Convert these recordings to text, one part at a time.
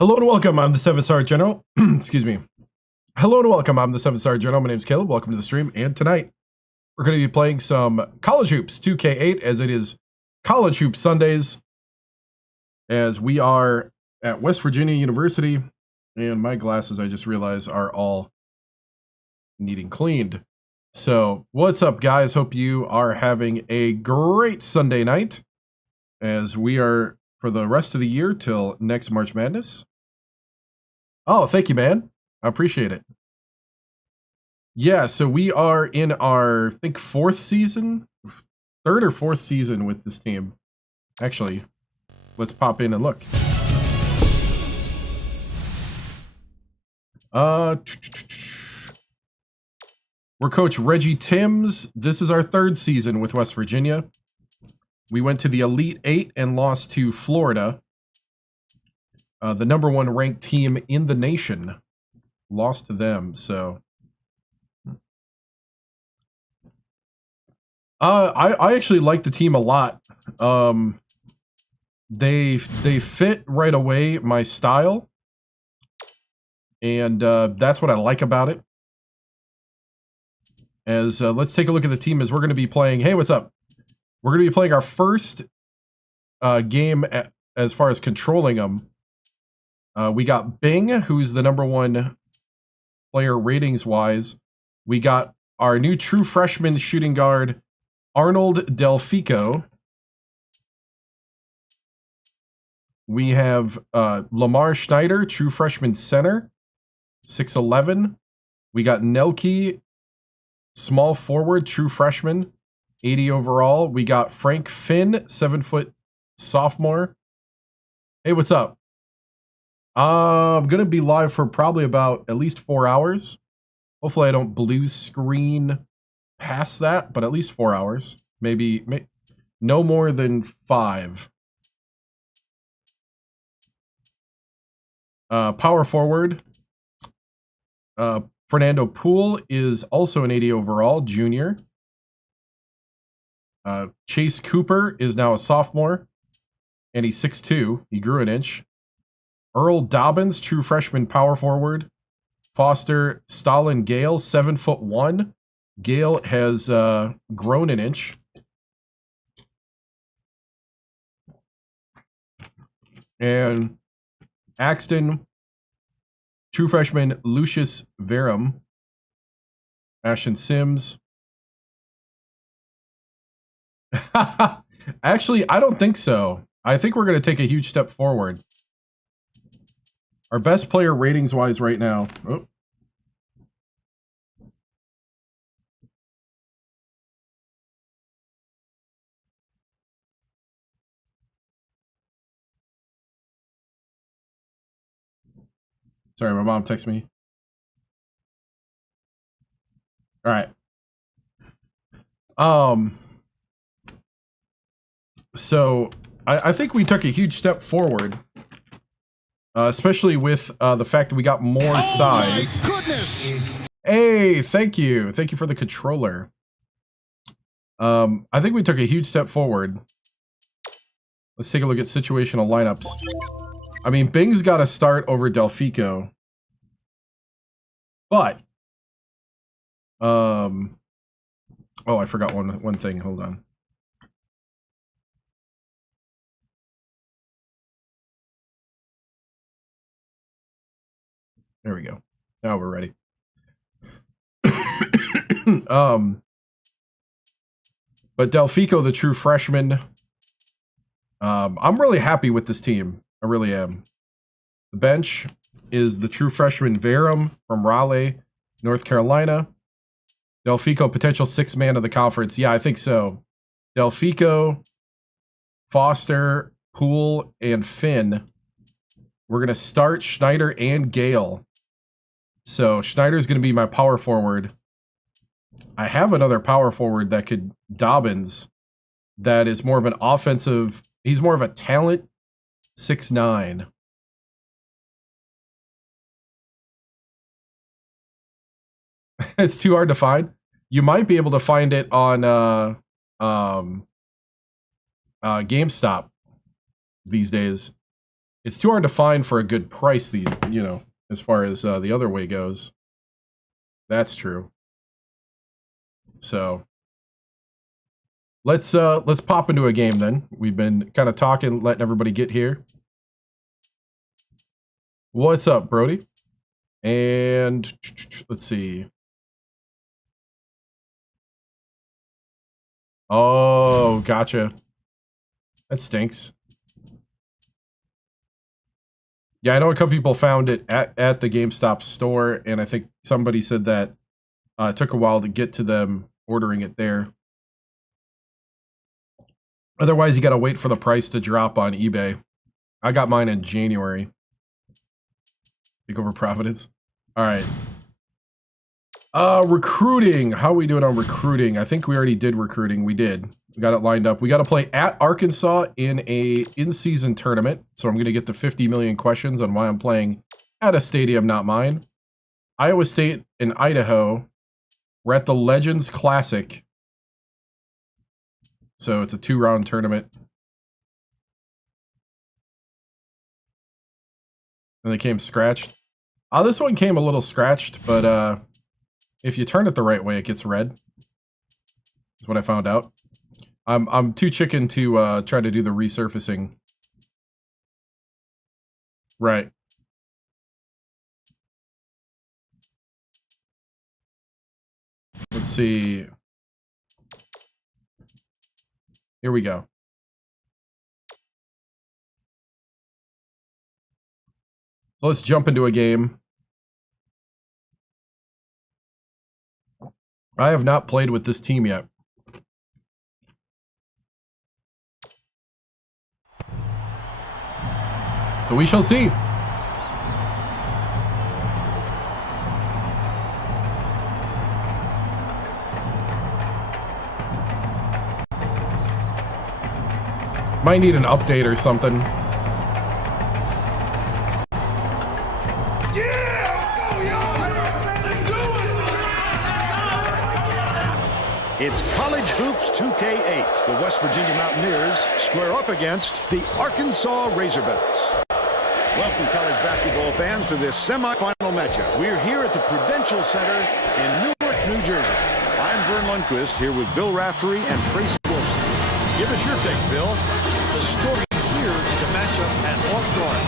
Hello and welcome. I'm the 7-Star General. Excuse me. Hello and welcome. I'm the 7-Star General. My name's Caleb. Welcome to the stream. And tonight, we're going to be playing some College Hoops 2K8 as it is College Hoops Sundays. As we are at West Virginia University. And my glasses, I just realized, are all needing cleaned. So, what's up, guys? Hope you are having a great Sunday night. As we are for the rest of the year till next March Madness. Oh, thank you, man. I appreciate it. Yeah, so we are in our, I think, third or fourth season with this team. Actually, let's pop in and look. We're Coach Reggie Timms. This is our third season with West Virginia. We went to the Elite Eight and lost to Florida. The number one ranked team in the nation. Lost to them, so. I actually like the team a lot. They fit right away my style. And that's what I like about it. As let's take a look at the team as we're going to be playing. Hey, what's up? We're going to be playing our first game as far as controlling them. We got Bing, who's the number one player ratings-wise. We got our new true freshman shooting guard, Arnold Delfico. We have Lamar Schneider, true freshman center, 6'11". We got Nelke, small forward, true freshman, 80 overall. We got Frank Finn, 7-foot sophomore. Hey, what's up? I'm going to be live for probably about at least 4 hours. Hopefully I don't blue screen past that, but at least 4 hours. Maybe no more than 5. Power forward. Fernando Poole is also an 80 overall, junior. Chase Cooper is now a sophomore, and he's 6'2". He grew an inch. Earl Dobbins, true freshman power forward. Foster Stalin Gale, 7'1". Gale has grown an inch. And Axton, true freshman Lucius Verum. Ashton Sims. Actually, I don't think so. I think we're going to take a huge step forward. Our best player ratings-wise right now. Oh. Sorry, my mom texted me. All right. So I think we took a huge step forward, especially with the fact that we got more size. My goodness! Hey, thank you for the controller. I think we took a huge step forward. Let's take a look at situational lineups. I mean, Bing's got to start over Delfico, but oh, I forgot one thing. Hold on. There we go. Now we're ready. But Delfico, the true freshman, I'm really happy with this team. I really am. The bench is the true freshman Verum from Raleigh, North Carolina. Delfico, potential 6th man of the conference. Yeah, I think so. Delfico, Foster, Poole, and Finn. We're going to start Schneider and Gale. So Schneider's going to be my power forward. I have another power forward that could, Dobbins, that is more of an offensive, he's more of a talent, 6'9". It's too hard to find. You might be able to find it on GameStop these days. It's too hard to find for a good price, these, you know, as far as the other way goes. That's true. So let's pop into a game then. We've been kind of talking, letting everybody get here. What's up, Brody? And let's see. Oh, gotcha. That stinks. Yeah, I know a couple people found it at the GameStop store, and I think somebody said that it took a while to get to them ordering it there. Otherwise, you got to wait for the price to drop on eBay. I got mine in January. Take over Providence. All right. Recruiting. How are we doing on recruiting? I think we already did recruiting. We did. We got it lined up. We got to play at Arkansas in a in-season tournament. So I'm going to get the 50 million questions on why I'm playing at a stadium, not mine. Iowa State and Idaho. We're at the Legends Classic. So it's a 2-round tournament. And they came scratched. This one came a little scratched, but if you turn it the right way, it gets red. That's what I found out. I'm too chicken to try to do the resurfacing. Right. Let's see. Here we go. So let's jump into a game. I have not played with this team yet. So we shall see. Might need an update or something. It's College Hoops 2K8. The West Virginia Mountaineers square up against the Arkansas Razorbacks. Welcome, college basketball fans, to this semifinal matchup. We're here at the Prudential Center in Newark, New Jersey. I'm Vern Lundquist here with Bill Raftery and Tracy Wilson. Give us your take, Bill. The story here is a matchup at off guard.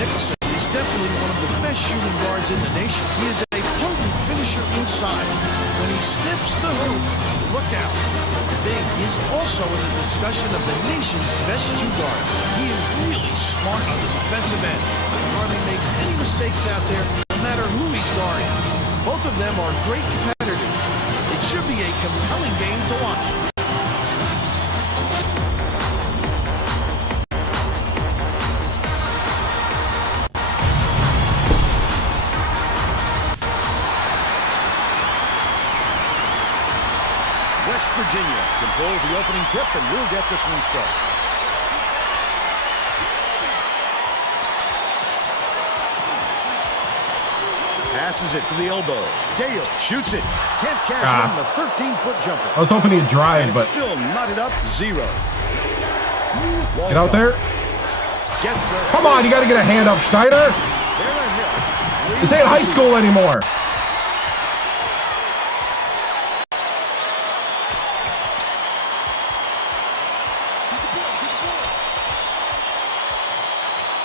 Nicholson is definitely one of the best shooting guards in the nation. He is a potent finisher inside. When he sniffs the hoop, look out. Big is also in the discussion of the nation's best two guard. He is really smart on the defensive end. He hardly makes any mistakes out there, no matter who he's guarding. Both of them are great competitors. It should be a compelling game to watch. West Virginia controls the opening tip, and we'll get this one started. Passes it to the elbow. Gale shoots it. Can't cash in the 13-foot jumper. I was hoping he'd drive, but still knotted up 0. Get out there. Gets the Come on, you got to get a hand up, Schneider. This ain't high school anymore.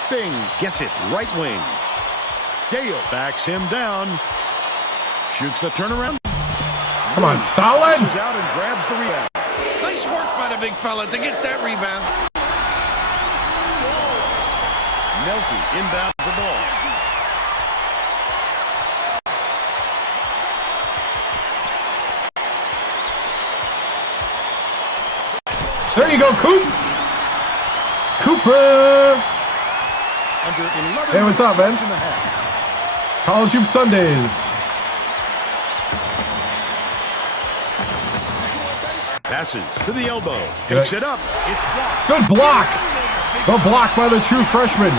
Bing gets it right wing. Gale backs him down. Shoots the turnaround. Come on, Stalin. Reaches out and grabs the rebound. Nice work by the big fella to get that rebound. Nelke inbounds the ball. There you go, Coop. Cooper. Hey, what's up, man? College Hoop Sundays. Passes to the elbow. Takes it up. It's blocked. Good block. The block by the true freshman.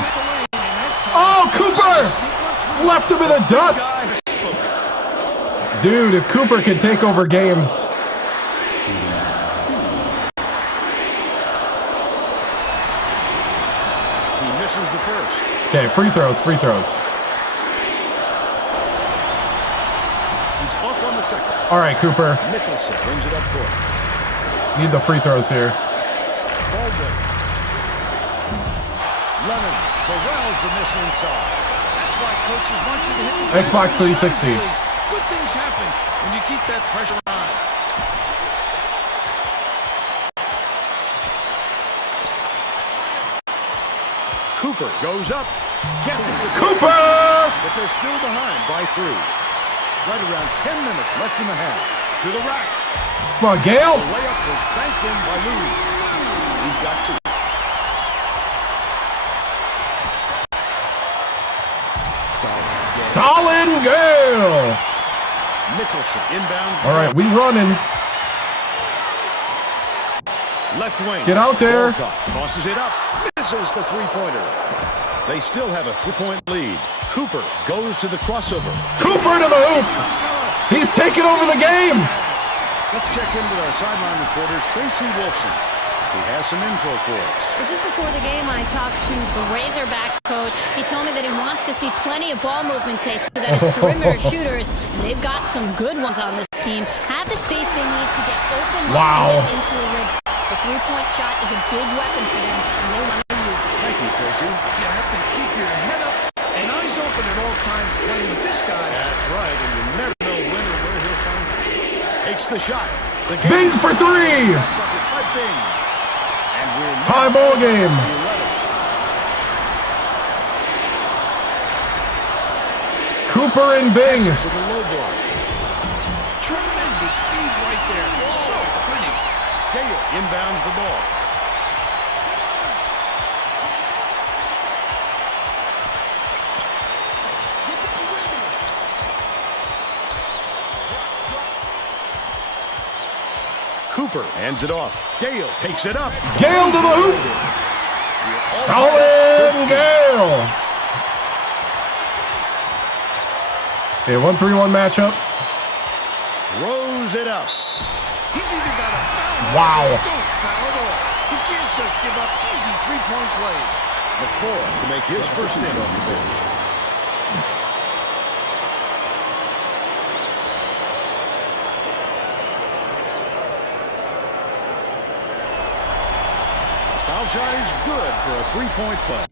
Oh, Cooper! Left him in the dust. Dude, if Cooper can take over games. He misses misses the first. Okay, free throws, free throws. He's off on the second. All right, Cooper. Nicholson brings it up court. Need the free throws here. Baldwin. Lennon corrals the miss inside. That's why coaches want you to hit the Xbox 360. Good things happen when you keep that pressure on. Cooper goes up. Gets it to Cooper! but they're still behind by 3. Right around 10 minutes left in the half. To the rack. Come on, Gale. The layup was banked in by Lewis. He's got 2. Stalin Gale. Nicholson inbounds. All right, we running. Left wing. Get out there. Walcott tosses it up. Misses the three-pointer. They still have a 3-point lead. Cooper goes to the crossover. Cooper to the hoop. He's taking over the game. Let's check in with our sideline reporter, Tracy Wolfson. He has some info for us. Well, just before the game, I talked to the Razorbacks coach. He told me that he wants to see plenty of ball movement today so that his perimeter shooters, and they've got some good ones on this team, have the space they need to get open Wow. and get into a rim. The three-point shot is a big weapon for them, and they want to use it. Thank you, Tracy. You have to keep your head up and eyes open at all times playing with this guy. That's right, and you never know when or where he'll find it. Takes the shot. The Bing for 3. by Bing. And we're Tie ball game. Cooper and Bing. To the low block. Tremendous feed right there. So pretty. Gale inbounds the ball. Cooper hands it off. Gale takes it up. Gale to the hoop. Stalin Gale. Okay, 1-3-1 matchup. Throws it up. He's either got a foul Wow. or don't foul at all. You can't just give up easy three-point plays. McCoy to make his first stand off the bench. Foul shot is good for a three-point play.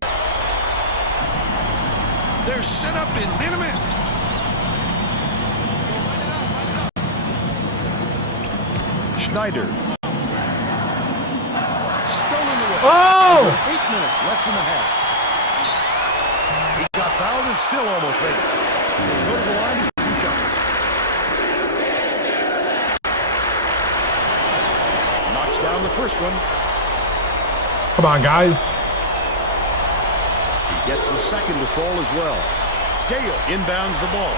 They're set up in minute. Schneider. Stolen away. Oh! 8 minutes left in the half. He got fouled and still almost made it. He'll go to the line for 2 shots. Knocks down the first one. Come on, guys. He gets the second to fall as well. Gale inbounds the ball.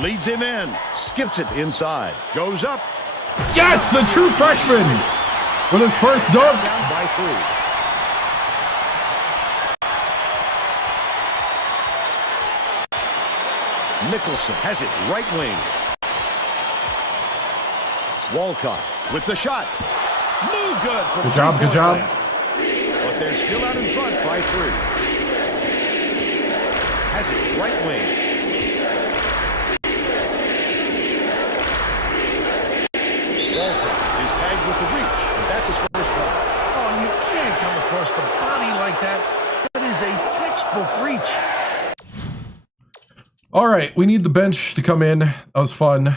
Leads him in. Skips it inside. Goes up. Yes, the true freshman with his first dunk. Down by 3. Nicholson has it right wing. Walcott with the shot. No good. For Good job, good job. But they're still out in front by 3. Has it right wing. Walcott is tagged with the reach, and that's his first foul. Oh, you can't come across the body like that. That is a textbook reach. All right, we need the bench to come in. That was fun.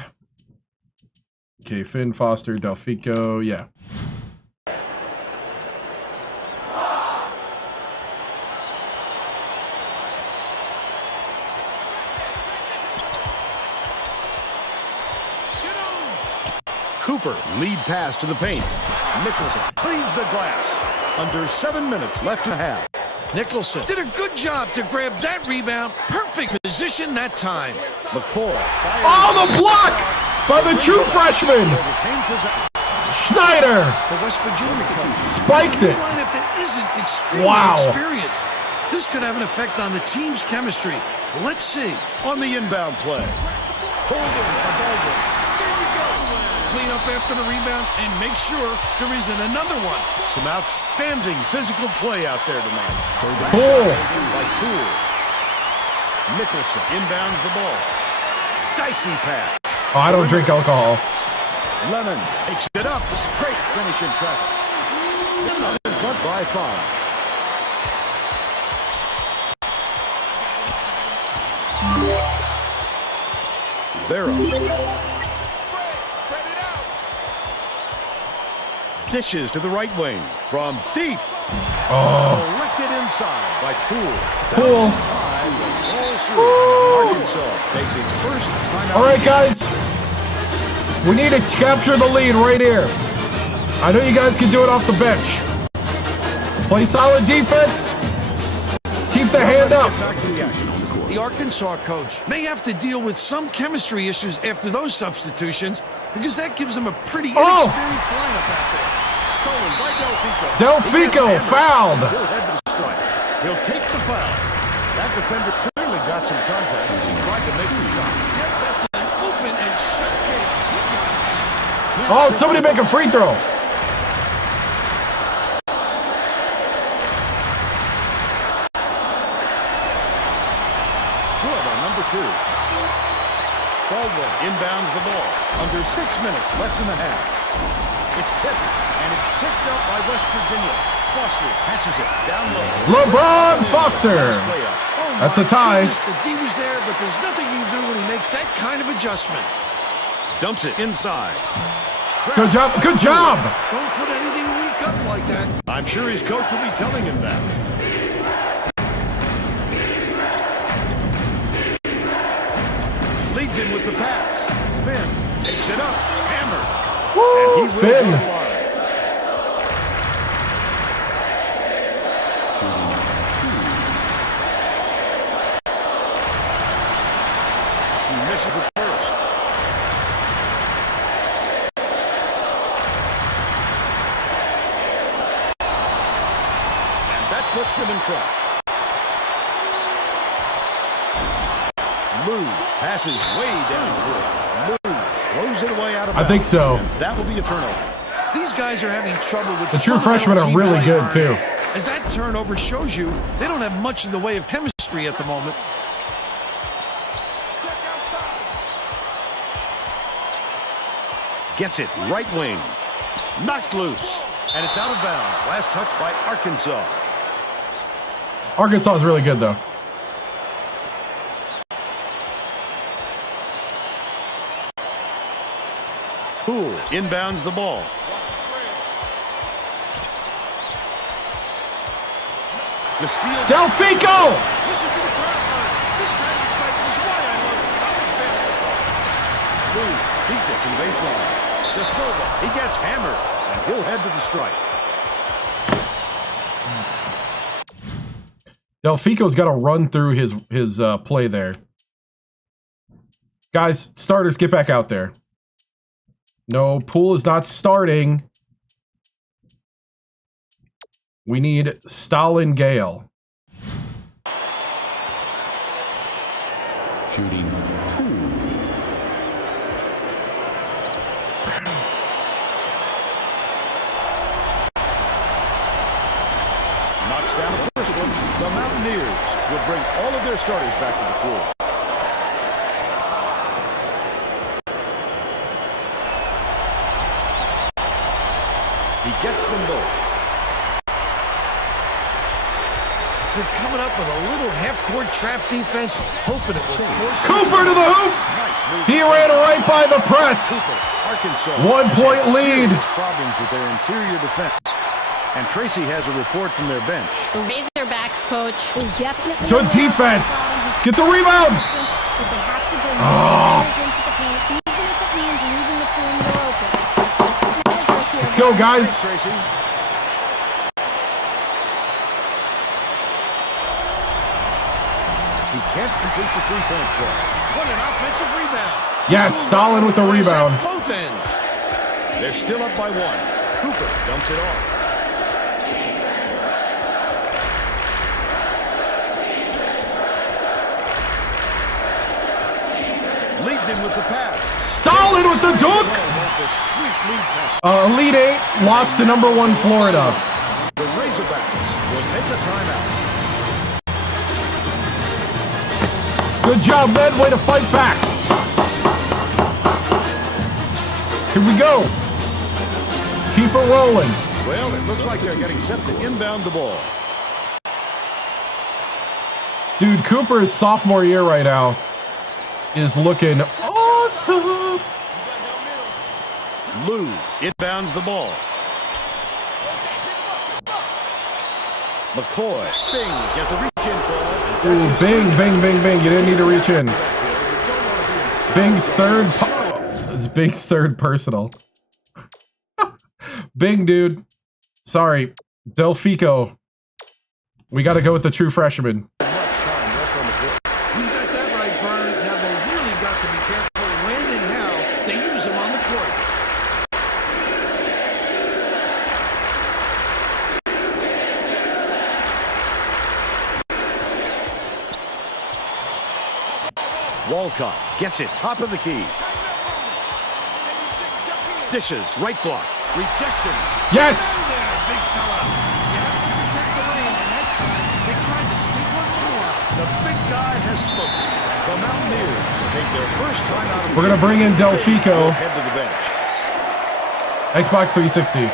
Okay, Finn, Foster, Delfico, yeah. Cooper, lead pass to the paint. Nicholson cleaves the glass. Under 7 minutes left in the half. Nicholson did a good job to grab that rebound. Perfect position that time. McCoy fires. Oh, the block by the true freshman. Retained possession. Schneider The West Virginia coach spiked it. lineup that isn't extremely Wow. experienced. This could have an effect on the team's chemistry. Let's see. On the inbound play. Holding for Baldwin. There you go. clean up after the rebound and make sure there isn't another one. Some outstanding physical play out there tonight. Cool. By Poole. Nicholson inbounds the ball. Dicey pass. Oh, I don't drink alcohol. Lemon takes it up. Great finish in traffic. In front by 5. Vera. Spread it out. Dishes to the right wing. From deep. Oh, Directed inside by Poole. Poole. High, but falls through. Arkansas takes its first timeout. all right, guys. We need to capture the lead right here. I know you guys can do it off the bench. Play solid defense. Keep the hand up. Back to the action. The Arkansas coach may have to deal with some chemistry issues after those substitutions because that gives them a pretty inexperienced lineup out there. Stolen by Delfico. Delfico fouled. He'll head to the strike. He'll take the foul. That defender clearly got some contact as he tried to make the shot. Yep, that's an open and shut case. He got it. Oh, somebody make a free throw. Good on number 2. Baldwin inbounds the ball. Under 6 minutes left in the half. It's tipped, and it's picked up by West Virginia. Foster catches it down low. LeBron Foster. Oh, That's a my tie. goodness, the D was there, but there's nothing you can do when he makes that kind of adjustment. Dumps it inside. Good job. Good job. Don't put anything weak up like that. I'm sure his coach will be telling him that. Leads him with the pass. Finn takes it up. Hammer. And he will Finn. go to the line. He misses the first. And that puts them in front. Move passes way downfield. Move throws it away out of bounds. I think so. And that will be a turnover. These guys are having trouble with The true fundamental freshmen are team really play. good, too. As that turnover shows you, they don't have much in the way of chemistry at the moment. Gets it right wing. Knocked loose. And it's out of bounds. Last touch by Arkansas. Arkansas is really good, though. Poole inbounds the ball. The steal. Delfico! Listen to the crowd. This kind of excitement is why I love college basketball. Move beats it to the baseline. De Silva, he gets hammered, and he'll head to the strike. Delfico's got to run through his play there. Guys, starters, get back out there. No, Poole is not starting. We need Stalin Gale. Shooting. Knocks down the first one. The Mountaineers will bring all of their starters back to the floor. He gets them both. They're coming up with a little half-court trap defense, hoping it will force Cooper to the hoop. Nice move. He ran right by the press. Cooper, Arkansas 1 point has had lead. serious problems with their interior defense. And Tracy has a report from their bench. The Razorbacks coach is definitely Good aware of defense. the problem. Get the rebound. But they have to bring more players into the paint, even if it means leaving the perimeter open. Just measures here. Let's go, guys. Tracy. He can't complete the three-point play. What an offensive rebound. Yes, Stalin with the rebound. Both ends. They're still up by 1. Cooper dumps it off. Leads Slides in with the pass. Stalin with the dunk. Elite Eight lost to number 1 Florida. The Razorbacks will take a timeout. Good job, men. Way to fight back. Here we go. Keep it rolling. Well, it looks like they're getting set to inbound the ball. Dude, Cooper's sophomore year right now is looking awesome. Lose. Inbounds the ball. McCoy. Bing gets a reach-in call. Ooh, Bing, Bing, Bing, Bing. You didn't need to reach in. Bing's third. It's Bing's third personal. Bing, dude. Sorry. Delfico. We got to go with the true freshman. You've got that right, Vern. Now they've really got to be careful when and how they use him on the court. Walcott gets it, top of the key. Dishes, right block. Rejection. Yes! There, big fella. You have to protect the lane, and that time they tried to sneak one through on him. The big guy has spoken. The Mountaineers take their first time out of We're going to bring in Delfico. Head to the bench. Xbox 360.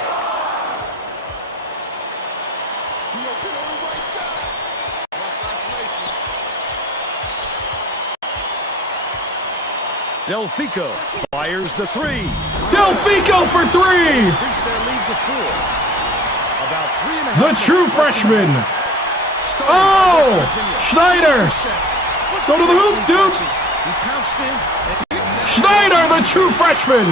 Delfico fires the three. Delfico for 3! Increase their lead to 4. About 3.5. The true freshman. Oh! Schneider! Go to the hoop, dude! He pounced in. Schneider, the true freshman!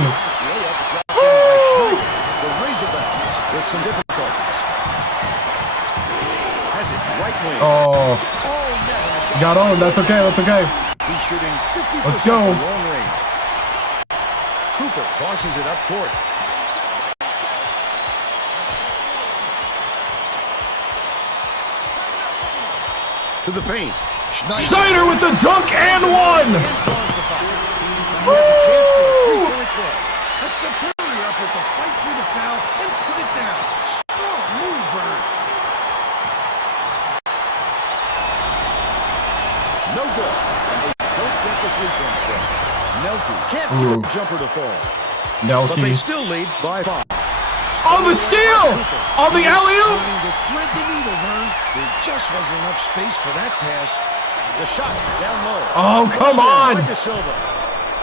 Woo! The Razorbacks with some difficulties. Has it right wing. Oh, got on. That's okay. That's okay. He's shooting 50% Let's go. from long range. Cooper tosses it up court. To the paint. Schneider with the dunk and one! Woo! A superior effort to fight through the foul and put it down. Strong move, Vern. No good. And they don't get the three-point play. Nelke can't get the jumper to fall. But they Nelke. still lead by 5. On the steal! On the alley-oop! Trying to thread the needle, Vern. There just wasn't enough space for that pass. The shot down low. Oh, come on! Right to Silva.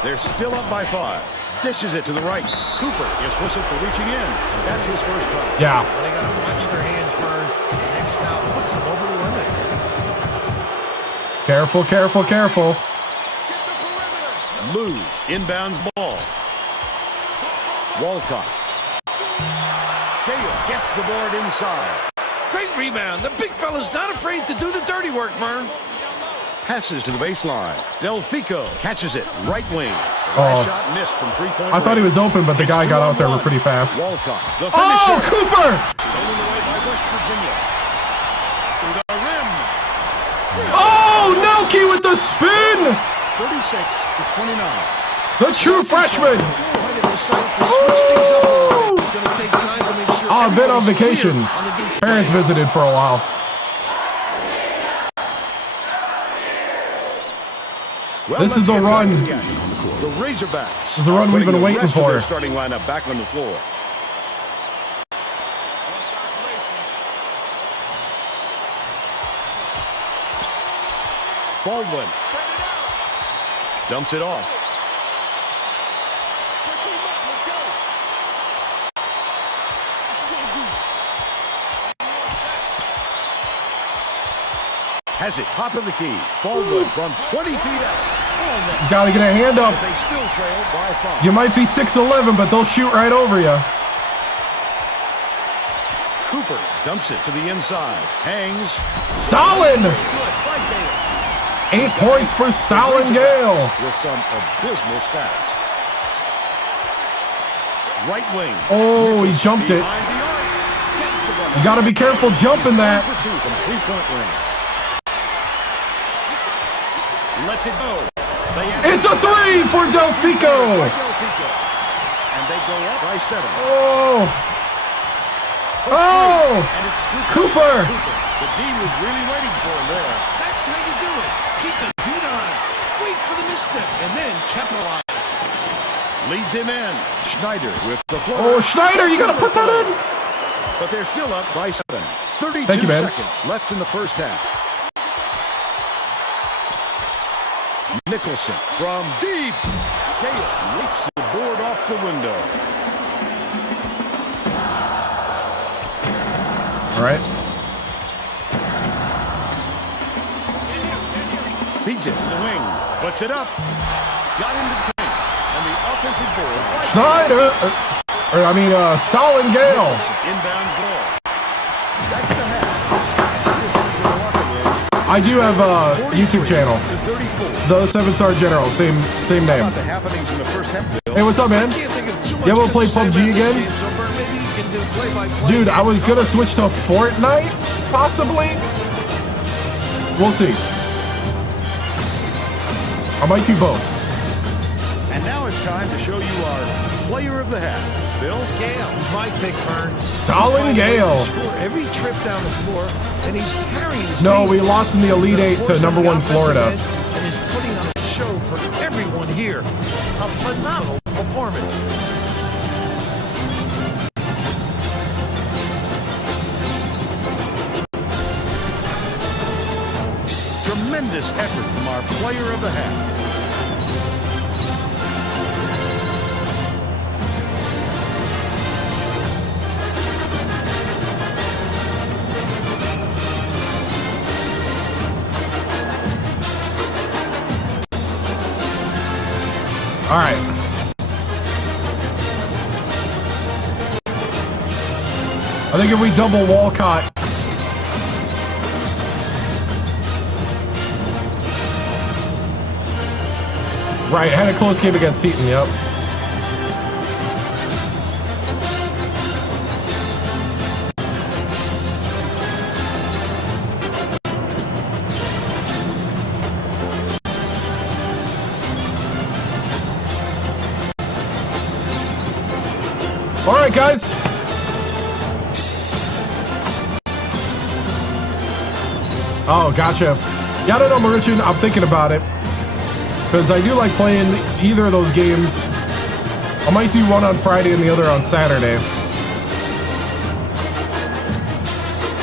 They're still up by 5. Dishes it to the right. Cooper is whistled for reaching in. That's his first foul. Yeah. Well, they got to watch their hands, Vern. The next foul puts them over the limit. Careful, careful, careful. Lose. Inbounds ball. Walcott. Gale gets the board inside. Great rebound. The big fella's not afraid to do the dirty work, Vern. Passes to the baseline. Delfico catches it. Right wing. Oh. Last shot missed from three-point I thought he was open, but the It's guy got out there 2-on-1. pretty fast. Walcott. The Oh, finisher. Cooper! Stolen away by West Virginia. To the rim. Oh, Nelke with the spin! 36-29. The true freshman! Quite a decide to switch things up a little. It's going to take time to make sure. Oh, I've been on everybody's vacation. clear on the game Parents plan. visited for a while. Well, This is let's the get back run. to the action on the court. The Razorbacks. This is the run we've been putting the waiting rest of their for. starting lineup back on the floor. Baldwin dumps it off. Has it top of the key. Baldwin from 20 feet out. Oh, Gotta get a hand up. they still trail by 5. You might be 6'11", but they'll shoot right over you. Cooper dumps it to the inside. Hangs. Stalin! Good by Gale. 8 points for Stalin Gale. With some abysmal stats. Right wing. Oh, he jumped it. Behind the arc. Gets the bucket. You gotta be careful jumping that. For 2 from three-point range. Lets it go. It's a three for Delfico. And they go up by 7. Oh. Oh. And it's Cooper. The D was really waiting for him there. That's how you do it. Keep the heat on. Wait for the misstep and then capitalize. Leads him in. Schneider with the floor. Oh, Schneider, you got to put that in. But they're still up by 7. 32 Thank you, man. seconds left in the first half. Nicholson from deep. Gale rips the board off the window. All right. Feeds it to the wing. Puts it up. Got into the paint. And the offensive board. Schneider. Stalin Gale. Inbounds ball. That's the half. I do have a YouTube channel. The 7-Star General. Same name. About the happenings in the first half, Bill. Hey, what's up, man? Can't think of too much You ever good play to say PUBG about this again? game so far. Maybe you can do play-by-play. Dude, I was gonna switch to Fortnite, possibly. We'll see. I might do both. And now it's time to show you our player of the half. Bill Gale is my pick, Vern. Stalin He's finding Gale. ways to score every trip down the floor, and he's carrying his No, team. we lost in the Elite Eight to number 1 Florida. And is putting on a show for everyone here. A phenomenal performance. Tremendous effort from our player of the half. All right. I think if we double Walcott. Right, had a close game against Seton, yep. All right, guys. Oh, gotcha. Yeah, I don't know, Mauritian. I'm thinking about it. Because I do like playing either of those games. I might do one on Friday and the other on Saturday.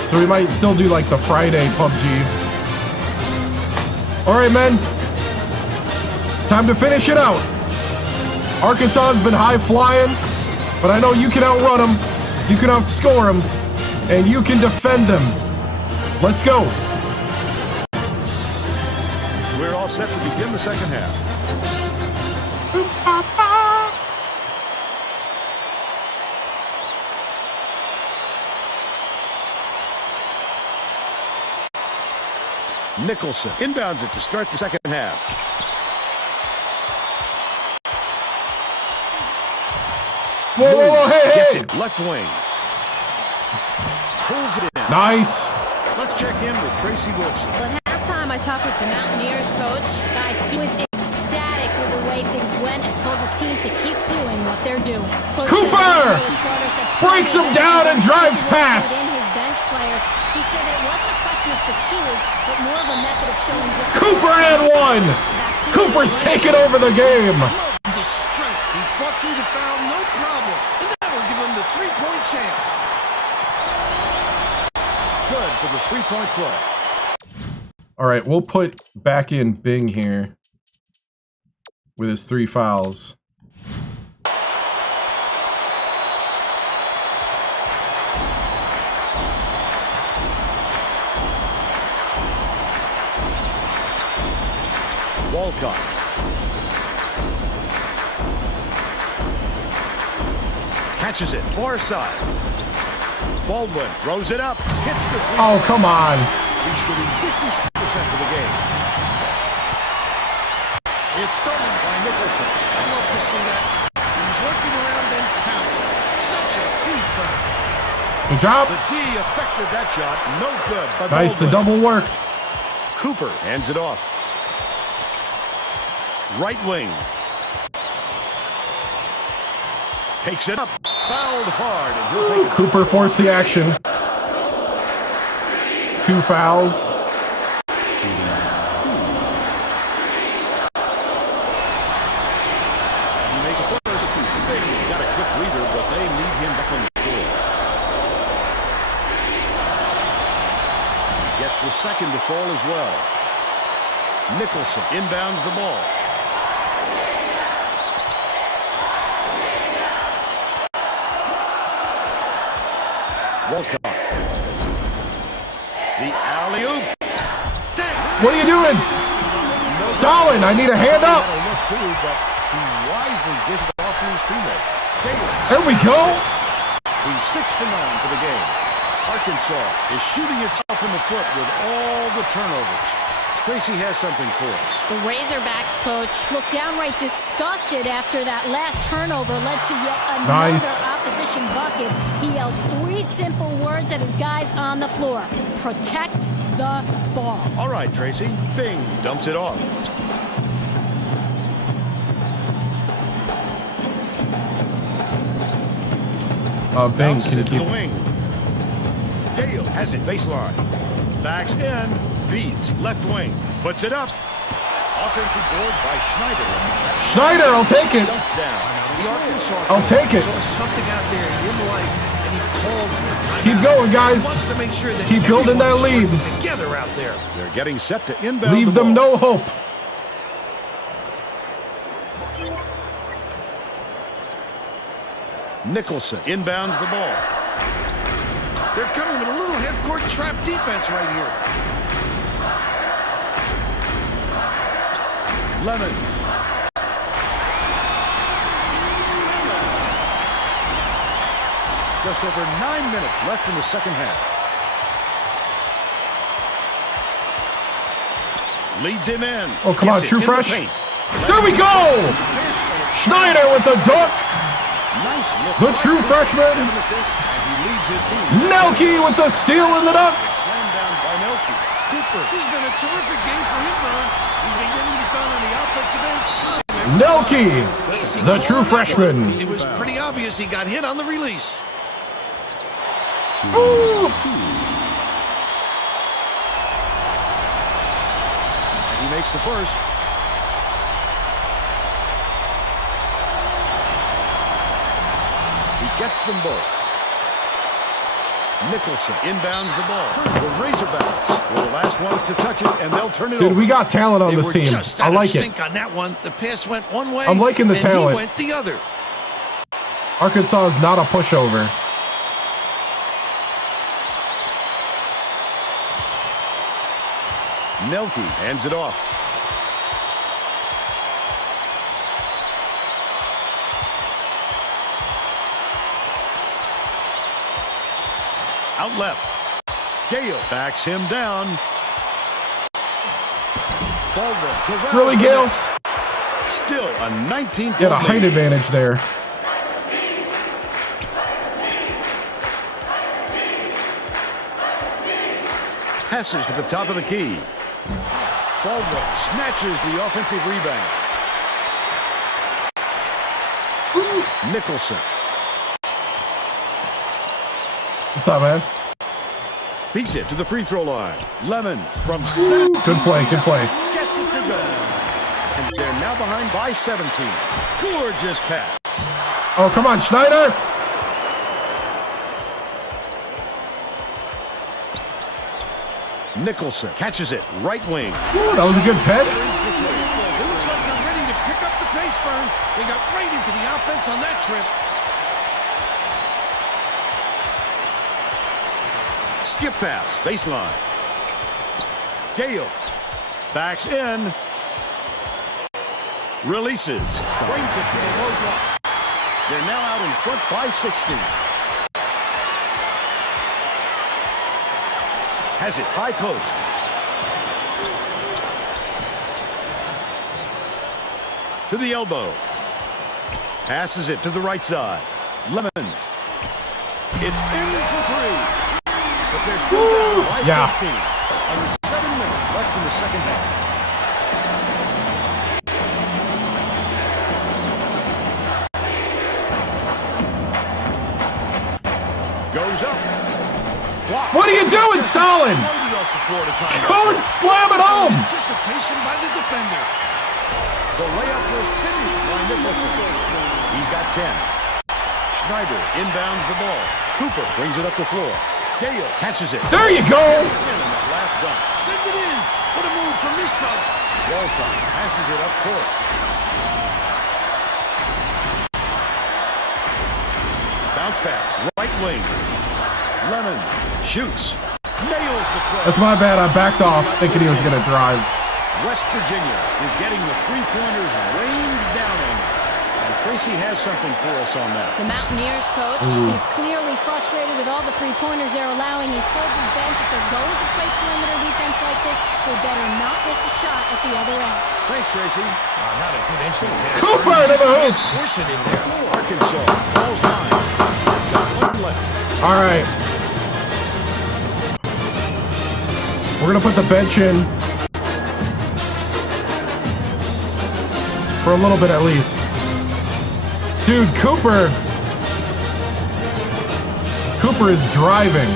So we might still do like the Friday PUBG. All right, men. It's time to finish it out. Arkansas has been high flying. But I know you can outrun them, you can outscore them, and you can defend them. Let's go. We're all set to begin the second half. Nicholson inbounds it to start the second half. Whoa, Gets hey. it left wing. Pulls it in. Nice. Let's check in with Tracy Wilson. Well, at halftime, I talked with the Mountaineers coach. Guys, he was ecstatic with the way things went and told his team to keep doing what they're doing. Coach Cooper breaks him down and drives past. In his bench players, he said that it wasn't a question of fatigue, but more of a method of showing different. Cooper had one. Cooper's taking over the game. The strength. He fought through the foul, no problem. And that'll give him the three-point chance. Good for the three-point play. All right, we'll put back in Bing here with his 3 fouls. Walcott. Catches it, far side. Baldwin throws it up, hits the three. Oh, come on. He's shooting 66% of the game. It's stolen by Nicholson. I love to see that. He's working around and pounds. Such a defense. Good job. The D affected that shot. No good. By Nice, the Baldwin. double worked. Cooper hands it off. right wing. Takes it up. Fouled hard. And he'll take it. Cooper forced the action. 2 fouls. He makes a first. He's got a quick reader, but they need him back on the floor. Gets the second to fall as well. Nicholson inbounds the ball. Walcott. The alley-oop. What are you doing? Stalin, I need a hand up. Look too, but he wisely dished it off to his teammate. There we go. He's 6 for 9 for the game. Arkansas is shooting itself in the foot with all the turnovers. Tracy has something for us. The Razorbacks coach looked downright disgusted after that last turnover led to yet another opposition bucket. He yelled 3 simple words at his guys on the floor. Protect the ball. All right, Tracy. Bing dumps it off. Bing, can you to keep the wing. Gale has it baseline. Backs in. Feeds left wing. Puts it up. Offensive board by Schneider. Schneider, I'll take it. Down. The Arkansas I'll take it. saw something out there he didn't like, and he called for it. Keep going, guys. He wants to make sure that Keep building that lead. everyone's together out there. They're getting set to inbound. Leave the them ball. no hope. Nicholson inbounds the ball. They're coming with a little half-court trap defense right here. Lemons. Just over 9 minutes left in the second half. Leads him in. Oh, come on, Gets it True in the Fresh. paint. There we go. Schneider with the dunk. Nice look. The true freshman. 7 assists, and he leads his team. Nelke with the steal and the dunk. Slam down by Nelke. Cooper, this has been a terrific game for him, Ron. He's been getting it done on the offensive end. Nelke, Easy the call true on that freshman. one. It was pretty obvious he got hit on the release. Ooh. He makes the first. He gets them both. Nicholson inbounds the ball. The Razorbacks were the last ones to touch it, and they'll turn it Dude, over. we got talent on They this were team. just I out like of it. sync on that one. The pass went one way. I'm liking the and talent. he went the other. Arkansas is not a pushover. Nelke hands it off. Out left. Gale backs him down. Baldwin corrals Really, the Gale? miss. Still a 19-point Get a height lead. advantage there. Passes to the top of the key. Baldwin snatches the offensive rebound. Nicholson What's up, man? beats it to the free throw line. Lemons from 7. Good play, good play. Gets it to go. And they're now behind by 17. Gorgeous pass. Oh, come on, Schneider. Nicholson catches it. Right wing. Ooh, that was a good pick. It looks like they're ready to pick up the pace, Fern. They got right into the offense on that trip. Skip pass. Baseline. Gale backs in. Releases. Frames it to the low block. They're now out in front by 16. Has it high post. To the elbow. Passes it to the right side. Lemons. It's in for 3. But they're still down by 15. Under 7 minutes left in the second half. goes up. Blocked. What are you doing, Stalin? Loaded off the floor to time Go and slam it home. Anticipation by the defender. The layup was finished by Nicholson. He's got 10. Schneider inbounds the ball. Cooper brings it up the floor. Gale catches it. There you go. In on that last dunk. Send it in. What a move from this fella. Walcott passes it up court. Bounce pass, right wing. Lemon shoots. Nails the throw. That's my bad. I backed off thinking he was going to drive. West Virginia is getting the three-pointers rained down on them. And Tracy has something for us on that. The Mountaineers coach is clearly frustrated with all the three-pointers they're allowing. He told his bench if they're going to play perimeter defense like this, they better not miss a shot at the other end. Thanks, Tracy. Not a good entry. Cooper to the hoop. Force it in there. Arkansas calls time. Got one left. All right. We're going to put the bench in for a little bit at least. Dude, Cooper is driving.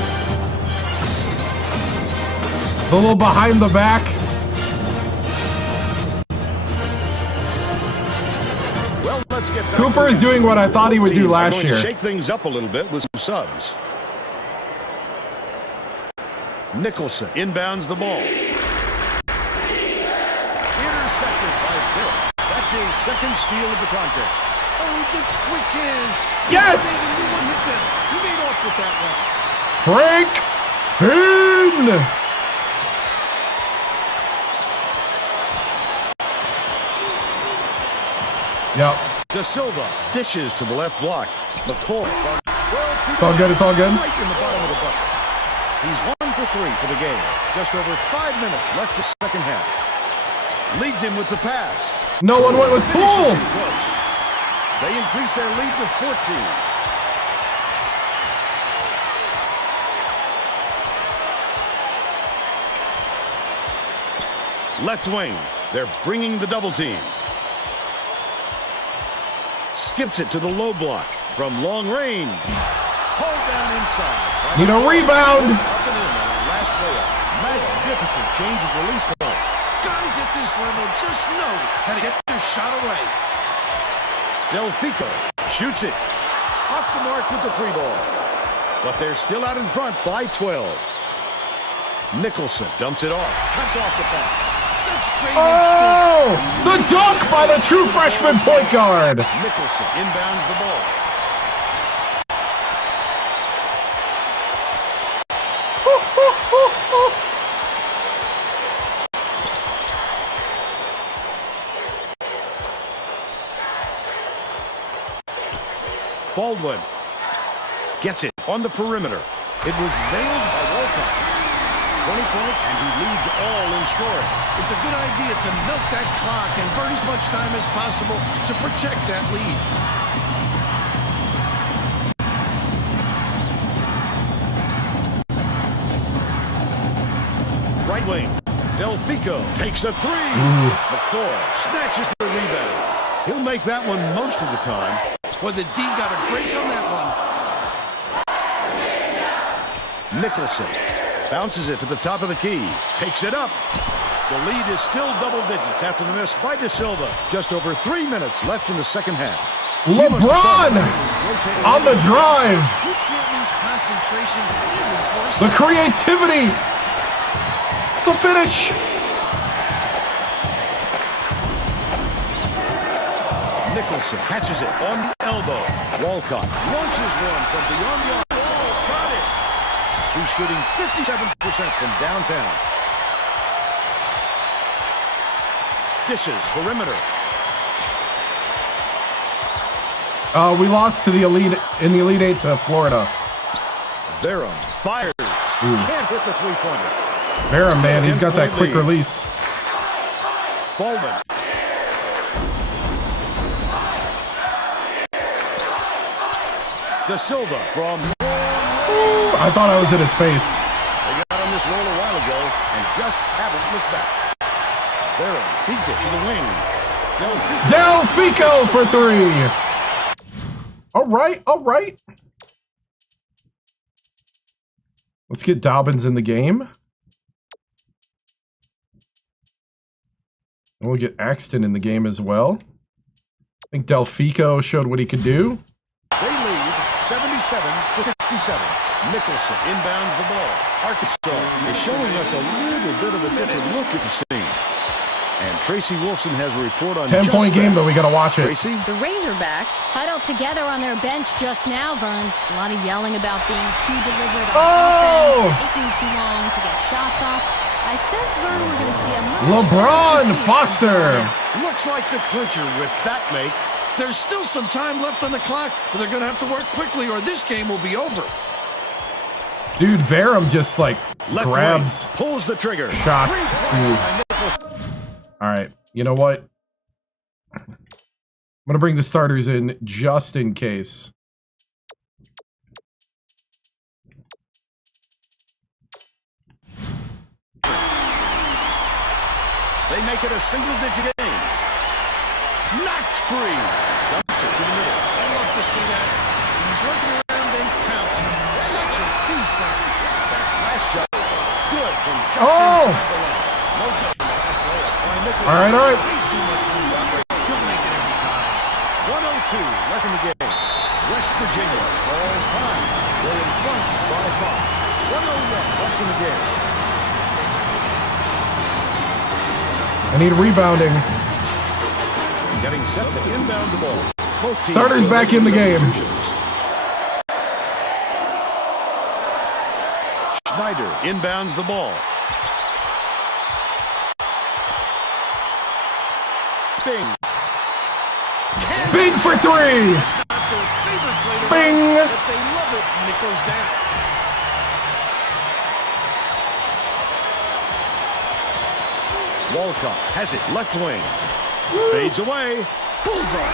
The little behind the back. Well, let's get back Cooper to is doing what I thought he would do teams are last going to year. shake things up a little bit with some subs. Nicholson inbounds the ball. Intercepted by Bill. That's his second steal of the contest. Oh, the quick hands. Yes! Anyone hit them. He made off with that one. Frank Finn! Yep. De Silva dishes to the left block. McCoy. It's all good. It's all good. Right in the bottom of the bucket. He's 1 for 3 for the game. Just over 5 minutes left the second half. Leads him with the pass. No one went with Finishes Poole. him close. They increase their lead to 14. Left wing. They're bringing the double team. Skips it to the low block from long range. Hold down inside. Need a rebound. Up and in on that last layup. Magnificent change of release point. Guys at this level just know how to get their shot away. Delfico shoots it. Off the mark with the 3-ball. But they're still out in front by 12. Nicholson dumps it off. Cuts off the pass. Such great Oh! instincts. The dunk by the true freshman point guard. Nicholson inbounds the ball. Baldwin gets it on the perimeter. It was nailed by Walcott. 20 points, and he leads all in scoring. It's a good idea to milk that clock and burn as much time as possible to protect that lead. Right wing. Delfico takes a 3. McCoy snatches the rebound. He'll make that one most of the time. Well, the D got a break on that one. Nicholson bounces it to the top of the key. Takes it up. The lead is still double digits after the miss by De Silva. Just over 3 minutes left in the second half. LeBron on the drive. You can't lose concentration even for a The second. creativity. The finish. Nicholson catches it on the elbow. Walcott launches one from beyond the arc. Oh, got it. He's shooting 57% from downtown. Dishes perimeter. We lost to the Elite in the Elite Eight to Florida. Verum fires. Can't hit the three-pointer. Barham, man, he's got that 10-point quick lead. release. Baldwin. De Silva from. I thought I was in his face. They got on this roll a while ago and just haven't looked back. Verum beats it to the wing. Delfico for 3. All right, all right. Let's get Dobbins in the game. And we'll get Axton in the game as well. I think Delfico showed what he could do. They lead 77-67. Nicholson inbounds the ball. Arkansas is showing us a little bit of a different look at the scene. And Tracy Wolfson has a report on 10-point game, though. We got to watch it. Tracy? The Razorbacks huddled together on their bench just now, Vern. A lot of yelling about being too deliberate on offense, taking too long to get shots off. I sense, Vern, we're going to see a LeBron Foster. Looks like the clincher with that make. There's still some time left on the clock, but they're going to have to work quickly or this game will be over. Dude, Varum just like Left grabs wing, pulls the trigger. shots. Dude. All right, you know what? I'm gonna bring the starters in just in case. They make it a single-digit game. Knocked free. Dumps it to the middle. I love to see that. He's looking around and pouncing. Such a defense. Last shot. Good from just Oh! inside the line. No good. All right, all right. Way too much room down there. He'll make it every time. 102 left in the game. West Virginia calls time. They're in front by 5. 101 left in the game. I need rebounding. Getting set to inbound the ball. Both teams Starters will back make in the some game. substitutions. Schneider inbounds the ball. Bing. Big for three. It's not their favorite play to Bing. run, but they love it when it goes down. Walcott has it left wing. Fades away. Pulls on.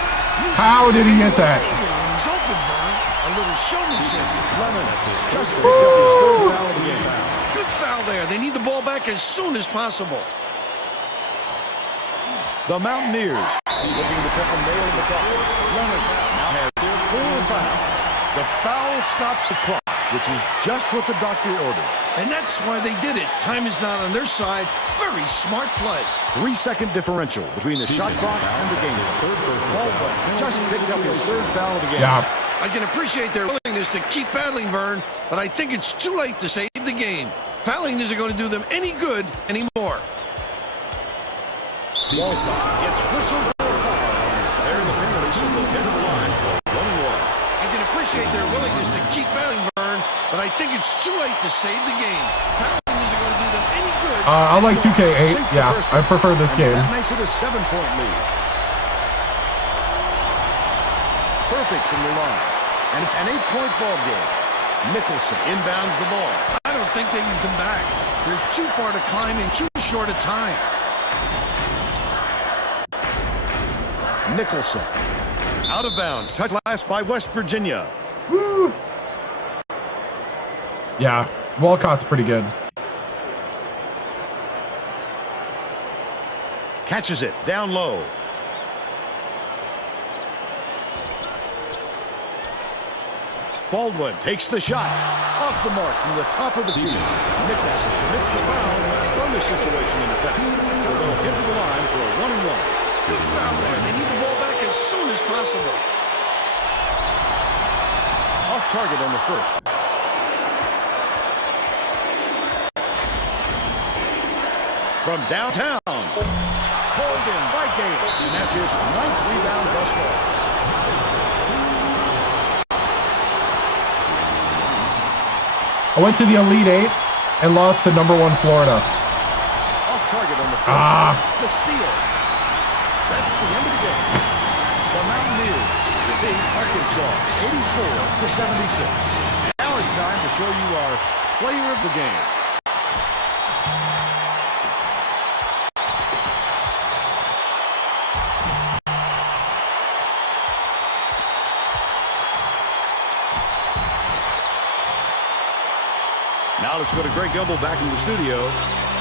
How did he get that? Even when he's open, Vern, a little showmanship. Lemon just picked up his third foul of the game. Good foul there. They need the ball back as soon as possible. The Mountaineers looking to pick a nail in the coffin. Lemon now has 4 fouls. The foul stops the clock, which is just what the doctor ordered. And that's why they did it. Time is not on their side. Very smart play. 3-second differential between the shot clock and the game. Baldwin just picked up his third foul of the game. Yeah. I can appreciate their willingness to keep battling, Vern, but I think it's too late to save the game. Fouling isn't going to do them any good anymore. Walcott gets whistled for a foul. There in the penalty, so they'll head to the line for 1-1. I can appreciate their willingness to keep battling, Vern, but I think it's too late to save the game. Fouling isn't going to do them any good. I like 2K8. Sinks the Yeah, first I prefer this game. That makes it a 7-point lead. Perfect from the line. And it's an 8-point ball game. Nicholson inbounds the ball. I don't think they can come back. They're too far to climb in too short a time. Nicholson out of bounds. Touch last by West Virginia. Woo. Yeah, Walcott's pretty good. Catches it down low. Baldwin takes the shot. Off the mark from the top of the key. Nicholson hits the foul from the situation in effect. So they'll hit to the line for a 1-1. Good foul there. They need the ball back as soon as possible. Off target on the first. From downtown. Called in by Gable. And that's his 9th rebound thus far. I went to the Elite Eight and lost to #1 Florida. Off target on the first. The steal. That's the end of the game. The Mountaineers defeat Arkansas 84-76. Now it's time to show you our player of the game. Now let's go to Greg Gumbel back in the studio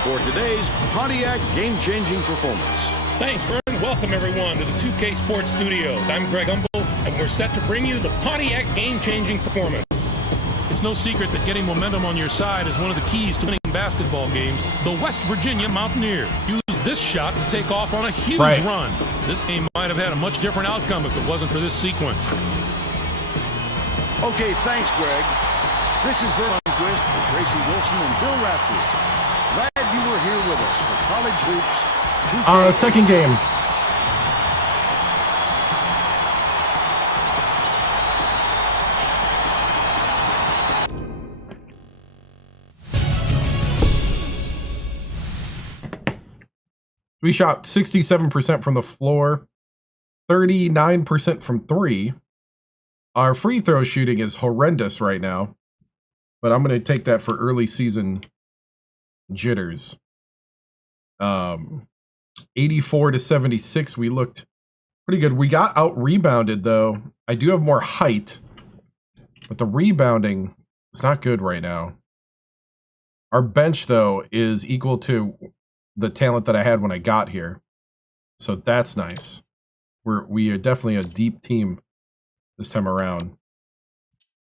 for today's Pontiac game-changing performance. Thanks, Vern. Welcome, everyone, to the 2K Sports Studios. I'm Greg Gumbel, and we're set to bring you the Pontiac game-changing performance. It's no secret that getting momentum on your side is one of the keys to winning basketball games. The West Virginia Mountaineers used this shot to take off on a huge run. This game might have had a much different outcome if it wasn't for this sequence. Okay, thanks, Greg. This is Vernon Quist for Tracy Wilson and Bill Raftery. Glad you were here with us for College Hoops 2K. Second game. We shot 67% from the floor, 39% from three. Our free throw shooting is horrendous right now, but I'm going to take that for early season jitters. 84 to 76, we looked pretty good. We got out rebounded though. I do have more height, but the rebounding is not good right now. Our bench though is equal to the talent that I had when I got here, so that's nice. We are definitely a deep team this time around.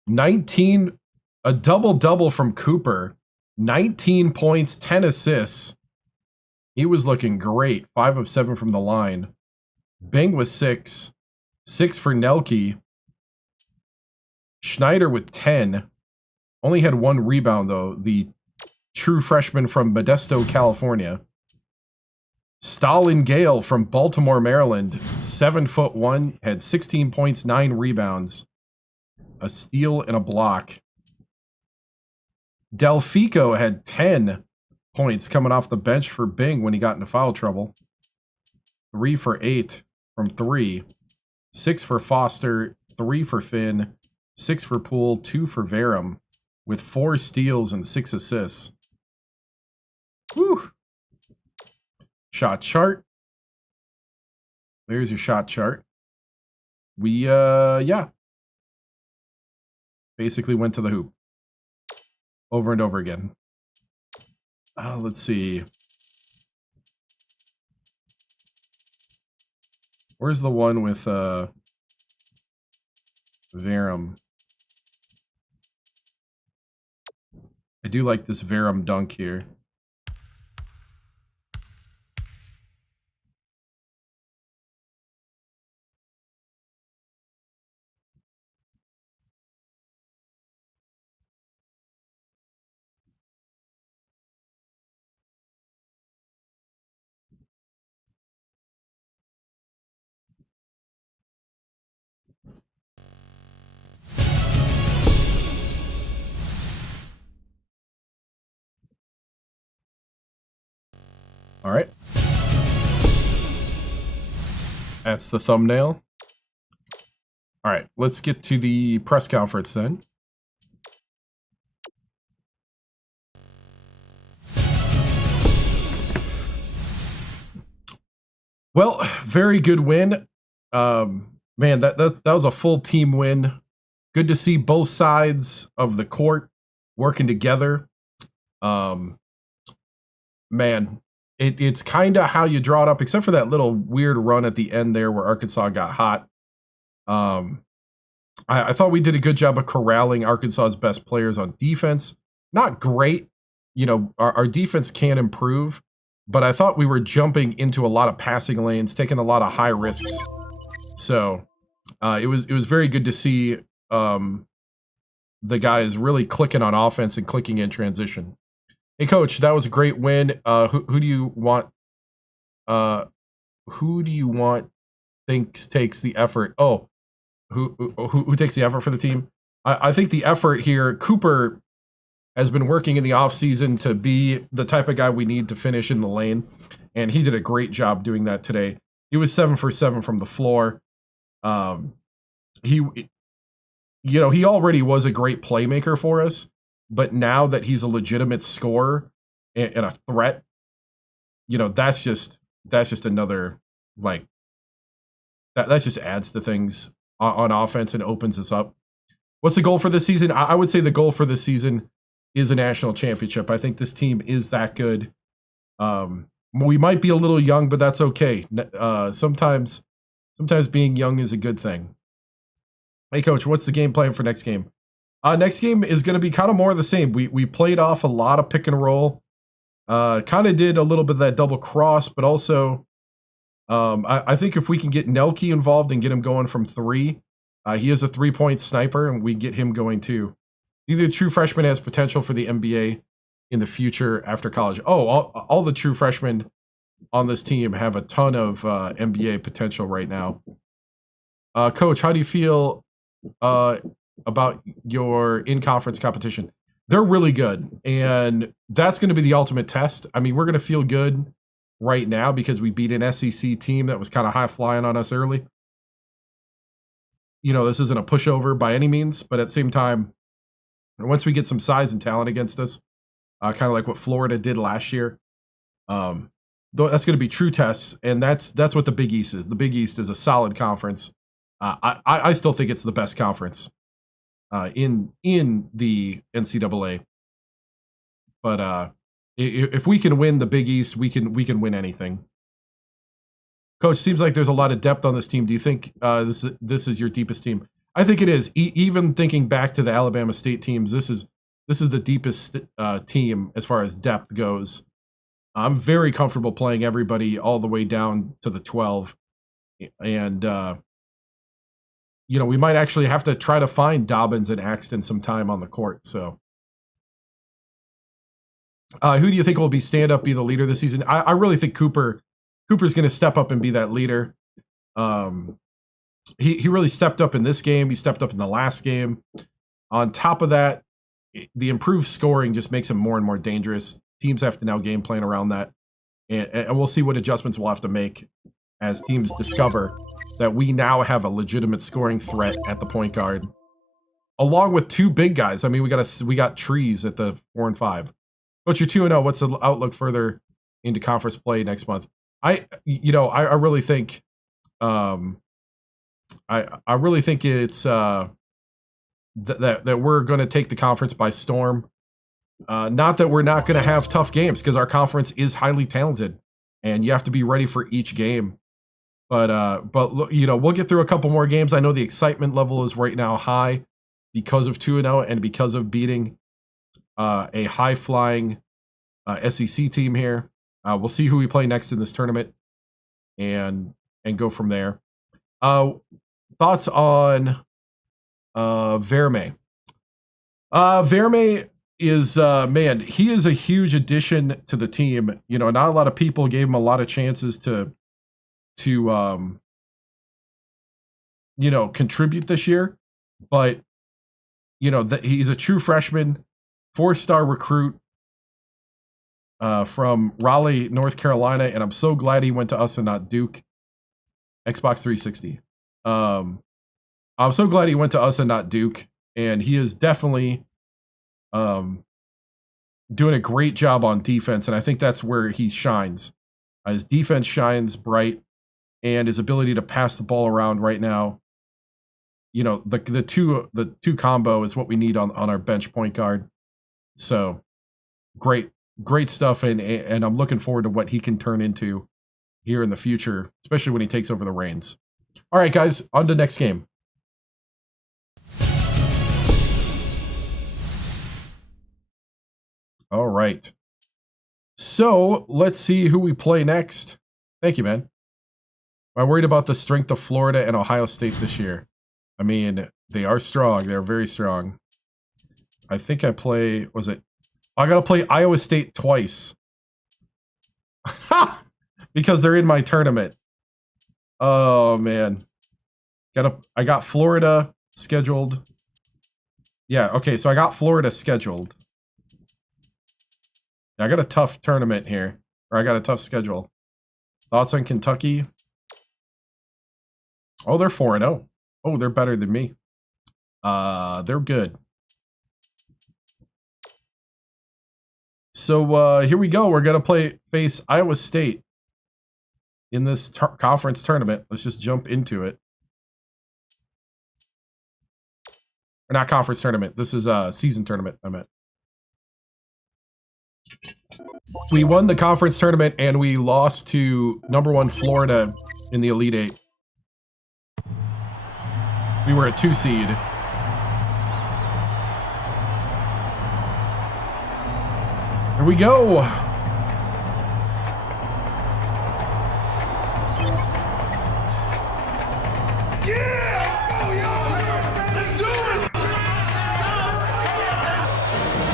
19, a double-double from Cooper. 19 points, 10 assists. He was looking great. 5 of 7 from the line. Bing was 6. 6 for Nelke. Schneider with 10. Only had 1 rebound, though. The true freshman from Modesto, California. Stalin Gale from Baltimore, Maryland, 7'1", had 16 points, 9 rebounds, a steal and a block. Delfico had 10 points coming off the bench for Bing when he got into foul trouble. 3 for 8 from 3, 6 for Foster, 3 for Finn, 6 for Poole, 2 for Verum, with 4 steals and 6 assists. Whew. Shot chart. There's your shot chart. We, yeah. Basically went to the hoop. Over and over again. Let's see. Where's the one with, Verum? I do like this Verum dunk here. All right. That's the thumbnail. All right, let's get to the press conference then. Well, very good win. Man, that was a full team win. Good to see both sides of the court working together. Man, it's kind of how you draw it up, except for that little weird run at the end there where Arkansas got hot. I thought we did a good job of corralling Arkansas's best players on defense. Not great. You know, our defense can improve, but I thought we were jumping into a lot of passing lanes, taking a lot of high risks. So it was very good to see the guys really clicking on offense and clicking in transition. Hey, Coach, that was a great win. Who do you want? Who do you want takes the effort? Oh, who takes the effort for the team? I think the effort here. Cooper has been working in the offseason to be the type of guy we need to finish in the lane, and he did a great job doing that today. He was 7 for 7 from the floor. He already was a great playmaker for us. But now that he's a legitimate scorer and a threat, you know, that's just another, like, that just adds to things on offense and opens us up. What's the goal for this season? I would say the goal for this season is a national championship. I think this team is that good. We might be a little young, but that's okay. Sometimes being young is a good thing. Hey, Coach, what's the game plan for next game? Next game is going to be kind of more of the same. We played off a lot of pick and roll. Kind of did a little bit of that double cross, but also I think if we can get Nelke involved and get him going from 3, he is a 3-point sniper, and we get him going too. Either true freshman has potential for the NBA in the future after college. Oh, all the true freshmen on this team have a ton of NBA potential right now. Coach, how do you feel about your in-conference competition? They're really good, and that's going to be the ultimate test. I mean, we're going to feel good right now because we beat an SEC team that was kind of high-flying on us early. You know, this isn't a pushover by any means, but at the same time, once we get some size and talent against us, kind of like what Florida did last year, that's going to be true tests, and that's what the Big East is. The Big East is a solid conference. I still think it's the best conference in the NCAA. But if we can win the Big East, we can win anything. Coach, seems like there's a lot of depth on this team. Do you think this is your deepest team? I think it is. Even thinking back to the Alabama State teams, this is the deepest team as far as depth goes. I'm very comfortable playing everybody all the way down to the 12, and you know, we might actually have to try to find Dobbins and Axton some time on the court. So, who do you think will be the leader this season? I really think Cooper's going to step up and be that leader. He really stepped up in this game. He stepped up in the last game. On top of that, the improved scoring just makes him more and more dangerous. Teams have to now game plan around that, and we'll see what adjustments we'll have to make as teams discover that we now have a legitimate scoring threat at the point guard, along with 2 big guys. I mean, we got trees at the 4 and 5. Coach, you're 2-0. What's the outlook further into conference play next month? I really think, I really think it's that we're going to take the conference by storm. Not that we're not going to have tough games, because our conference is highly talented, and you have to be ready for each game. But you know, we'll get through a couple more games. I know the excitement level is right now high because of 2-0 and because of beating a high-flying SEC team here. We'll see who we play next in this tournament, and go from there. Thoughts on Verme? Verme is man, he is a huge addition to the team. You know, not a lot of people gave him a lot of chances to you know, contribute this year, but you know, he's a true freshman, 4-star recruit from Raleigh, North Carolina, and I'm so glad he went to us and not Duke. Xbox 360. I'm so glad he went to us and not Duke, and he is definitely doing a great job on defense, and I think that's where he shines. His defense shines bright, and his ability to pass the ball around right now, you know, the two combo is what we need on our bench point guard. So great stuff, and I'm looking forward to what he can turn into here in the future, especially when he takes over the reins. All right, guys, on to next game. All right. So let's see who we play next. Thank you, man. Am I worried about the strength of Florida and Ohio State this year? I mean, they are strong. They're very strong. I think I play, was it? I got to play Iowa State twice. Because they're in my tournament. Oh, man. I got Florida scheduled. Yeah, okay, so I got Florida scheduled. I got a tough tournament here. Or I got a tough schedule. Thoughts on Kentucky? Oh, they're 4-0. Oh, they're better than me. They're good. So here we go. We're going to face Iowa State in this conference tournament. Let's just jump into it. Or not conference tournament. This is a season tournament, I meant. We won the conference tournament and we lost to #1 Florida in the Elite Eight. We were a 2 seed. Here we go.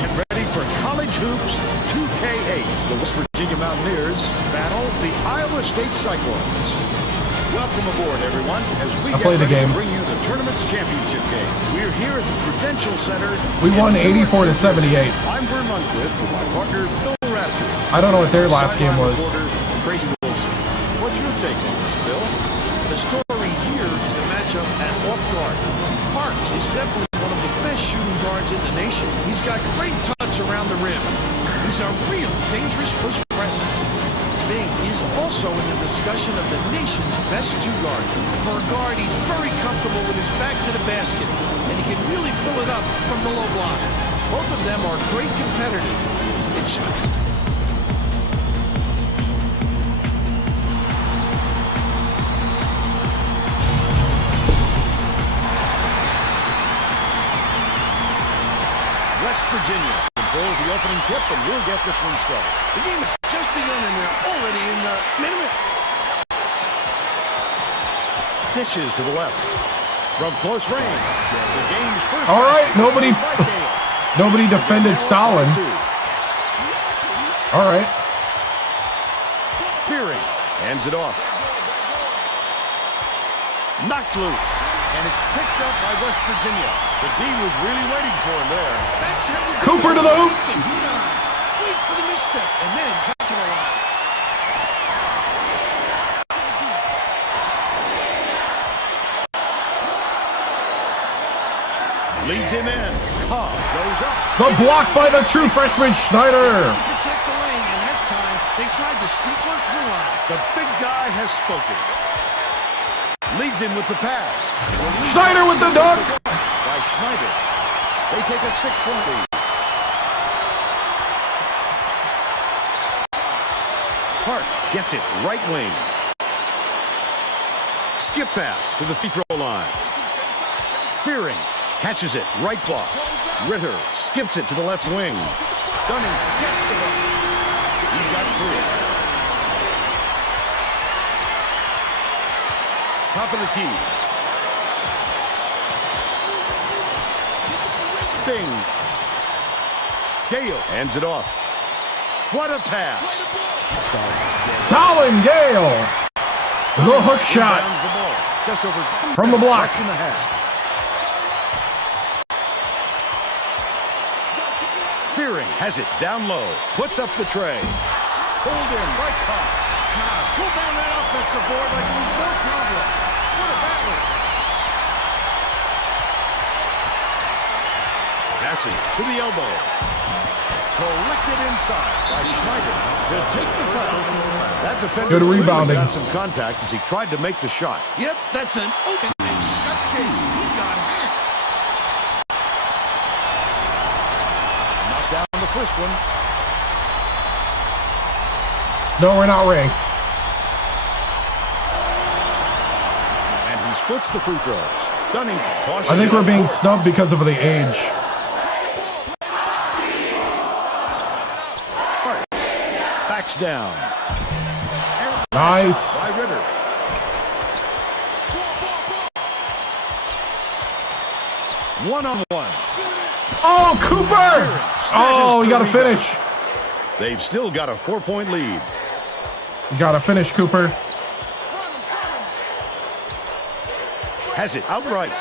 Get ready for College Hoops 2K8. The West Virginia Mountaineers battle the Iowa State Cyclones. Welcome aboard, everyone, as we get ready to bring you the tournament's championship game. We're here at the Prudential Center. We won 84 to 78. I'm Vern Lundquist with my partner, Bill Radford. I don't know what their last game was. Tracy Wilson. What's your take on this, Bill? The story here is a matchup at off guard. Parks is definitely one of the best shooting guards in the nation. He's got great touch around the rim. He's a real dangerous post presence. Bing is also in the discussion of the nation's best two guards. For a guard, he's very comfortable with his back to the basket, and he can really fill it up from the low block. Both of them are great competitors. It's West Virginia controls the opening tip, and we'll get this one started. The game has just begun, and they're already in the minute. Dishes to the left. From close range. The game's first. All right, nobody defended Stalin. All right. Fearing hands it off. Knocked loose. And it's picked up by West Virginia. The D was really waiting for him there. That's how you Cooper to the hoop. Wait for the misstep and then capitalize. Leads him in. Cobb goes up. The block by the true freshman Schneider. Protect the lane, and that time they tried to sneak one through line. The big guy has spoken. Leads him with the pass. Schneider with the dunk. By Schneider. They take a 6-point lead. Hart gets it right wing. Skip pass to the free throw line. Fearing catches it right block. Ritter skips it to the left wing. Dunning gets the ball. He's got 3. Top of the key. Bing. Gale hands it off. What a pass. Stalin Gale. The hook shot. The ball. Just over 2 from the block. left in the half. Fearing has it down low. Puts up the tray. Hold in by Cobb. Pull down that offensive board like it was no problem. What a battler. Passing to the elbow. Collected inside by Schneider. He'll take the foul. That defender Good rebounding. got some contact as he tried to make the shot. Yep, that's an open and shut case. He got hacked. Knocks down the first one. No, we're not ranked. And he splits the free throws. Dunning tosses I think it we're up. being snubbed because of the age. Backs down. Nice. By Ritter. One-on-one. Oh, Cooper! Oh, you got to finish. They've still got a 4-point lead. You got to finish, Cooper. Has it outright.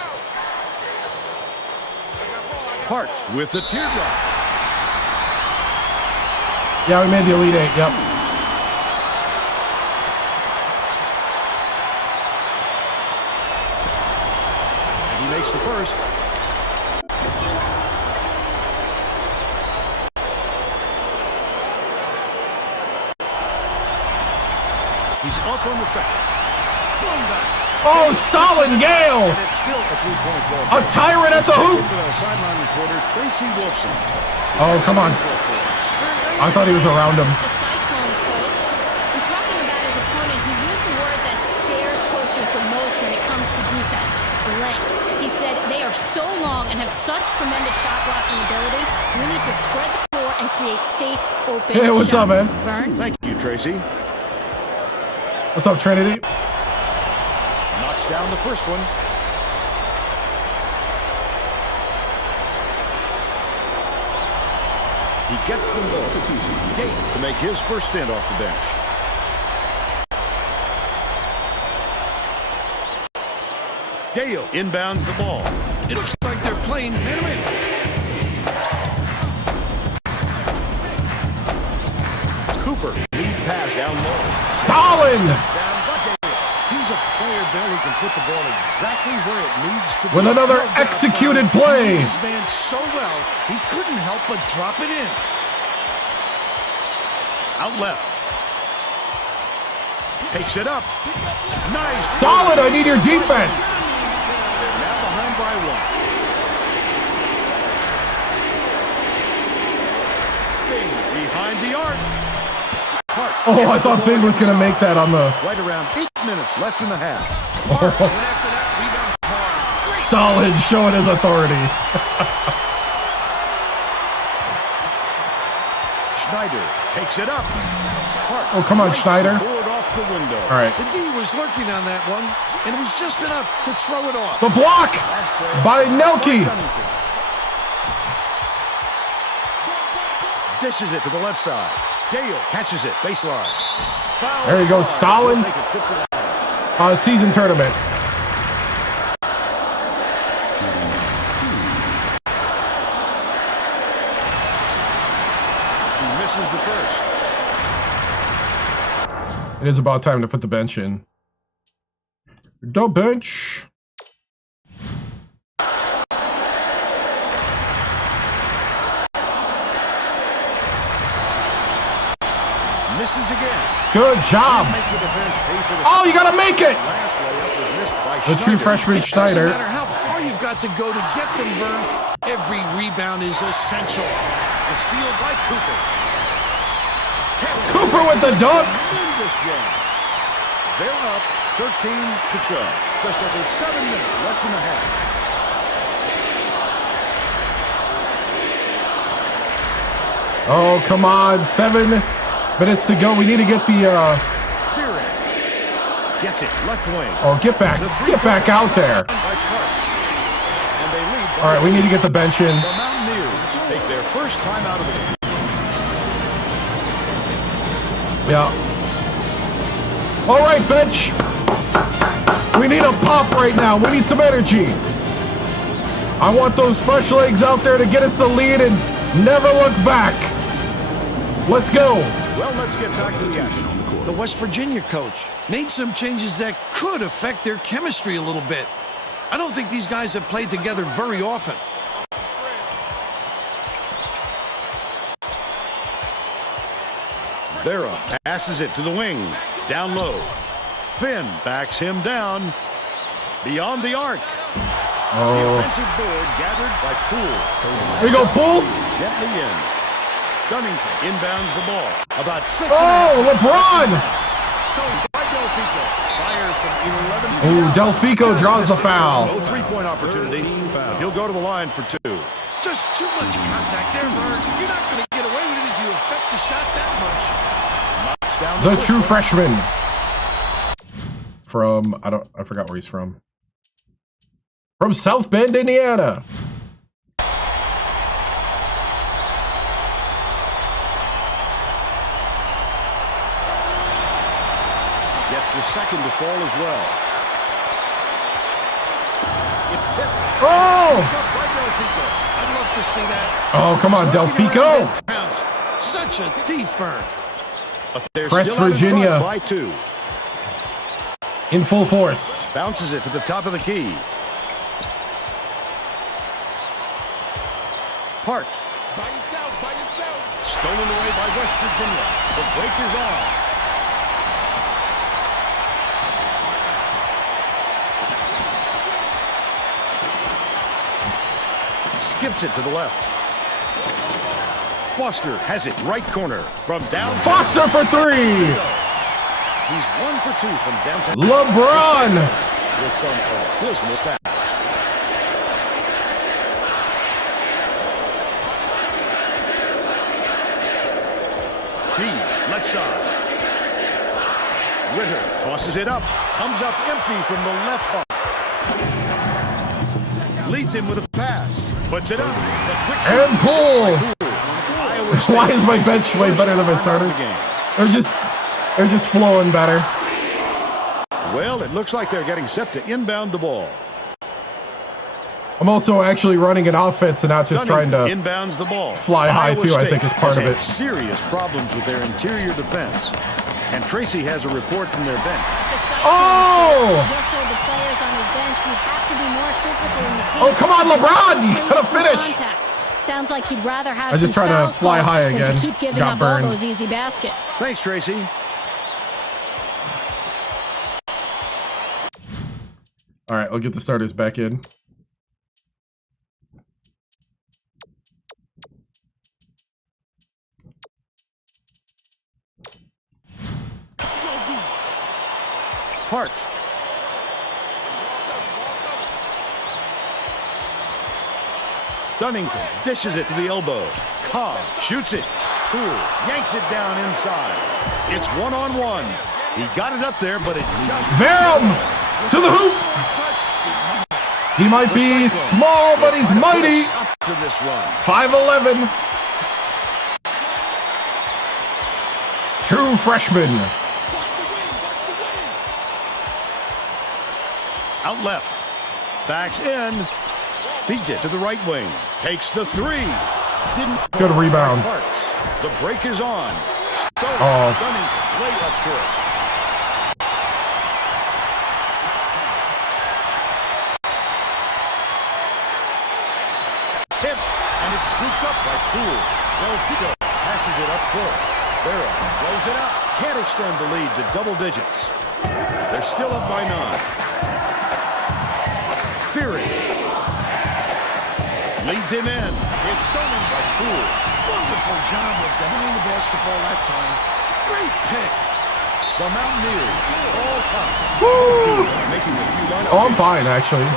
Hart with the teardrop. Yeah, we made the Elite Eight. Yep. He makes the first. He's off on the second. Oh, Stalin Gale! And it's still a 3-point ball. A tyrant at the hoop! Our sideline reporter, Tracy Wilson. Oh, come on. I thought he was around him. The Cyclones coach, and talking about his opponent, he used the word that scares coaches the most when it comes to defense, length. He said they are so long and have such tremendous shot blocking ability, we need to spread the floor and create safe, open Hey, what's up, shots. man? Vern? Thank you, Tracy. What's up, Trinity? Knocks down the first one. He gets them both. Gates to make his first stand off the bench. Gale inbounds the ball. It looks like they're playing man-to-man. Cooper, lead pass down low. Stalin! Down by Gale. He's a player, Bill, who can put the ball exactly where it needs to be. With another executed play. He used his man so well, he couldn't help but drop it in. Out left. Takes it up. Nice. Stalin, I need your defense. They're now behind by one. Bing behind the arc. Hart Oh, I gets the thought ball Big was going to inside. make that on the... Right around 8 minutes left in the half. And after that, rebound hard. Great. Stalin showing his authority. Schneider takes it up. Hart Oh, come on, breaks Schneider. the board off the window. All right. The D was lurking on that one, and it was just enough to throw it off. The block by Nelke. Dishes it to the left side. Gale catches it. Baseline. Foul. There you go, Stalin. Take it to the line. Season tournament. He misses the first. It is about time to put the bench in. The bench. Misses again. Good job. Make the defense pay for the Oh, you got to make it. last layup was missed by The true Schneider. freshman It doesn't Schneider. matter how far you've got to go to get them, Vern. Every rebound is essential. A steal by Cooper. Cooper with the dunk. Tremendous jam. They're up 13-12. Just over 7 minutes left in the half. Oh, come on. 7 minutes to go. We need to get the... Fearing. Gets it. Left wing. Oh, get back. Get back out there. By Parks. And they lead by All right, we need to get the bench in. The Mountaineers take their first time out of the game. Yeah. All right, bench. We need a pop right now. We need some energy. I want those fresh legs out there to get us the lead and never look back. Let's go. Well, let's get back to the action on the court. The West Virginia coach made some changes that could affect their chemistry a little bit. I don't think these guys have played together very often. Vera passes it to the wing. Down low. Finn backs him down. Beyond the arc. Oh, Offensive board gathered by Poole. there you go, Poole. Gently in. Dunnington inbounds the ball. About 6 Oh, LeBron. Stone by Delfico. Fires from 11 feet Ooh, out. Delfico draws the foul. No three-point opportunity. But he'll go to the line for 2. Just too much contact there, Vern. You're not going to get away with it if you affect the shot that much. Knocks down The first true one. freshman. From, I forgot where he's from. From South Bend, Indiana. Gets the second to fall as well. It's tipped. Oh! Up by Delfico. I'd love to see that. Oh, come on, Delfico. Pounce. Such a thief, Vern. They're Press still out in Virginia. front by 2. In full force. Bounces it to the top of the key. Parks. By yourself, by yourself. Stolen away by West Virginia. The break is on. Skips it to the left. Foster has it right corner from downtown. Foster for 3. He's 1 for 2 from downtown. LeBron. With some abysmal stats. Feeds, left side. Ritter tosses it up. Comes up empty from the left block. Leads him with a pass. Puts it up. And pull. Why is my bench way better than my starters? They're just flowing better. Well, it looks like they're getting set to inbound the ball. I'm also actually running an offense and not just trying to inbounds the ball. Fly high too, I think is part of it. Serious problems with their interior defense. And Tracy has a report from their bench. Oh! Just told the players on his bench we have to be more physical in the paint. Oh, come on, LeBron! You gotta finish! Contact. Sounds like he'd rather have I just some try to fouls fly high than again. to keep giving Got up burned. all those easy baskets. Thanks, Tracy. All right, I'll get the starters back in. Hart. Dunnington dishes it to the elbow. Cobb shoots it. Poole yanks it down inside. It's one-on-one. He got it up there, but it just... Verum! To the hoop! He might be small, but he's mighty. 5'11". True freshman. Out left. Backs in. Feeds it to the right wing. Takes the three. Didn't. Good rebound. The break is on. Oh. Dunnington way up court. Tip, and it's scooped up by Poole. Delfico passes it up court. Barrow blows it up. Can't extend the lead to double digits. They're still up by 9. Fury leads him in. It's stolen by Poole. Wonderful job of denying the basketball that time. Great pick. The Mountaineers all time. Woo! Making a few lineup Oh, I'm fine, actually.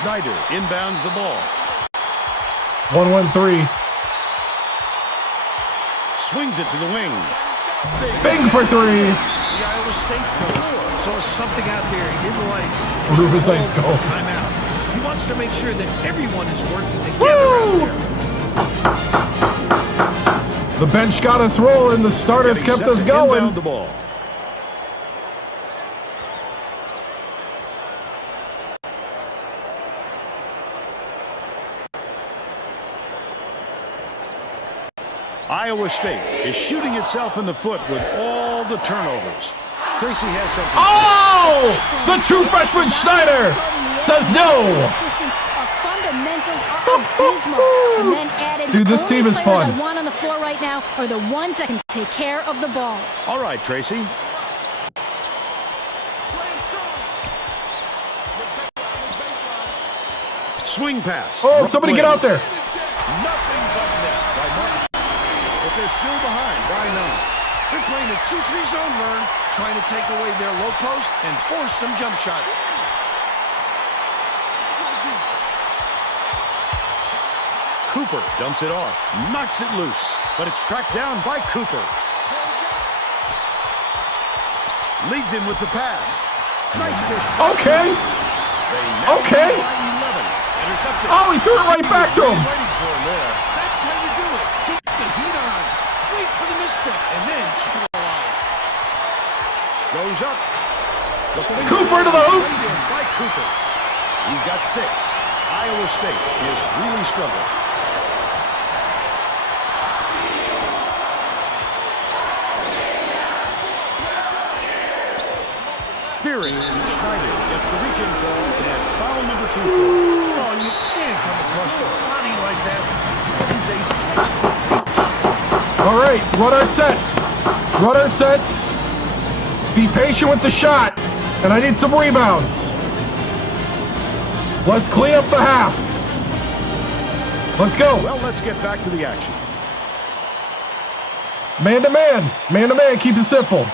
Schneider inbounds the ball. 1-1-3. Swings it to the wing. Big for 3. The Iowa State coach saw something out there he didn't like. Rufus Ice Gold. Timeout. He wants to make sure that everyone is working together out there. The bench got us rolling. The starters kept us going. The ball. Iowa State is shooting itself in the foot with all the turnovers. Tracy has something. Oh! The true freshman Schneider says no. Dude, this team is fun. The one on the floor right now are the ones that can take care of the ball. All right, Tracy. Swing pass. Oh, somebody get out there. Nothing but net by Martin. But they're still behind by 9. They're playing a 2-3 zone, Vern, trying to take away their low post and force some jump shots. Cooper dumps it off, knocks it loose, but it's tracked down by Cooper. Leads him with the pass. Nice dish. Okay. Okay. Oh, he threw it right back to him. That's how you do it. Keep the heat on. Wait for the misstep and then capitalize. Goes up. Cooper to the hoop. By Cooper. He's got 6. Iowa State is really struggling. Fearing Schneider gets the reach-in call, and that's foul number 2. Oh, you can't come across the body like that. That is a... All right, run our sets. Run our sets. Be patient with the shot. And I need some rebounds. Let's clean up the half. Let's go. Well, let's get back to the action. Man to man. Man to man. Keep it simple.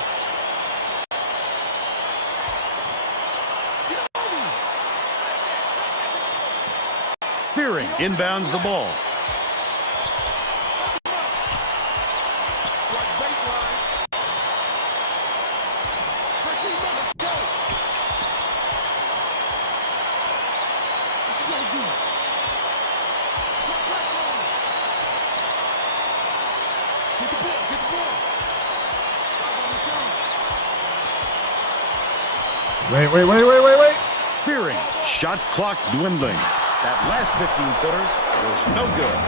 Inbounds the ball. Wait. Fearing shot clock dwindling. That last 15-footer was no good.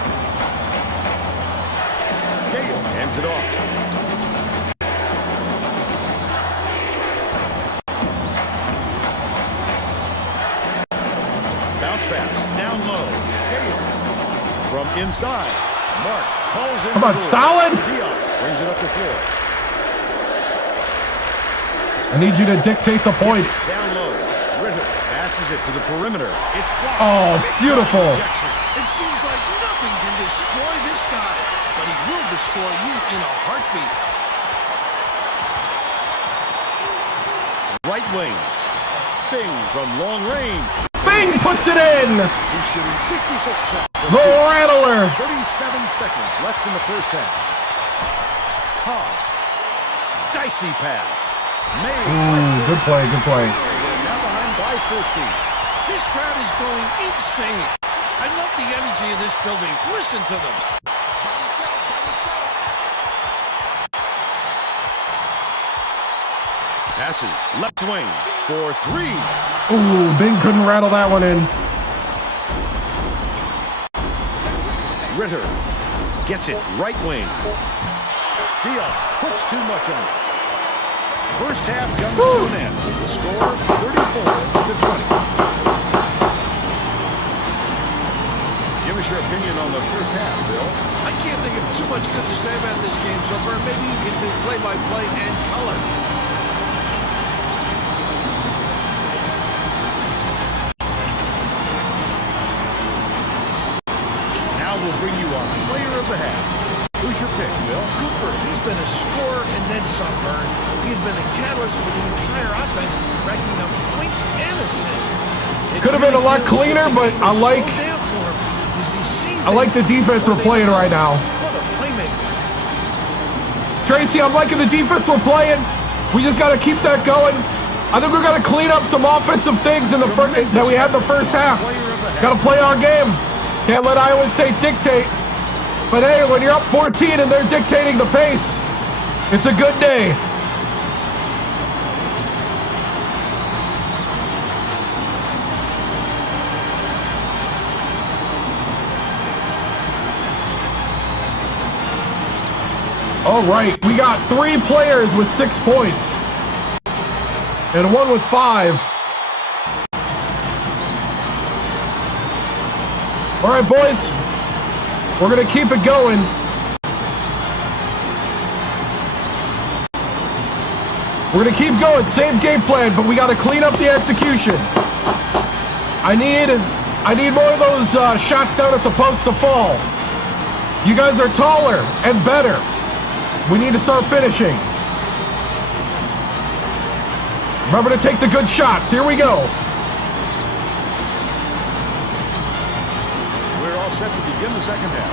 Gale hands it off. Bounce pass down low. Gale from inside. Mark calls in. Come on, Stalin. Dion brings it up the floor. I need you to dictate the points. Down low. Ritter passes it to the perimeter. It's blocked. Oh, beautiful. It seems like nothing can destroy this guy, but he will destroy you in a heartbeat. Right wing. Bing from long range. Bing puts it in. He's shooting 66%. The Rattler. 37 seconds left in the first half. Cobb. Dicey pass. Ooh, good play. Now behind by 14. This crowd is going insane. I love the energy of this building. Listen to them. Passes left wing for three. Ooh, Bing couldn't rattle that one in. Ritter gets it right wing. Dion puts too much on it. First half comes to an end with the score 34-20. Give us your opinion on the first half, Bill. I can't think of too much good to say about this game so far. Maybe you can do play-by-play and color. Now we'll bring you our player of the half. Who's your pick, Bill? Cooper, he's been a scorer and then some, Vern. He's been a catalyst for the entire offense, racking up points and assists. Could have been a lot cleaner, but I like the defense we're playing right now. What a playmaker. Tracy, I'm liking the defense we're playing. We just got to keep that going. I think we're going to clean up some offensive things in the that we had the first half. Got to play our game. Can't let Iowa State dictate. But hey, when you're up 14 and they're dictating the pace, it's a good day. All right, we got 3 players with 6 points and 1 with 5. All right, boys. We're going to keep it going. We're going to keep going. Same game plan, but we got to clean up the execution. I need more of those shots down at the post to fall. You guys are taller and better. We need to start finishing. Remember to take the good shots. Here we go. Set to begin the second half.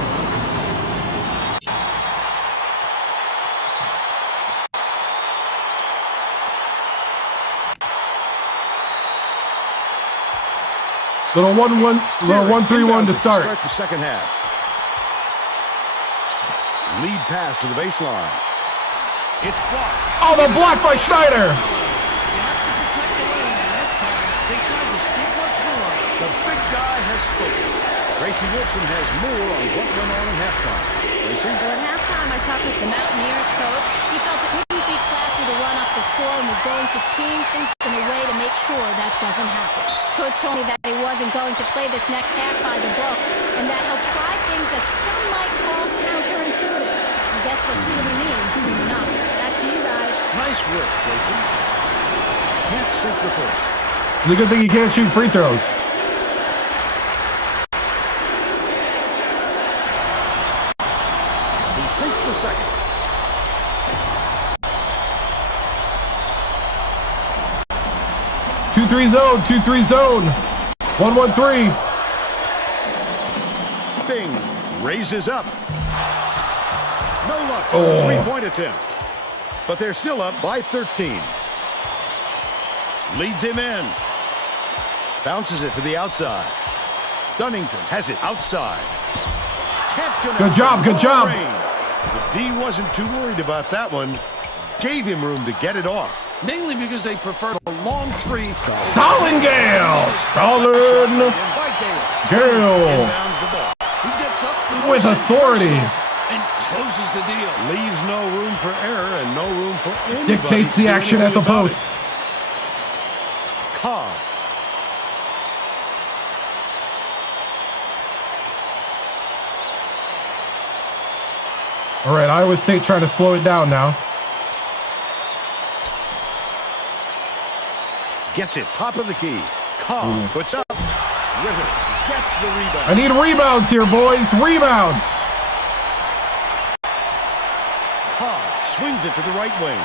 Little 1-3-1 to start. Start the second half. Lead pass to the baseline. It's blocked. Oh, the block by Schneider. You have to protect the lane, and that time they tried to sneak one through on him. The big guy has spoken. Tracy Wilson has more on what went on in halftime. Tracy? Well, at halftime, I talked with the Mountaineers coach. He felt it wouldn't be classy to run up the score and was going to change things in a way to make sure that doesn't happen. Coach told me that he wasn't going to play this next half by the book and that he'll try things that some might call counterintuitive. I guess we'll see what he means soon enough. Back to you guys. Nice work, Tracy. Can't sink the first. The good thing he can't shoot free throws. Sinks the second. Two-three zone. 1-1-3. Shooting. Raises up. No luck on the three-point attempt. But they're still up by 13. Leads him in. Bounces it to the outside. Dunnington has it outside. Good job, good job. The D wasn't too worried about that one. Gave him room to get it off. Mainly because they preferred a long three. Stalin Gale! Stalin Gale! He gets up With authority. and closes the deal. Leaves no room for error and no room for anybody. Dictates the action at the post. Cobb. All right, Iowa State trying to slow it down now. Gets it, top of the key. Cobb puts up. Ritter gets the rebound. I need rebounds here, boys. Rebounds. Cobb swings it to the right wing.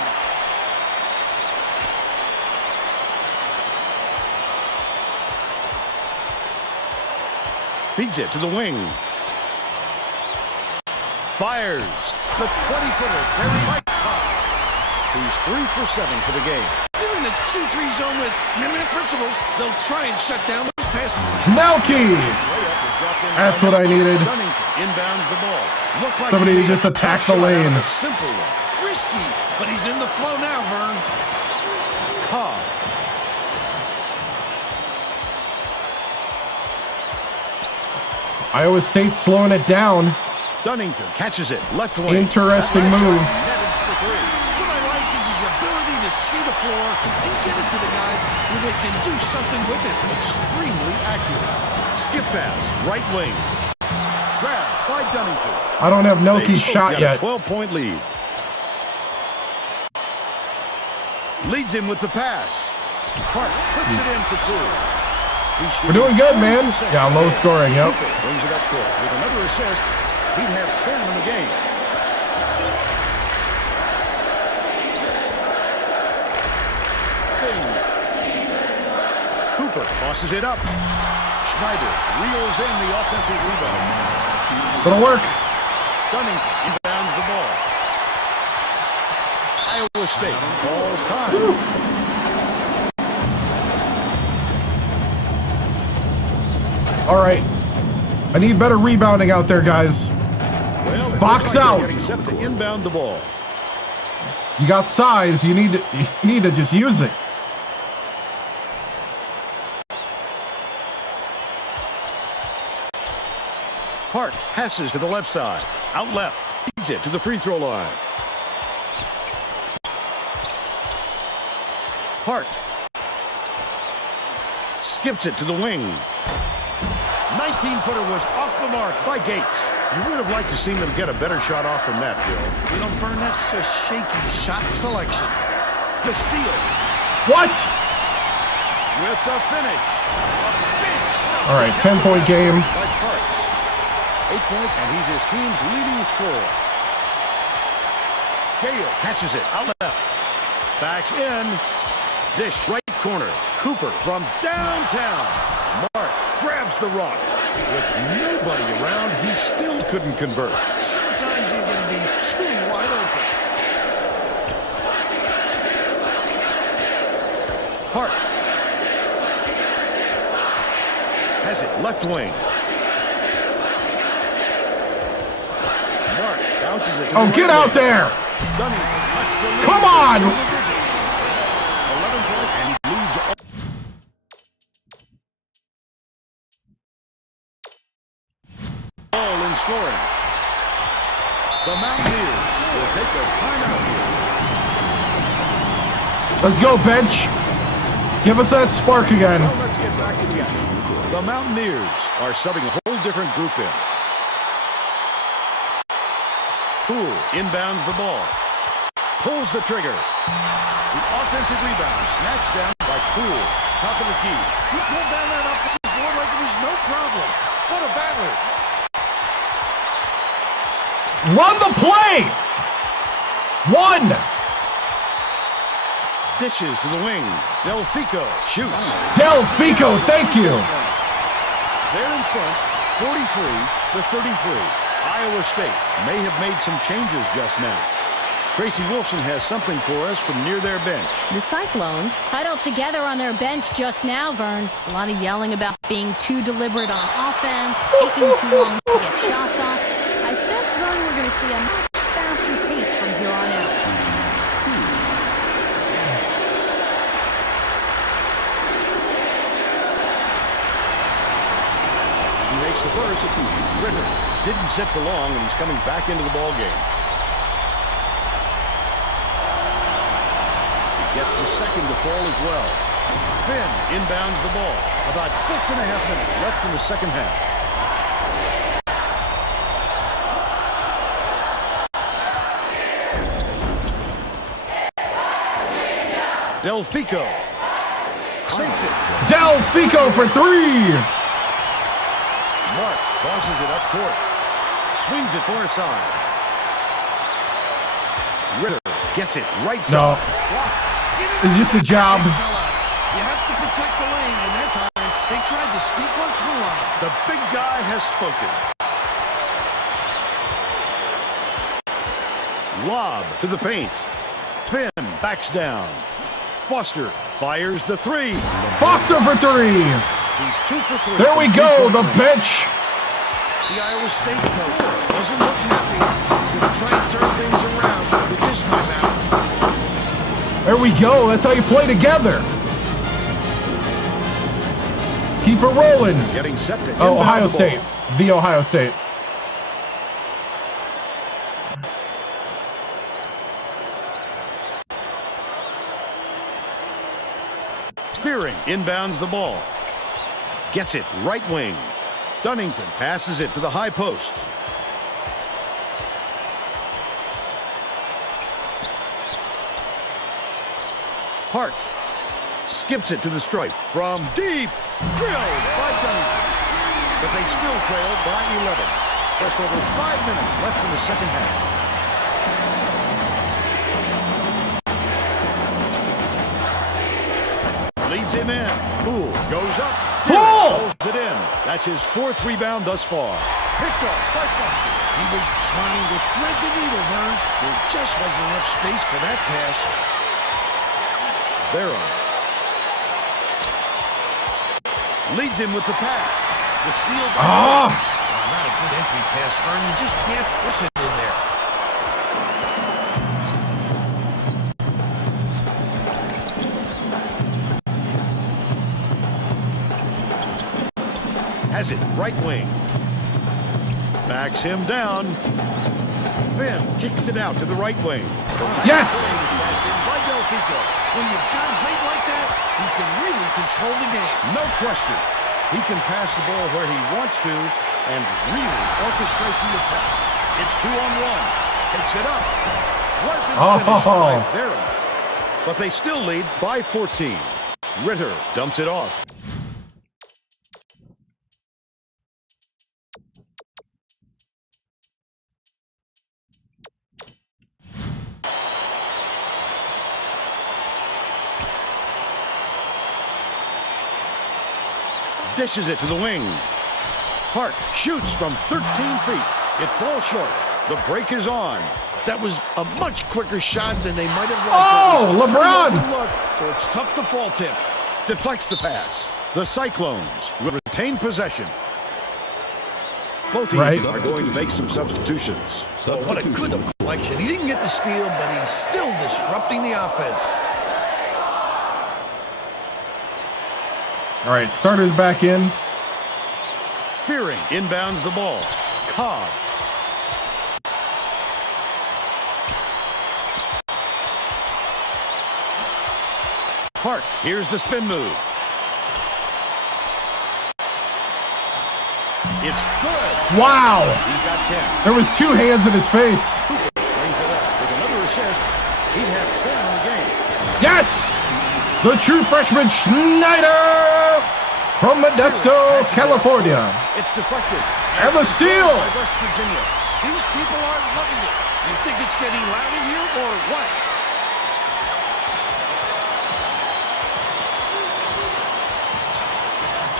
Feeds it to the wing. Fires the 20-footer carried by Cobb. He's 3 for 7 for the game. They're in the 2-3 zone with limited principles. They'll try and shut down those passing lanes. Nelke. That's what I needed. Inbounds the ball. Looked like Somebody he just made a attack tough the shot out lane. of a simple one. Risky, but he's in the flow now, Vern. Cobb. Iowa State slowing it down. Dunnington catches it. Left wing. Interesting move. What I like is his ability to see the floor and get it to the guys where they can do something with it. Extremely accurate. Skip pass. Right wing. Grabbed by Dunnington. I don't have Nelke's They've shot got yet. a 12-point lead. Leads him with the pass. Clark puts it in for two. We're doing good, man. Yeah, low scoring, yep. Brings it up court. With another assist, he'd have 10 in the game. Cooper tosses it up. Schneider reels in the offensive rebound. Gonna work. Dunnington inbounds the ball. Iowa State calls time. All right. I need better rebounding out there, guys. Well, Box out. Getting set to inbound the ball. You got size. You need to just use it. Hart passes to the left side. Out left. Feeds it to the free throw line. Hart skips it to the wing. 19-footer was off the mark by Gates. You would have liked to seen them get a better shot off from that, Bill. You know, Vern, that's just shaky shot selection. The steal. What? With the finish. All right, 10-point game. By Parks. 8 points, and he's his team's leading scorer. Gale catches it out left. Backs in. Dish right corner. Cooper from downtown. Mark grabs the rock. With nobody around, he still couldn't convert. Sometimes you can be too wide open. Hart has it left wing. Mark bounces it to Oh, the get right out wing. there. Stunning. That's the lead. Come on. 11 points, and he leads all. All in scoring. The Mountaineers will take their timeout here. Let's go, bench. Give us that spark again. Well, let's get back to the action. The Mountaineers are subbing a whole different group in. Poole inbounds the ball. Pulls the trigger. The offensive rebound snatched down by Poole. Top of the key. He pulled down that offensive board like it was no problem. What a battler. Run the play. One. Dishes to the wing. Delfico shoots. Delfico, thank you. They're in front, 43-33. Iowa State may have made some changes just now. Tracy Wilson has something for us from near their bench. The Cyclones Huddled together on their bench just now, Vern. A lot of yelling about being too deliberate on offense, taking too long to get shots off. I sense, Vern, we're going to see a much faster pace from here on out. He makes the first. Ritter didn't sit for long, and he's coming back into the ball game. Gets the second to fall as well. Finn inbounds the ball. About 6.5 minutes left in the second half. Delfico sinks it. Delfico for three. Mark tosses it up court. Swings it far side. Ritter gets it right No. side. It's just a job. You have to protect the lane, and that time they tried to sneak one through on him. The big guy has spoken. Lob to the paint. Finn backs down. Foster fires the three. Foster for three. He's 2 for 3. There we go. The bench. The Iowa State coach doesn't look happy. He's going to try and turn things around with this timeout. There we go. That's how you play together. Keep it rolling. Getting set to Oh, inbound Ohio the State. ball. The Ohio State. Fearing inbounds the ball. Gets it right wing. Dunnington passes it to the high post. Hart skips it to the stripe from deep. Drilled by Dunnington. But they still trail by 11. Just over 5 minutes left in the second half. Leads him in. Poole goes up. Poole! Pulls it in. That's his 4th rebound thus far. Picked off by Foster. He was trying to thread the needle, Vern. There just wasn't enough space for that pass. Barron leads him with the pass. The steal. Ah! Not a good entry pass, Vern. You just can't force it in there. Has it right wing. Backs him down. Finn kicks it out to the right wing. Yes! By Delfico. When you've got height like that, he can really control the game. No question. He can pass the ball where he wants to and really orchestrate the attack. It's 2-on-1. Takes it up. Wasn't finished by Barron. But they still lead by 14. Ritter dumps it off. Dishes it to the wing. Hart shoots from 13 feet. It falls short. The break is on. That was a much quicker shot than they might have liked. Oh, LeBron! Good look, so it's tough to fault him. Deflects the pass. The Cyclones will retain possession. Both teams are going to make some substitutions. Oh, what a good deflection. He didn't get the steal, but he's still disrupting the offense. All right, starters back in. Fearing inbounds the ball. Cobb. Hart, here's the spin move. It's good. Wow! He's got 10. There was 2 hands in his face. Brings it up with another assist. He'd have 10 in the game. Yes! The true freshman Schneider from Modesto, California. It's deflected. And the steal! By West Virginia. These people aren't loving it. You think it's getting loud in here or what?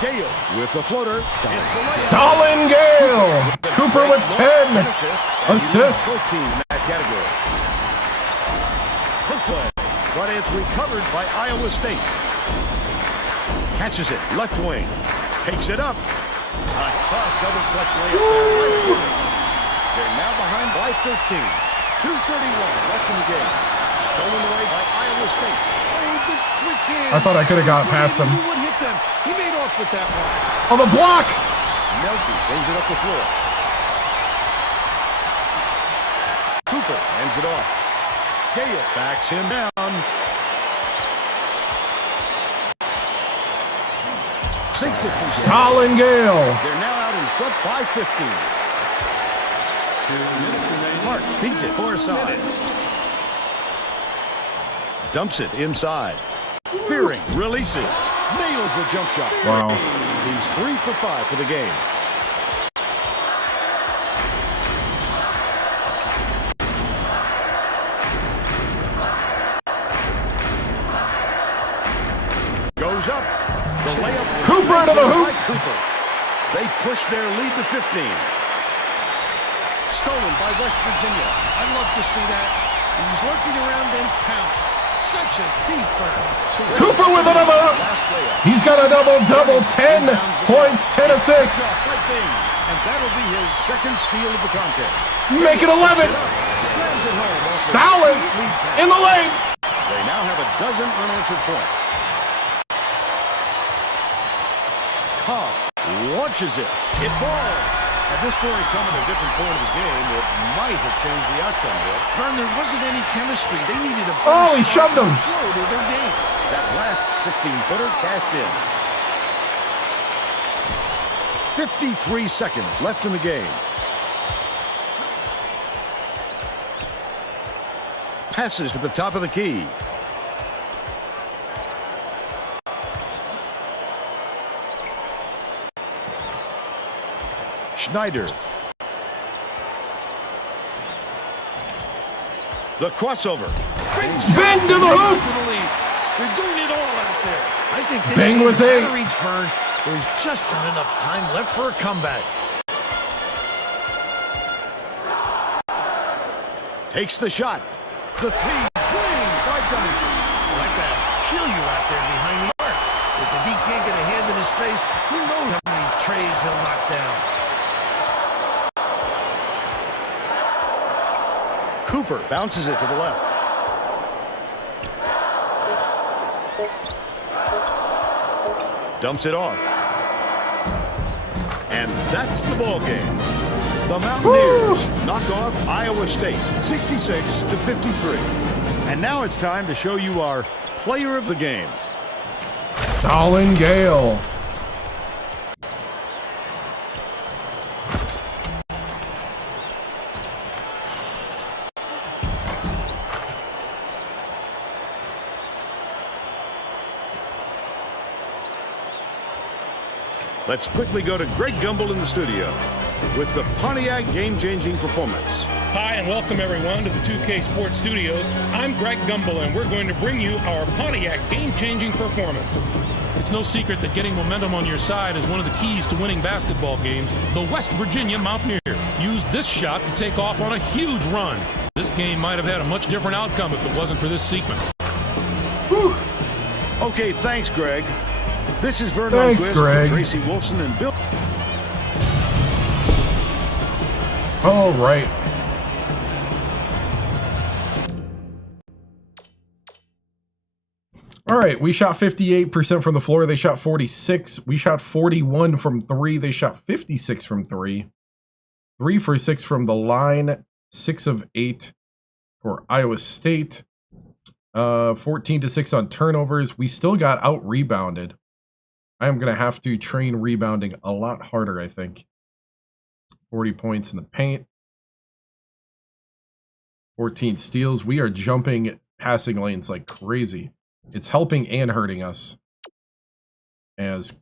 Gale with the floater. It's the layup. Stalin Gale. Cooper with 10 assists. 14 in that category. Quick play, but it's recovered by Iowa State. Catches it, left wing. Takes it up. A tough double clutch layup. They're now behind by 13. 2:31 left in the game. Stolen away by Iowa State. Oh, the quick hands. I thought I could have got past him. He knew what hit them. He made off with that one. Oh, the block. Melky brings it up the floor. Cooper hands it off. Gale backs him down. 6:50. Stalin Gale. They're now out in front by 15. 2 minutes remaining. Mark beats it far side. Dumps it inside. Fearing releases. Nails the jump shot. Wow. He's 3 for 5 for the game. Goes up. The layup. Cooper to the hoop. By Cooper. They push their lead to 15. Stolen by West Virginia. I'd love to see that. He's lurking around then pounced. Such a deep burn. Cooper with another. Last layup. He's got a double-double. 10 points, 10 assists. Right thing. And that'll be his second steal of the contest. Make it 11. Slams it home. Stalin in the lane. They now have a dozen unanswered points. Cobb launches it. It falls. Had this story come at a different point of the game, it might have changed the outcome there. Vern, there wasn't any chemistry. They needed a Oh, he shoved him. flow to their game. That last 16-footer cashed in. 53 seconds left in the game. Passes to the top of the key. Schneider. The crossover. Bang to the hoop. They're doing it all out there. I think this Bang game's with out of 8. reach, Vern. There's just not enough time left for a comeback. Takes the shot. The three. Bang by Dunnington. Like that. Kill you out there behind the arc. If the D can't get a hand in his face, who knows how many trays he'll knock down. Cooper bounces it to the left. Dumps it off. And that's the ball game. The Mountaineers knock off Iowa State 66-53. And now it's time to show you our player of the game. Stalin Gale. Let's quickly go to Greg Gumbel in the studio with the Pontiac game-changing performance. Hi, and welcome everyone to the 2K Sports Studios. I'm Greg Gumbel, and we're going to bring you our Pontiac game-changing performance. It's no secret that getting momentum on your side is one of the keys to winning basketball games. The West Virginia Mountaineers used this shot to take off on a huge run. This game might have had a much different outcome if it wasn't for this sequence. Whew. Okay, thanks, Greg. This is Vernon Thanks, Quist, Greg. Tracy Wolfson, and Bill. All right. All right, we shot 58% from the floor. They shot 46. We shot 41 from 3. They shot 56 from 3. 3 for 6 from the line. 6 of 8 for Iowa State. 14-6 on turnovers. We still got out-rebounded. I'm going to have to train rebounding a lot harder, I think. 40 points in the paint. 14 steals. We are jumping passing lanes like crazy. It's helping and hurting us. As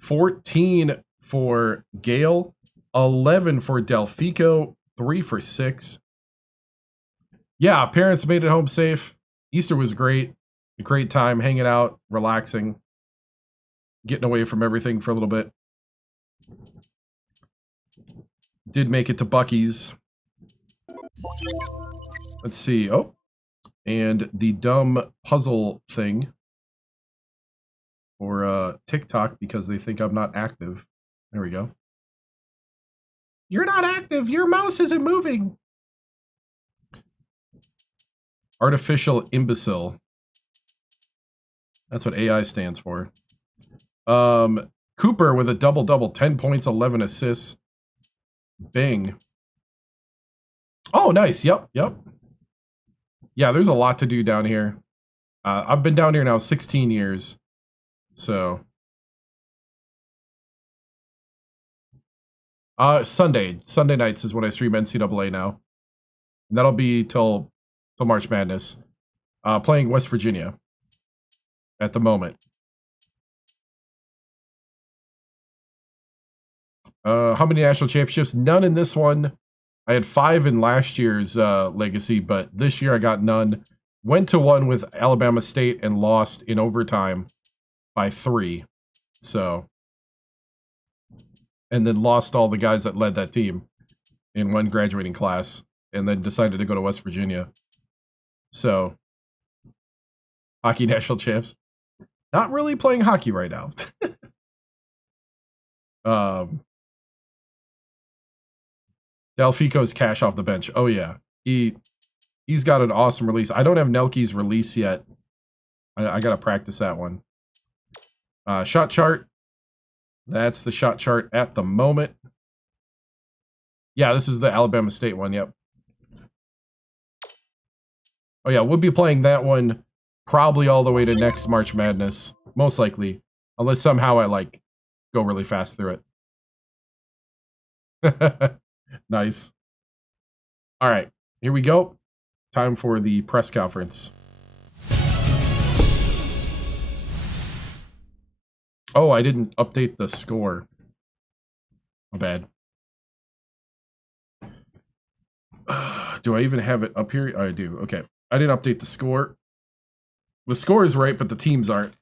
14 for Gale, 11 for Delfico, 3 for 6. Yeah, parents made it home safe. Easter was great. A great time hanging out, relaxing. getting away from everything for a little bit. Did make it to Buc-ee's. Let's see. Oh, and the dumb puzzle thing for TikTok because they think I'm not active. There we go. You're not active. Your mouse isn't moving. Artificial imbecile. That's what AI stands for. Cooper with a double-double, 10 points, 11 assists. Bing. Oh, nice. Yep. Yeah, there's a lot to do down here. I've been down here now 16 years. So. Sunday nights is when I stream NCAA now. And that'll be till March Madness. Playing West Virginia at the moment. How many national championships? None in this one. I had 5 in last year's legacy, but this year I got none. Went to one with Alabama State and lost in overtime by 3. So, and then lost all the guys that led that team in one graduating class, and then decided to go to West Virginia. So, hockey national champs. Not really playing hockey right now. Delfico's cash off the bench. Oh yeah, he's got an awesome release. I don't have Nelke's release yet. I gotta practice that one. Shot chart. That's the shot chart at the moment. Yeah, this is the Alabama State one. Yep. Oh yeah, we'll be playing that one probably all the way to next March Madness, most likely, unless somehow I like go really fast through it. Nice. All right, here we go. Time for the press conference. Oh, I didn't update the score. My bad. Do I even have it up here? I do. Okay. I didn't update the score. The score is right, but the teams aren't.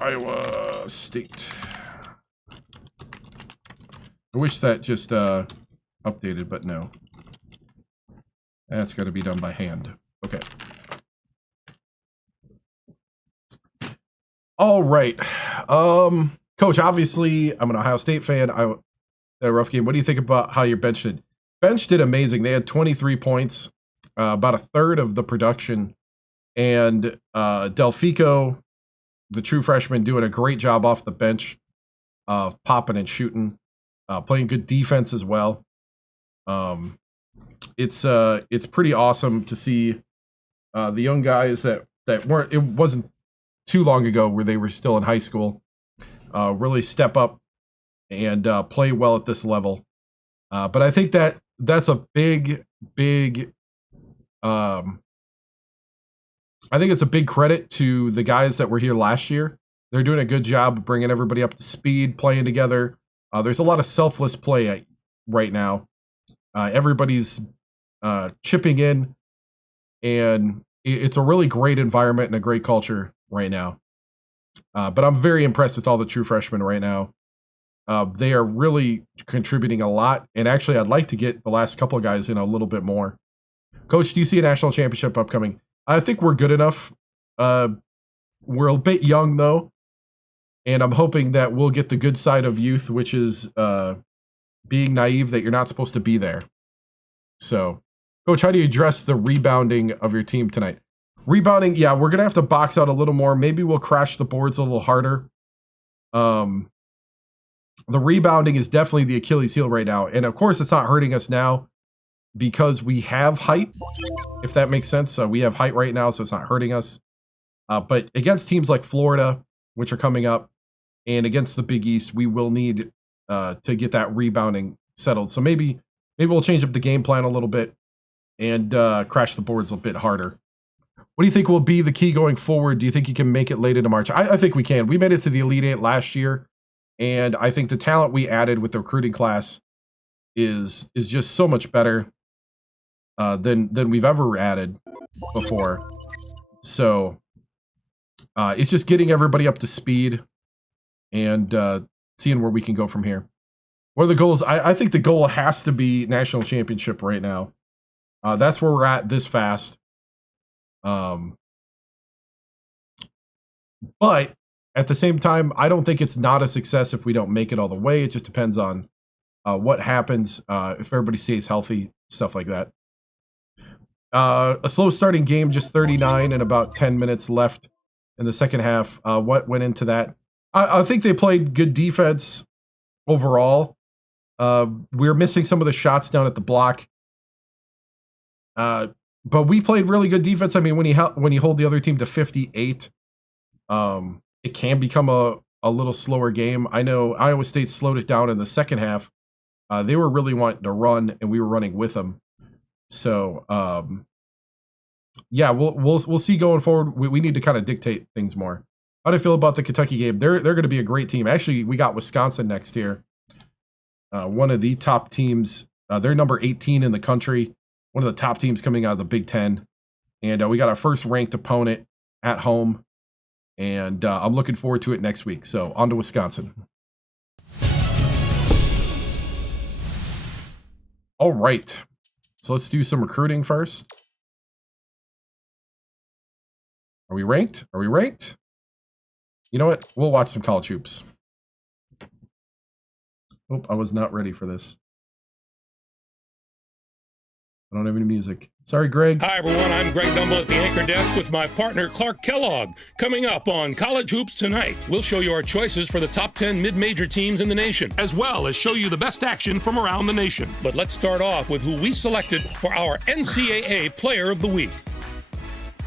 Iowa State. I wish that just updated, but no. That's got to be done by hand. Okay. All right. Coach, obviously, I'm an Ohio State fan. I had a rough game. What do you think about how your bench did? Bench did amazing. They had 23 points, about a third of the production. And Delfico, the true freshman, doing a great job off the bench, popping and shooting. Playing good defense as well. It's pretty awesome to see the young guys that weren't. It wasn't too long ago where they were still in high school. Really step up and play well at this level. But I think that's a big. I think it's a big credit to the guys that were here last year. They're doing a good job of bringing everybody up to speed, playing together. There's a lot of selfless play right now. Everybody's chipping in, and it's a really great environment and a great culture right now. But I'm very impressed with all the true freshmen right now. They are really contributing a lot, and actually I'd like to get the last couple of guys in a little bit more. Coach, do you see a national championship upcoming? I think we're good enough. We're a bit young, though. And I'm hoping that we'll get the good side of youth, which is being naive that you're not supposed to be there. So, Coach, how do you address the rebounding of your team tonight? Rebounding, yeah, we're going to have to box out a little more. Maybe we'll crash the boards a little harder. The rebounding is definitely the Achilles heel right now. And, of course, it's not hurting us now because we have height, if that makes sense. So we have height right now, so it's not hurting us. But against teams like Florida, which are coming up, and against the Big East, we will need to get that rebounding settled. So maybe we'll change up the game plan a little bit and crash the boards a bit harder. What do you think will be the key going forward? Do you think you can make it late into March? I think we can. We made it to the Elite Eight last year, and I think the talent we added with the recruiting class is just so much better than we've ever added before. So it's just getting everybody up to speed. and seeing where we can go from here. What are the goals? I think the goal has to be national championship right now. That's where we're at this fast. But at the same time, I don't think it's not a success if we don't make it all the way. It just depends on what happens, if everybody stays healthy, stuff like that. A slow starting game, just 39 and about 10 minutes left in the second half. What went into that? I think they played good defense overall. We're missing some of the shots down at the block. But we played really good defense. I mean, when you hold the other team to 58, it can become a little slower game. I know Iowa State slowed it down in the second half. They were really wanting to run, and we were running with them. So, yeah, we'll see going forward. We need to kind of dictate things more. How do I feel about the Kentucky game? They're going to be a great team. Actually, we got Wisconsin next year. One of the top teams. They're number 18 in the country. One of the top teams coming out of the Big Ten. And we got our first ranked opponent at home. And I'm looking forward to it next week. So on to Wisconsin. All right. So let's do some recruiting first. Are we ranked? Are we ranked? You know what? We'll watch some college hoops. Oh, I was not ready for this. I don't have any music. Sorry, Greg. Hi, everyone. I'm Greg Gumbel at the anchor desk with my partner, Clark Kellogg. Coming up on College Hoops Tonight, we'll show you our choices for the top 10 mid-major teams in the nation, as well as show you the best action from around the nation. But let's start off with who we selected for our NCAA Player of the Week.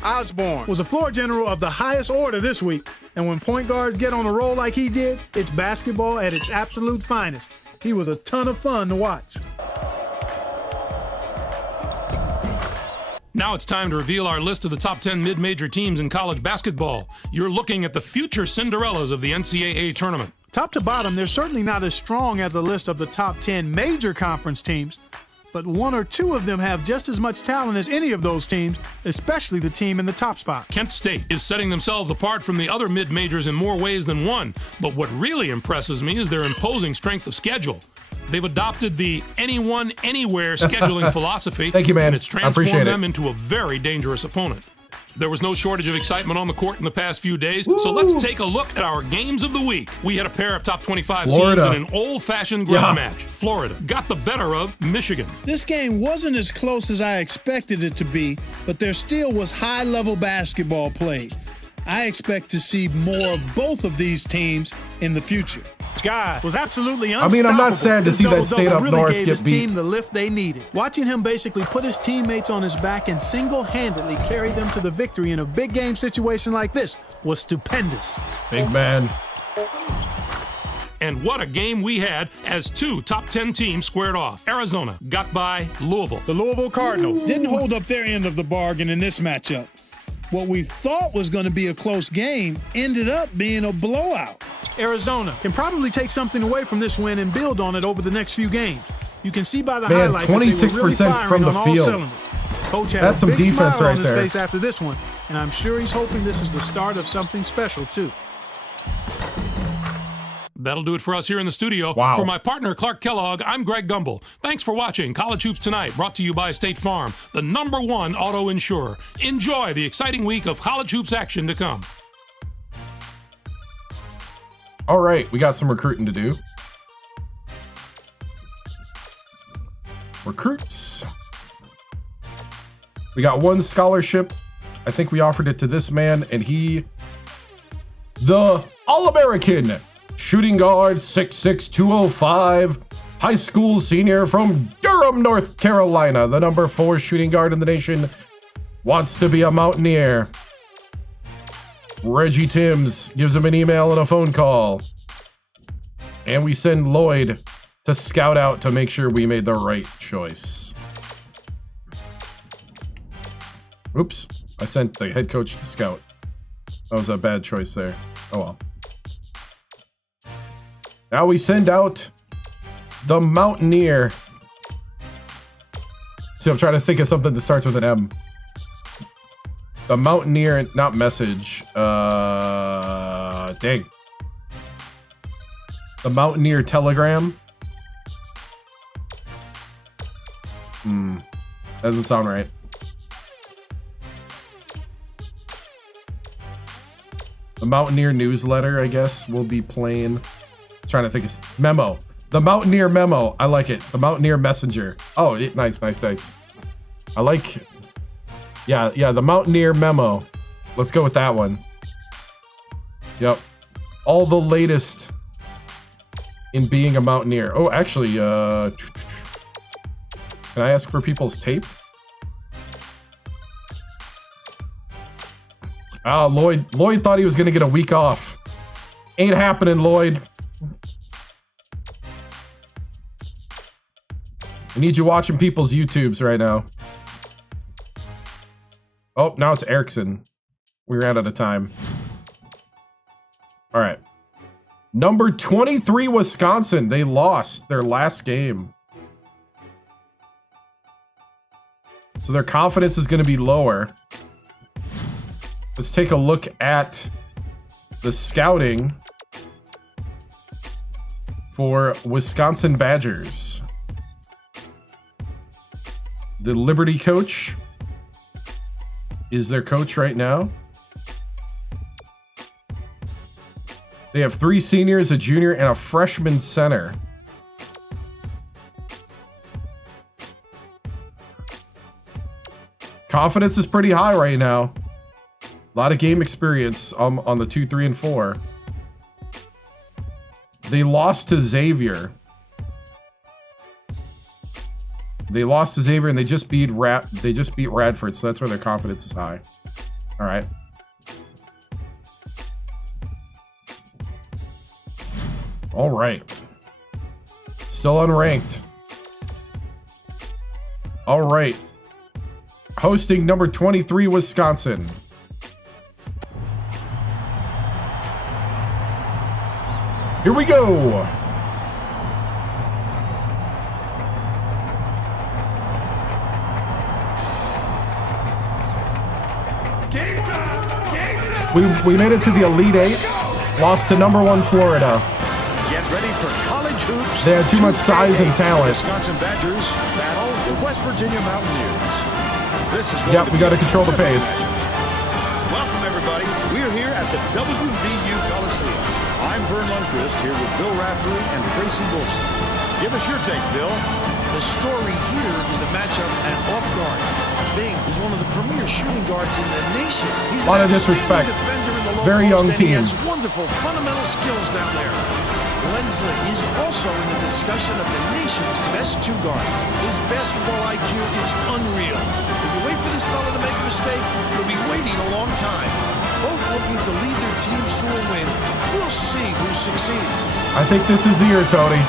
Osborne was a floor general of the highest order this week. And when point guards get on a roll like he did, it's basketball at its absolute finest. He was a ton of fun to watch. Now it's time to reveal our list of the top 10 mid-major teams in college basketball. You're looking at the future Cinderellas of the NCAA tournament. Top to bottom, they're certainly not as strong as a list of the top 10 major conference teams, but one or two of them have just as much talent as any of those teams, especially the team in the top spot. Kent State is setting themselves apart from the other mid-majors in more ways than one, but what really impresses me is their imposing strength of schedule. They've adopted the anyone, anywhere scheduling philosophy. Thank you, man. And it's transformed them into a very dangerous opponent. There was no shortage of excitement on the court in the past few days, so let's take a look at our games of the week. We had a pair of top 25 teams in an old-fashioned grudge match. Florida got the better of Michigan. This game wasn't as close as I expected it to be, but there still was high-level basketball played. I expect to see more of both of these teams in the future. Guy was absolutely unstoppable. I mean, I'm not sad to see that State up really north gave get his beat. team the lift they needed. Watching him basically put his teammates on his back and single-handedly carry them to the victory in a big game situation like this was stupendous. Big man. And what a game we had as two top 10 teams squared off. Arizona got by Louisville. The Louisville Cardinals didn't hold up their end of the bargain in this matchup. What we thought was going to be a close game ended up being a blowout. Arizona can probably take something away from this win and build on it over the next few games. You can see by the highlights 26% that from the field. Coach had That's a some big defense smile right on his there. face after this one, and I'm sure he's hoping this is the start of something special too. That'll do it for us here in the studio. Wow. For my partner, Clark Kellogg, I'm Greg Gumbel. Thanks for watching College Hoops Tonight, brought to you by State Farm, the #1 auto insurer. Enjoy the exciting week of college hoops action to come. All right, we got some recruiting to do. Recruits. We got one scholarship. I think we offered it to this man, and the All-American shooting guard, 6'6", 205, high school senior from Durham, North Carolina, the #4 shooting guard in the nation, wants to be a Mountaineer. Reggie Timms gives him an email and a phone call. And we send Lloyd to scout out to make sure we made the right choice. Oops, I sent the head coach to scout. That was a bad choice there. Oh well. Now we send out the Mountaineer. See, I'm trying to think of something that starts with an M. The Mountaineer, not message. Dang. The Mountaineer Telegram. Doesn't sound right. The Mountaineer newsletter, I guess, will be playing. Trying to think of memo. The Mountaineer memo. I like it. The Mountaineer messenger. Oh, nice. I like. Yeah. The Mountaineer memo. Let's go with that one. Yep. All the latest in being a Mountaineer. Oh, actually, can I ask for people's tape? Ah, Lloyd thought he was gonna get a week off. Ain't happening, Lloyd. I need you watching people's YouTubes right now. Oh, now it's Erickson. We ran out of time. All right. Number 23, Wisconsin. They lost their last game. So their confidence is going to be lower. Let's take a look at the scouting for Wisconsin Badgers. The Liberty coach is their coach right now. They have 3 seniors, a junior, and a freshman center. Confidence is pretty high right now. A lot of game experience on the 2, 3, and 4. They lost to Xavier. And they just beat Radford, so that's where their confidence is high. All right. All right. Still unranked. All right. Hosting number 23, Wisconsin. Here we go. We made it to the Elite 8. Lost to number 1 Florida. Get ready for college hoops. They had too much size and talent. Wisconsin Badgers battle the West Virginia Mountaineers. This is we got to control the pace. Welcome everybody. We are here at the WVU Coliseum. I'm Vern Lundquist here with Bill Raftery and Tracy Wolfson. Give us your take, Bill. The story here is the matchup at off guard. Bing is one of the premier shooting guards in the nation. He's a lot of disrespect. Very young team. He has wonderful fundamental skills down there. Lensley is also in the discussion of the nation's best 2 guards. His basketball IQ is unreal. If you wait for this fella to make a mistake, you'll be waiting a long time. Both looking to lead their teams to a win. We'll see who succeeds. I think this is the year, Tony.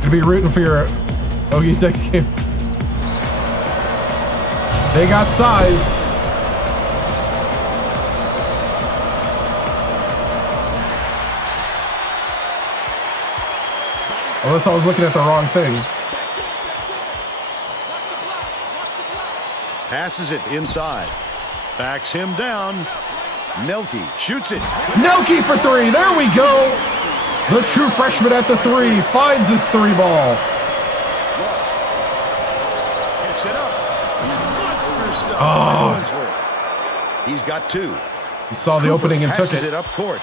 Gonna be rooting for your Hokies next game. They got size. Unless I was looking at the wrong thing. Passes it inside. Backs him down. Nelke shoots it. Nelke for 3. There we go. The true freshman at the 3 finds his 3 ball. Picks it up. Monster stuff. Oh. He's got 2. He saw the opening and took passes it. it up court.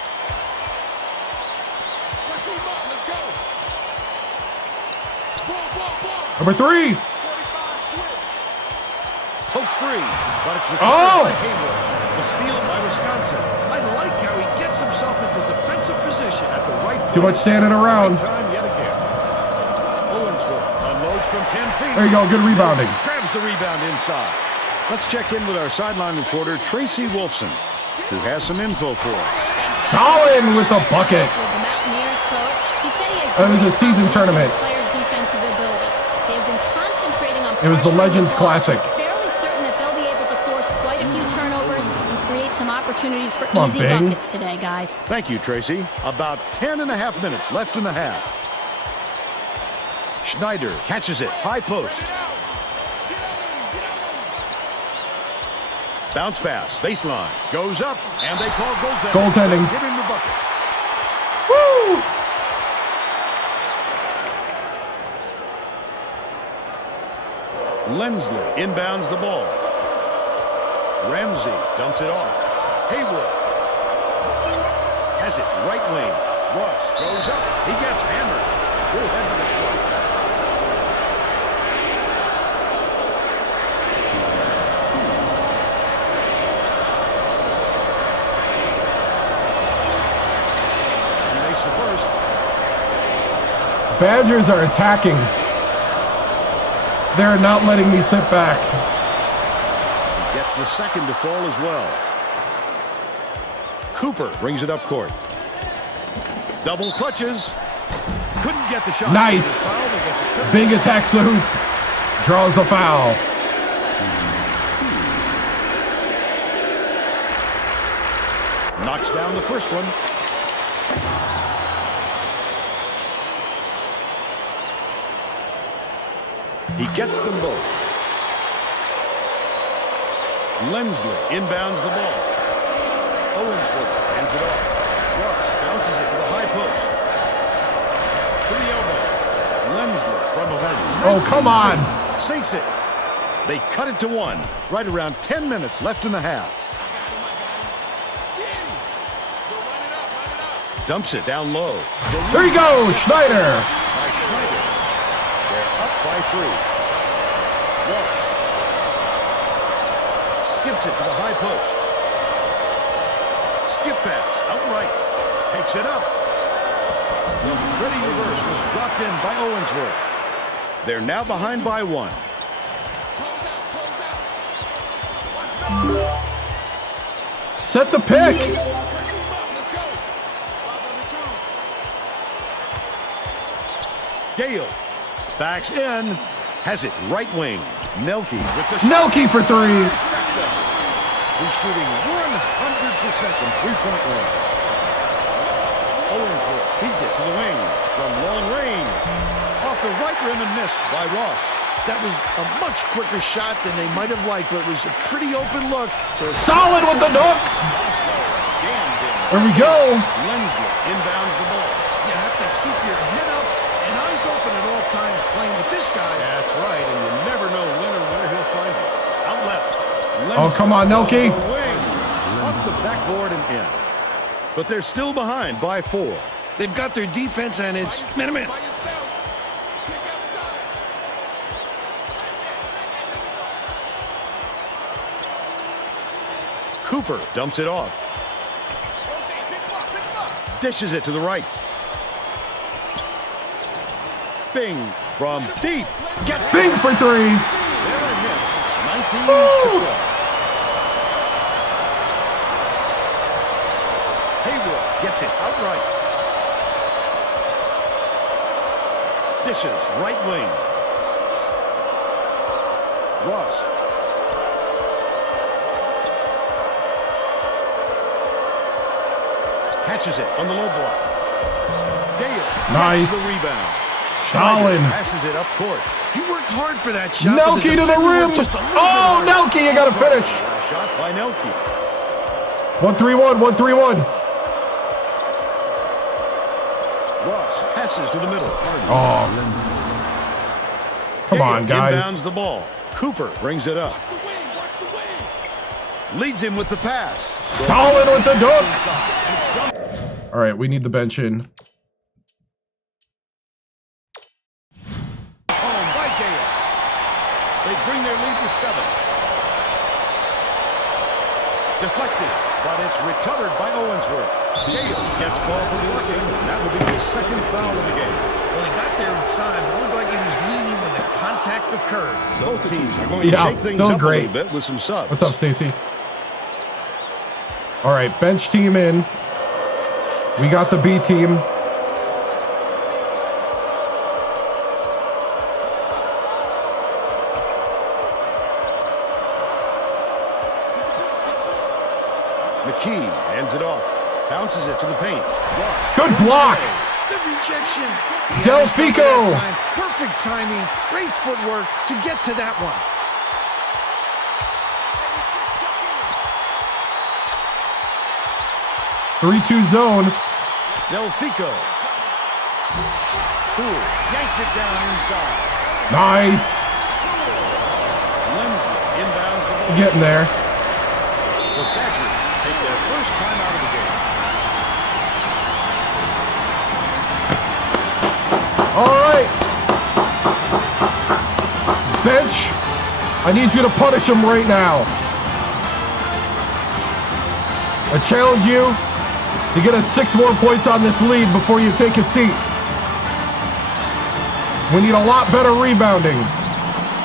Number 3. Pokes 3, but it's recovered by Hayward. The steal by Wisconsin. I like how he gets himself into defensive position At the right Too much standing around. Right time yet again. Owensworth unloads from 10 feet. There you go, good rebounding. Grabs the rebound inside. Let's check in with our sideline reporter, Tracy Wolfson, who has some info for us. Stalin with the bucket. With the Mountaineers coach, he said he has It was a season tournament. players' defensive ability. They have been concentrating on. It was the Legends Classic. He's fairly certain that they'll be able to force quite a few turnovers and create some opportunities for Come on, easy Bing. buckets today, guys. Thank you, Tracy. About 10.5 minutes left in the half. Schneider catches it, high post. Bounce pass, baseline, goes up, and they call goaltending. Goaltending. Give him the bucket. Woo! Lensley inbounds the ball. Ramsey dumps it off. Haywood has it right wing. Ross goes up. He gets hammered. Go ahead with the strike. He makes the first. Badgers are attacking. They're not letting me sit back. He gets the second to fall as well. Cooper brings it up court. Double clutches. Couldn't get the shot. Nice. Big attacks the hoop. Draws the foul. Knocks down the first one. He gets them both. Lensley inbounds the ball. Owensworth hands it off. Ross bounces it to the high post. To the elbow. Lensley from behind. Oh, come on. Sinks it. They cut it to one. Right around 10 minutes left in the half. Dumps it down low. There you go, Schneider. By Schneider. They're up by 3. Ross skips it to the high post. Skip pass, outright. Takes it up. The pretty reverse was dropped in by Owensworth. They're now behind by 1. Set the pick. Gale backs in. Has it right wing. Nelke with the Nelke for 3. He's shooting 100% from three-point range. Owensworth feeds it to the wing from long range. Off the right rim and missed by Ross. That was a much quicker shot than they might have liked, but it was a pretty open look. So Stalin with the dunk. There we go. Lensley inbounds the ball. you have to keep your head up and eyes open at all times playing with this guy. That's right, and you never know when or where he'll find you. Out left. Oh, come on, Nelke. Off the backboard and in. But they're still behind by 4. They've got their defense, and it's minute. Cooper dumps it off. Dishes it to the right. Bing from deep. Gets Bing for 3. They're ahead. 19 to 12. Haywood gets it outright. Dishes right wing. Ross. Catches it on the low block. Gale Nice. gets the rebound. Stalin. Passes it up court. He worked hard for that shot. Nelke to the rim. Oh, Nelke, you got to finish. Shot by Nelke. 1-3-1, 1-3-1. Ross passes to the middle. Oh. Come on, guys. Inbounds the ball. Cooper brings it up. Leads him with the pass. Stalin with the dunk. All right, we need the bench in. Home by Gale. They bring their lead to 7. Deflected, but it's recovered by Owensworth. Gale gets called for blocking. That would be his second foul of the game. When he got there inside, it looked like he was leaning when the contact occurred. Both teams are going to Yeah, shake things still up great. a little bit with some subs. What's up, Stacy? All right, bench team in. We got the B team. McKee hands it off. Bounces it to the paint. Ross. Good block. The rejection. Delfico. Perfect timing. Great footwork to get to that one. Three-two zone. Delfico. Cool. Yanks it down inside. Nice. Getting there. The Badgers take their first time out of the game. All right. Bench, I need you to punish him right now. I challenge you to get us 6 more points on this lead before you take a seat. We need a lot better rebounding.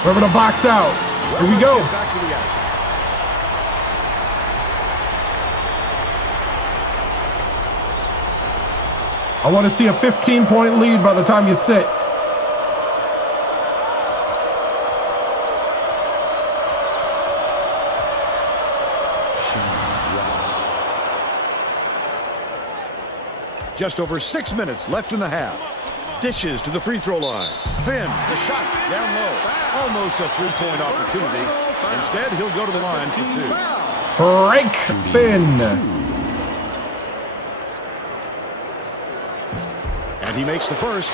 We're going to box out. Here we go. Let's get back to the action. I want to see a 15-point lead by the time you sit. Just over 6 minutes left in the half. Dishes to the free throw line. Finn, the shot down low. Almost a three-point opportunity. Instead, he'll go to the line for 2. Frank Finn. And he makes the first.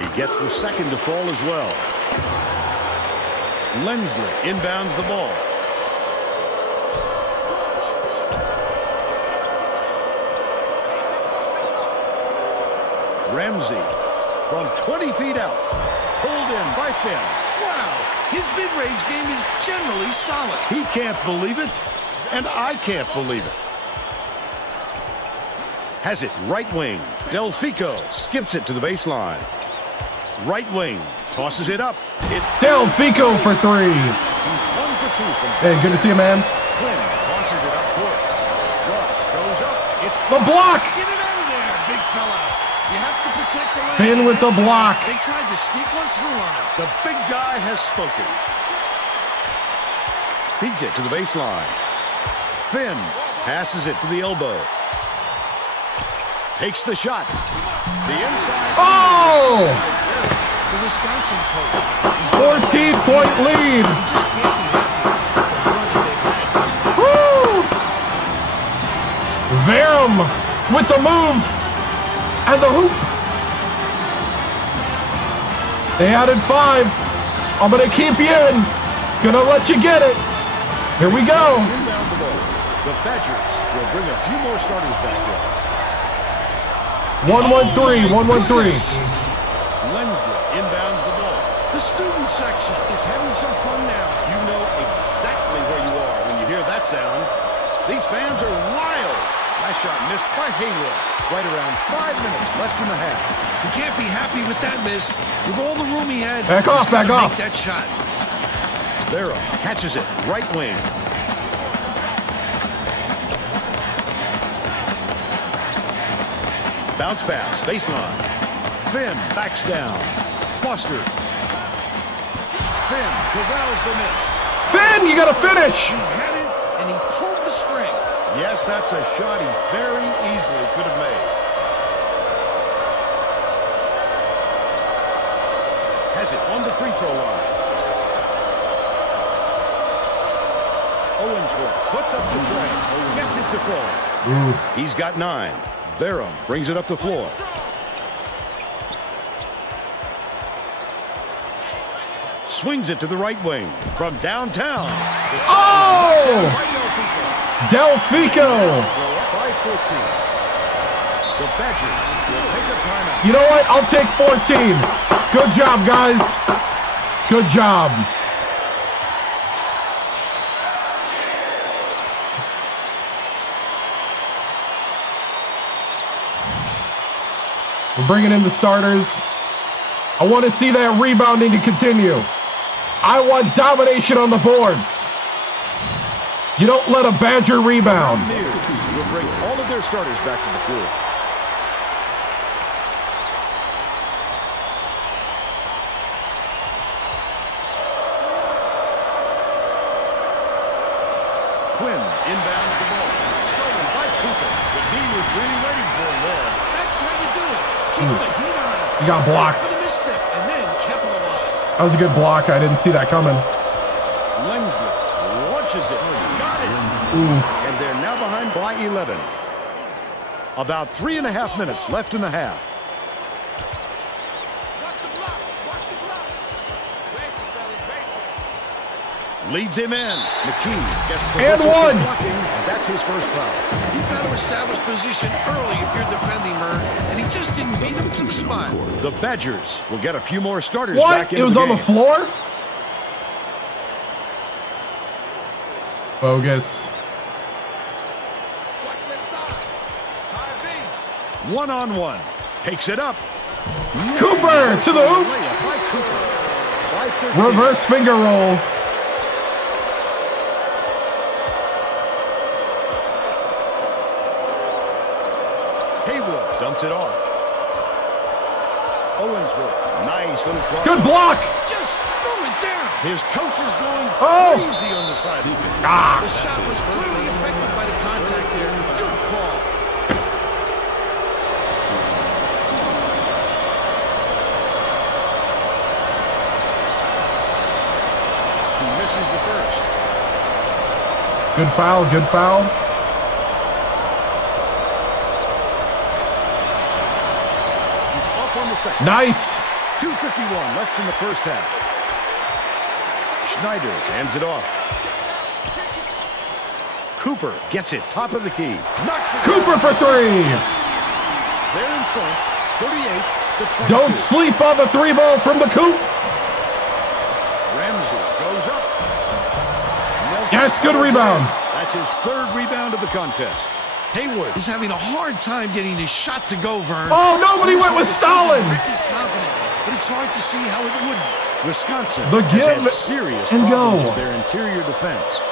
He gets the second to fall as well. Lensley inbounds the ball. Ramsey from 20 feet out. Pulled in by Finn. Wow, his mid-range game is generally solid. He can't believe it, and I can't believe it. Has it right wing. Delfico skips it to the baseline. Right wing tosses it up. It's Delfico for 3. He's 1 for 2 from Hey, good to see you, man. Quinn tosses it up court. Rush goes up. It's The block. Get it out of there, big fella. You have to protect the lane. Finn with the block. They tried to sneak one through on him. the big guy has spoken. Feeds it to the baseline. Finn passes it to the elbow. Takes the shot. The inside. Oh! The Wisconsin coach. 14-point lead. He just can't be happy with the run they've had. Woo! Verum with the move and the hoop. They added 5. I'm going to keep you in. Gonna let you get it. Here we go. Inbound the ball. The Badgers will bring a few more starters back in. 1-1-3, 1-1-3. Lensley inbounds the ball. The student section is having some fun now. You know exactly where you are when you hear that sound. These fans are wild. Last shot missed by Hayward. Right around 5 minutes left in the half. He can't be happy with that miss. With all the room he had, Back off, he's gotta back off. make that shot. Vera catches it. Right wing. Bounce pass. Baseline. Finn backs down. Foster. Finn corrals the miss. Finn, you gotta finish. He had it, and he pulled the string. Yes, that's a shot he very easily could have made. Has it on the free throw line. Owensworth puts up the tray. Gets it to fall. He's got 9. Vera brings it up the floor. Swings it to the right wing. From downtown. Oh! Delfico. By 14. The Badgers will take a timeout. You know what? I'll take 14. Good job, guys. Good job. We're bringing in the starters. I want to see that rebounding to continue. I want domination on the boards. You don't let a Badger rebound. Mountaineers will bring all of their starters back to the floor. Quinn inbounds the ball. Stolen by Cooper. The D was really waiting for him there. That's how you do it. Keep the heat on him. You got blocked. For the misstep, and then capitalize. That was a good block. I didn't see that coming. Lensley launches it. Got it. And they're now behind by 11. About 3.5 minutes left in the half. Leads him in. McKee gets the and whistle for one. blocking, and that's his first foul. You've got to establish position early if you're defending Mern, and he just didn't beat him to the spot. The Badgers will get a few more starters What? back into It was the on game. the floor? Bogus. One-on-one. Takes it up. Cooper to the hoop. Layup by Cooper. By 13. Reverse finger roll. Haywood dumps it off. Owensworth. Nice little cross. Good block. Just throw it down. His coach is going Oh. crazy on the sideline. The shot was clearly affected by the contact there. Good call. He misses the first. Good foul. Good foul. He's off on the second. Nice. 2:51 left in the first half. Schneider hands it off. Cooper gets it. Top of the key. Knocks it Cooper down. for three. They're in front. 38-22. Don't sleep on the three ball from the coop. Ramsey goes up. Yes, good rebound. That's his third rebound of the contest. Haywood is having a hard time getting his shot to go, Vern. Oh, nobody went with Stalin. Rick is confident, but it's hard to see how it wouldn't. Wisconsin The has give had serious and problems go. with their interior defense.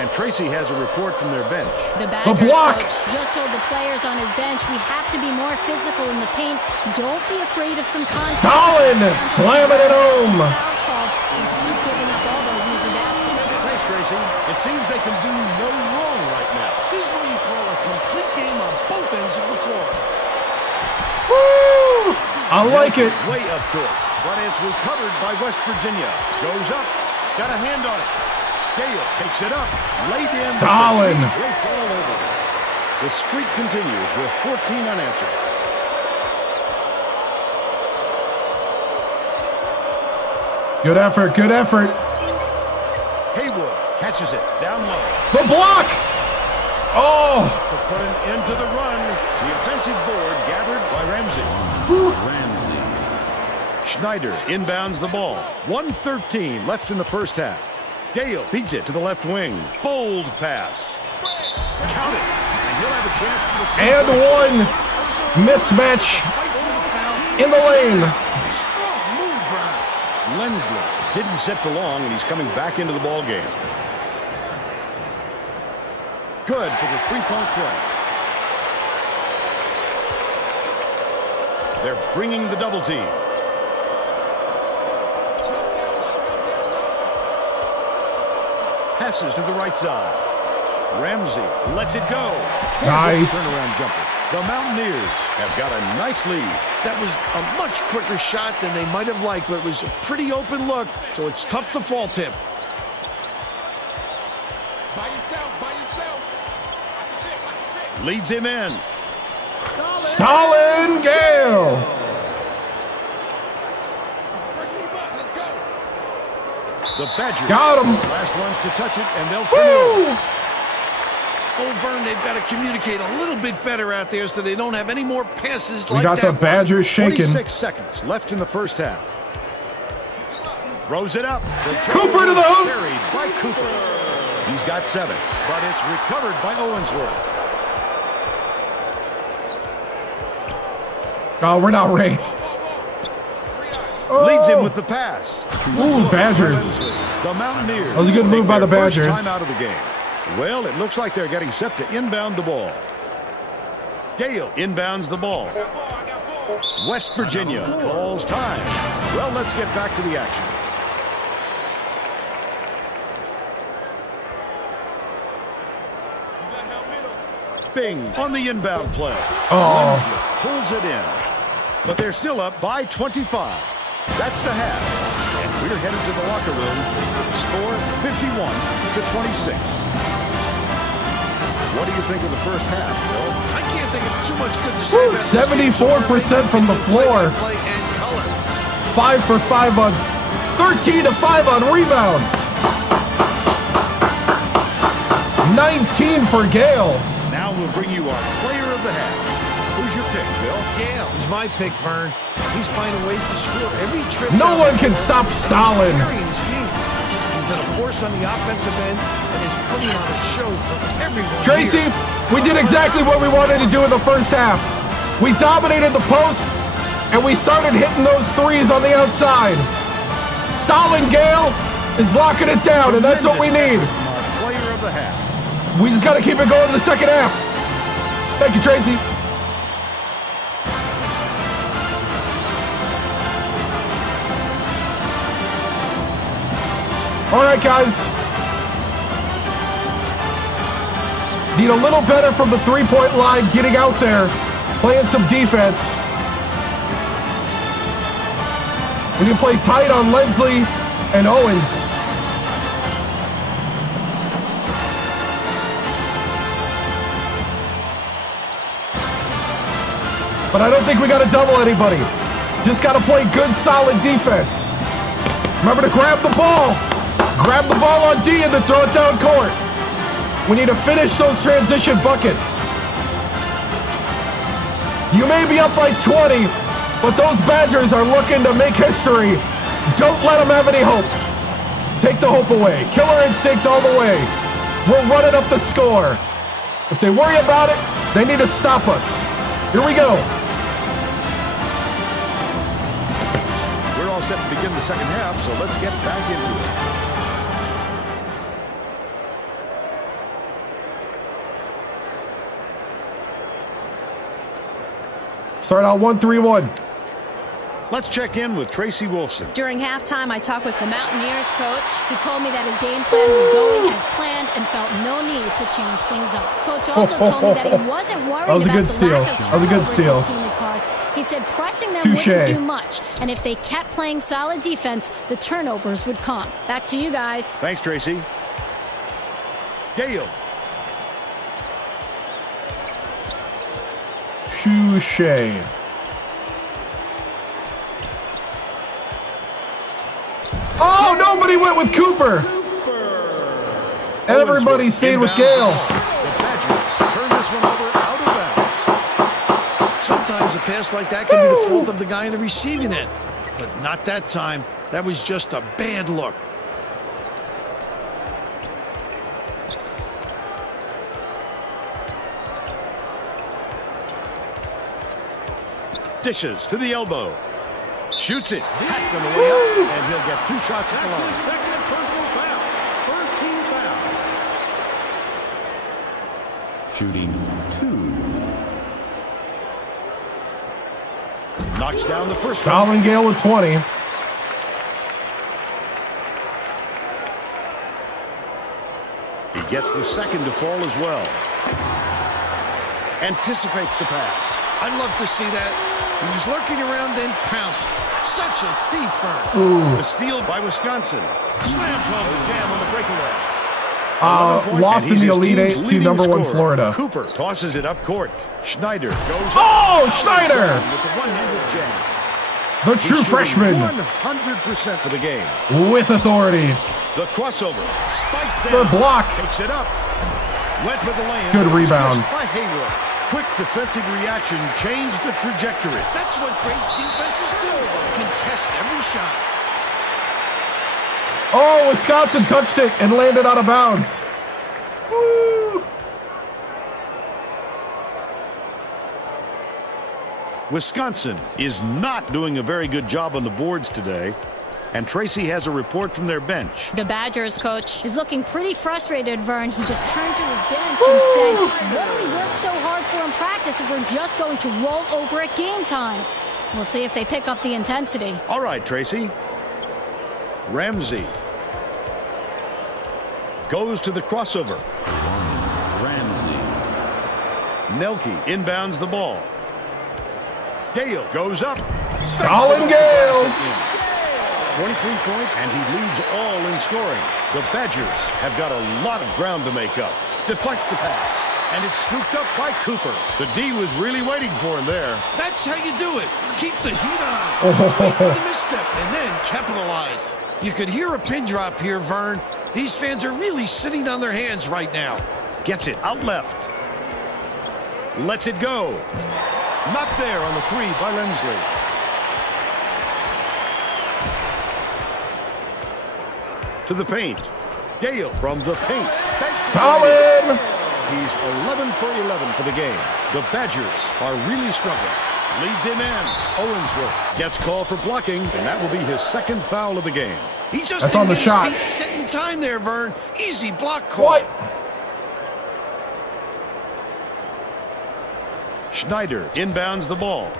And Tracy has a report from their bench. The Badgers block. coach just told the players on his bench, we have to be more physical in the paint. Don't be afraid of some contact. Stalin slamming it home. Fouls called, and to keep giving up all those easy baskets. Thanks, Tracy. It seems they can do no wrong right now. This is what you call a complete game on both ends of the floor. Woo! I like it. Way up court, but it's recovered by West Virginia. Goes up, got a hand on it. Gale takes it up, laid in. Stalin. They fall over. The streak continues with 14 unanswered. Good effort. Good effort. Haywood catches it down low. The block. Oh. To put an end to the run, the offensive board gathered by Ramsey. Ramsey. Schneider inbounds the ball. 1:13 left in the first half. Gale beats it to the left wing. Bold pass. Count it. And he'll have a chance for the And one mismatch Fight for the foul. in the lane. Strong move, Vern. Lensley didn't sit for long, and he's coming back into the ball game. Good for the three-point play. They're bringing the double team. Passes to the right side. Ramsey lets it go. Nice. Turnaround jumper. The Mountaineers have got a nice lead. That was a much quicker shot than they might have liked, but it was a pretty open look, so it's tough to fault him. Leads him in. Stalin Gale. The Badgers Got him. are the last ones to touch it, and they'll turn it over. Woo! Oh, Vern, they've got to communicate a little bit better out there so they don't have any more passes We like got that the one. Badgers shaking. 26 seconds left in the first half. Throws it up. Cooper to the hoop. Buried by Cooper. He's got 7, but it's recovered by Owensworth. Oh, we're not ranked. Leads him with the pass. Ooh, Badgers. The Mountaineers. That was a good move take by the their first Badgers. time out of the game. Well, it looks like they're getting set to inbound the ball. Gale inbounds the ball. West Virginia calls time. Well, let's get back to the action. Bing on the inbound play. Oh. Lensley pulls it in. But they're still up by 25. That's the half. And we're headed to the locker room with the score 51-26. What do you think of the first half, Bill? I can't think of too much good to say about this game. 74% from the floor. Play and color. 5 for 5 on 13 to 5 on rebounds. 19 for Gale. Now we'll bring you our player of the half. Who's your pick, Bill? Gale is my pick, Vern. He's finding ways to score every trip. No one can stop Stalin. He's been a force on the offensive end and is putting on a show for everyone. Tracy, we did exactly what we wanted to do in the first half. We dominated the post, and we started hitting those threes on the outside. Stalin Gale is locking it down, and that's what we need. Our player of the half. We just got to keep it going in the second half. Thank you, Tracy. All right, guys. Need a little better from the three-point line, getting out there, playing some defense. We can play tight on Lensley and Owens. But I don't think we got to double anybody. Just got to play good, solid defense. Remember to grab the ball. Grab the ball on D and then throw it down court. We need to finish those transition buckets. You may be up by 20, but those Badgers are looking to make history. Don't let them have any hope. Take the hope away. Killer instinct all the way. We're running up the score. If they worry about it, they need to stop us. Here we go. We're all set to begin the second half, so let's get back into it. Start out 1-3-1. Let's check in with Tracy Wolfson. During halftime, I talked with the Mountaineers coach. He told me that his game plan was going as planned and felt no need to change things up. Coach also told me that he wasn't worried That was a about good the steal. lack of That was a good turnovers steal. his team would cause. He said pressing them Touche. wouldn't do much, and if they kept playing solid defense, the turnovers would come. Back to you guys. Thanks, Tracy. Gale. Touche. Oh, nobody went with Cooper. Everybody stayed with Gale. The Badgers turn this one over out of bounds. Sometimes a pass like that can be the fault of the guy in the receiving end. But not that time. That was just a bad look. Dishes to the elbow. Shoots it. Hacked on the way up, and he'll get 2 shots at the line. Second and personal foul. First team foul. Shooting 2. Knocks down the first one. Stalin Gale with 20. He gets the second to fall as well. Anticipates the pass. I'd love to see that. He was lurking around, then pounced. Such a thief, Vern. The steal by Wisconsin. Slams home the jam on the breakaway. Lost in the Elite Eight to number 1 Florida. Cooper tosses it up court. Schneider goes Oh, Schneider! with the one-handed jam. The true freshman 100% for the game. with authority. The crossover. Spike The down. block. Takes it up. Went with the lane. Good rebound. Missed by Hayward. Quick defensive reaction changed the trajectory. That's what great defenses do. Contest every shot. Oh, Wisconsin touched it and landed out of bounds. Woo. Wisconsin is not doing a very good job on the boards today. And Tracy has a report from their bench. The Badgers coach is looking pretty frustrated, Vern. He just turned to his bench and said, what do we work so hard for in practice if we're just going to roll over at game time? We'll see if they pick up the intensity. All right, Tracy. Ramsey goes to the crossover. Ramsey. Nelke inbounds the ball. Gale goes up. Stalin Gale. 23 points, and he leads all in scoring. The Badgers have got a lot of ground to make up. Deflects the pass. And it's scooped up by Cooper. The D was really waiting for him there. That's how you do it. Keep the heat on. Wait for the misstep and then capitalize. You could hear a pin drop here, Vern. These fans are really sitting on their hands right now. Gets it out left. Lets it go. Not there on the 3 by Lindsley. To the paint. Gale from the paint. Stalin! He's 11 for 11 for the game. The Badgers are really struggling. Leads him in. Owensworth gets called for blocking, and that will be his second foul of the game. He just That's didn't on the get shot. his feet set in time there, Vern. Easy block call. What? Schneider inbounds the ball.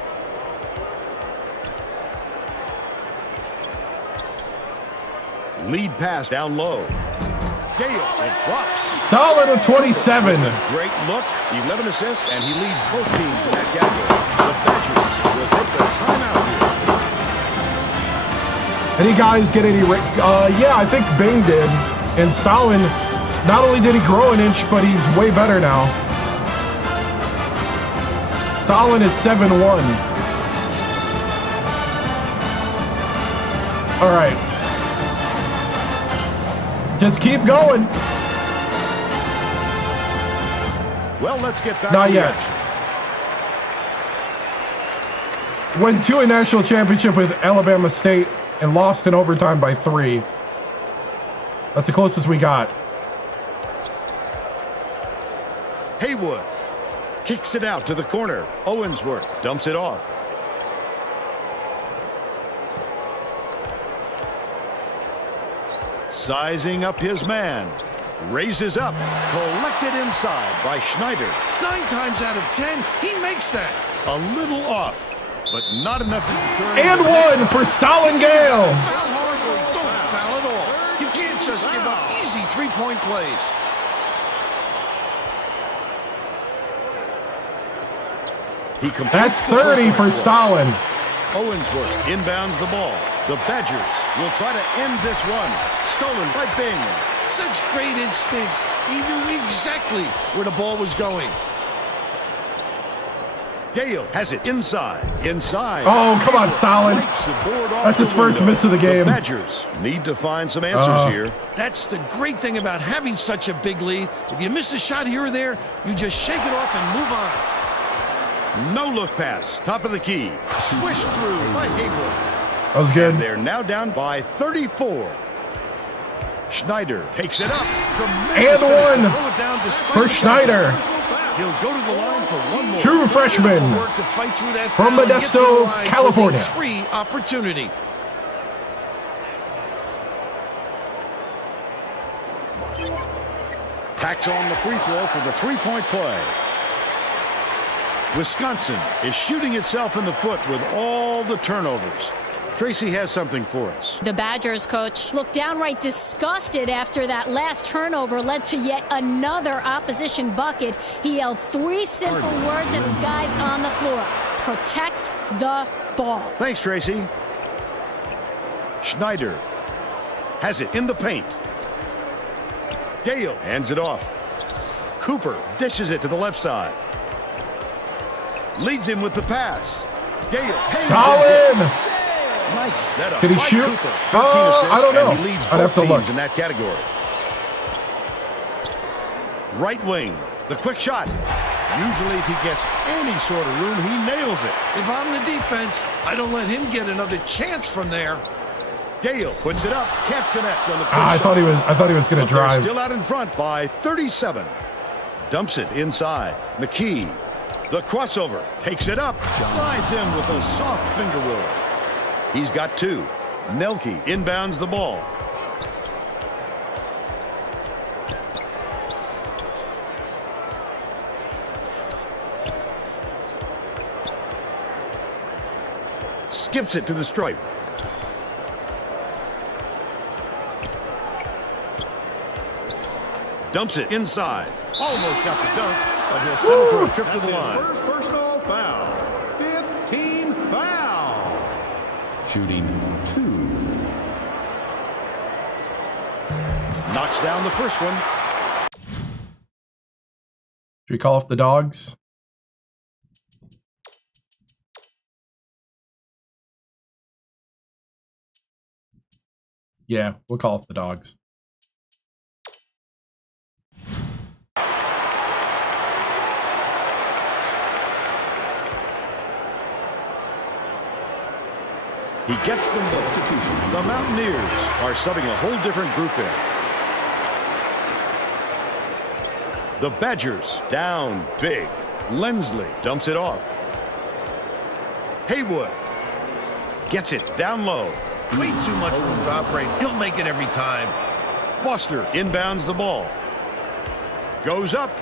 Lead pass down low. Gale, it drops. Stalin with 27. Great look, 11 assists, and he leads both teams in that category. The Badgers will take the timeout here. Any guys get any? Yeah, I think Bing did. And Stalin, not only did he grow an inch, but he's way better now. Stalin is 7'1". All right. Just keep going. Well, let's get back Not to the yet. action. Went to a national championship with Alabama State and lost in overtime by 3. That's the closest we got. Haywood kicks it out to the corner. Owensworth dumps it off. Sizing up his man. Raises up. Collected inside by Schneider. 9 times out of 10, he makes that. A little off, but not enough to deter. And one for Stalin Gale. Foul hard or don't foul at all. You can't just give up easy 3-point plays. He completes That's the 30 for 4-point Stalin. Owensworth inbounds the ball. The Badgers will try to end this run. Stolen by Bing. Such great instincts. He knew exactly where the ball was going. Gale has it inside. Inside. Oh, come on, Stalin. Wipes the board off That's his the first window. miss of the game. The Badgers need to find some answers here. That's the great thing about having such a big lead. If you miss a shot here or there, you just shake it off and move on. No look pass. Top of the key. Swished through by Haywood. That was good. And they're now down by 34. Schneider takes it up. Tremendous And finish to one pull it down despite for the Schneider. He'll go to the line for one more. True freshman Beautiful work to fight through that from foul and get to the Modesto, line for the California. 3 opportunity. Tacks on the free throw for the 3-point play. Wisconsin is shooting itself in the foot with all the turnovers. Tracy has something for us. The Badgers coach looked downright disgusted after that last turnover led to yet another opposition bucket. He yelled 3 simple words at his guys on the floor. Protect the ball. Thanks, Tracy. Schneider has it in the paint. Gale hands it off. Cooper dishes it to the left side. Leads him with the pass. Gale. Stalin. Nice setup. Did he by shoot? Cooper. 13 assists, I don't know. and he leads I'd have both to look. teams in that category. Right wing. The quick shot. Usually if he gets any sort of room, he nails it. If I'm the defense, I don't let him get another chance from there. Gale puts it up. Can't connect on the quick I shot. thought he was going to But they're drive. still out in front by 37. Dumps it inside. McKee. The crossover. Takes it up. Slides in with a soft finger roll. He's got 2. Nelke inbounds the ball. Skips it to the stripe. Dumps it inside. Almost got the dunk, but he'll settle for a trip to the line. First personal foul. 15 foul. Shooting 2. Knocks down the first one. Should we call off the dogs? Yeah, we'll call off the dogs. He gets them both. The Mountaineers are subbing a whole different group in. The Badgers down big. Lensley dumps it off. Haywood gets it down low. Way too much room to operate. He'll make it every time. Foster inbounds the ball. Goes up.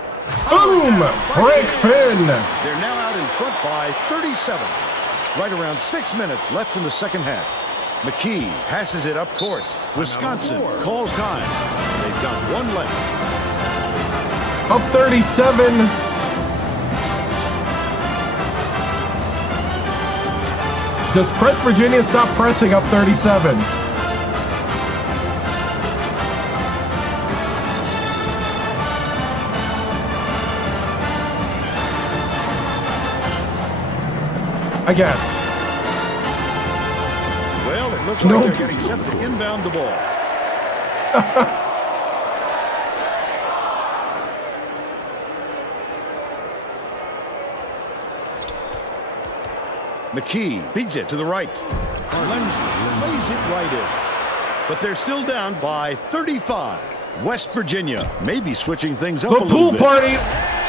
Boom! Frank Finn! They're now out in front by 37. Right around 6 minutes left in the second half. McKee passes it up court. Wisconsin calls time. They've got one left. Up 37. Does Press Virginia stop pressing up 37? I guess. Well, it looks like they're getting set to inbound the ball. McKee beats it to the right. Lensley lays it right in. But they're still down by 35. West Virginia may be switching things up a little bit. The pool party!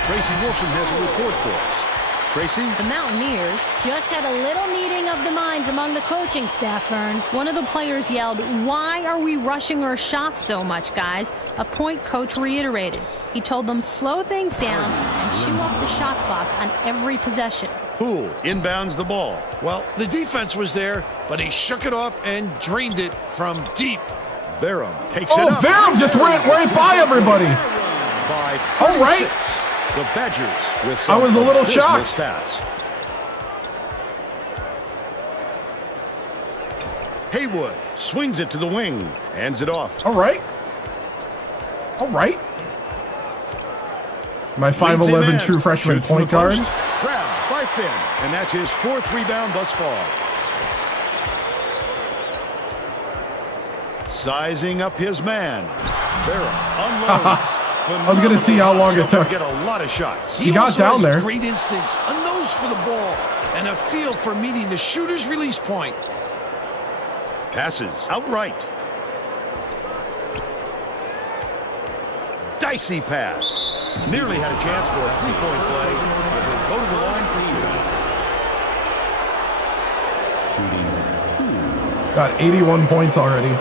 Tracy Wilson has a report for us. Tracy? The Mountaineers just had a little meeting of the minds among the coaching staff, Vern. One of the players yelled, "Why are we rushing our shots so much, guys?" A point coach reiterated. He told them slow things down and chew up the shot clock on every possession. Poole inbounds the ball. Well, the defense was there, but he shook it off and drained it from deep. Verum takes it up. Oh, Verum just went right by everybody. By All right. The Badgers with some I was a little abysmal shocked. Stats. Haywood swings it to the wing, hands it off. All right. All right. My 5'11" true freshman Shoots from point the guard. post. Grabbed by Finn, and that's his 4th rebound thus far. Sizing up his man. Verum unloads. I was going to see how long it took. Get a lot of shots. He got also down has there. Great instincts, a nose for the ball, and a feel for meeting the shooter's release point. Passes outright. Dicey pass. Nearly had a chance for a 3-point play, but he'll go to the line for 2. Got 81 points already.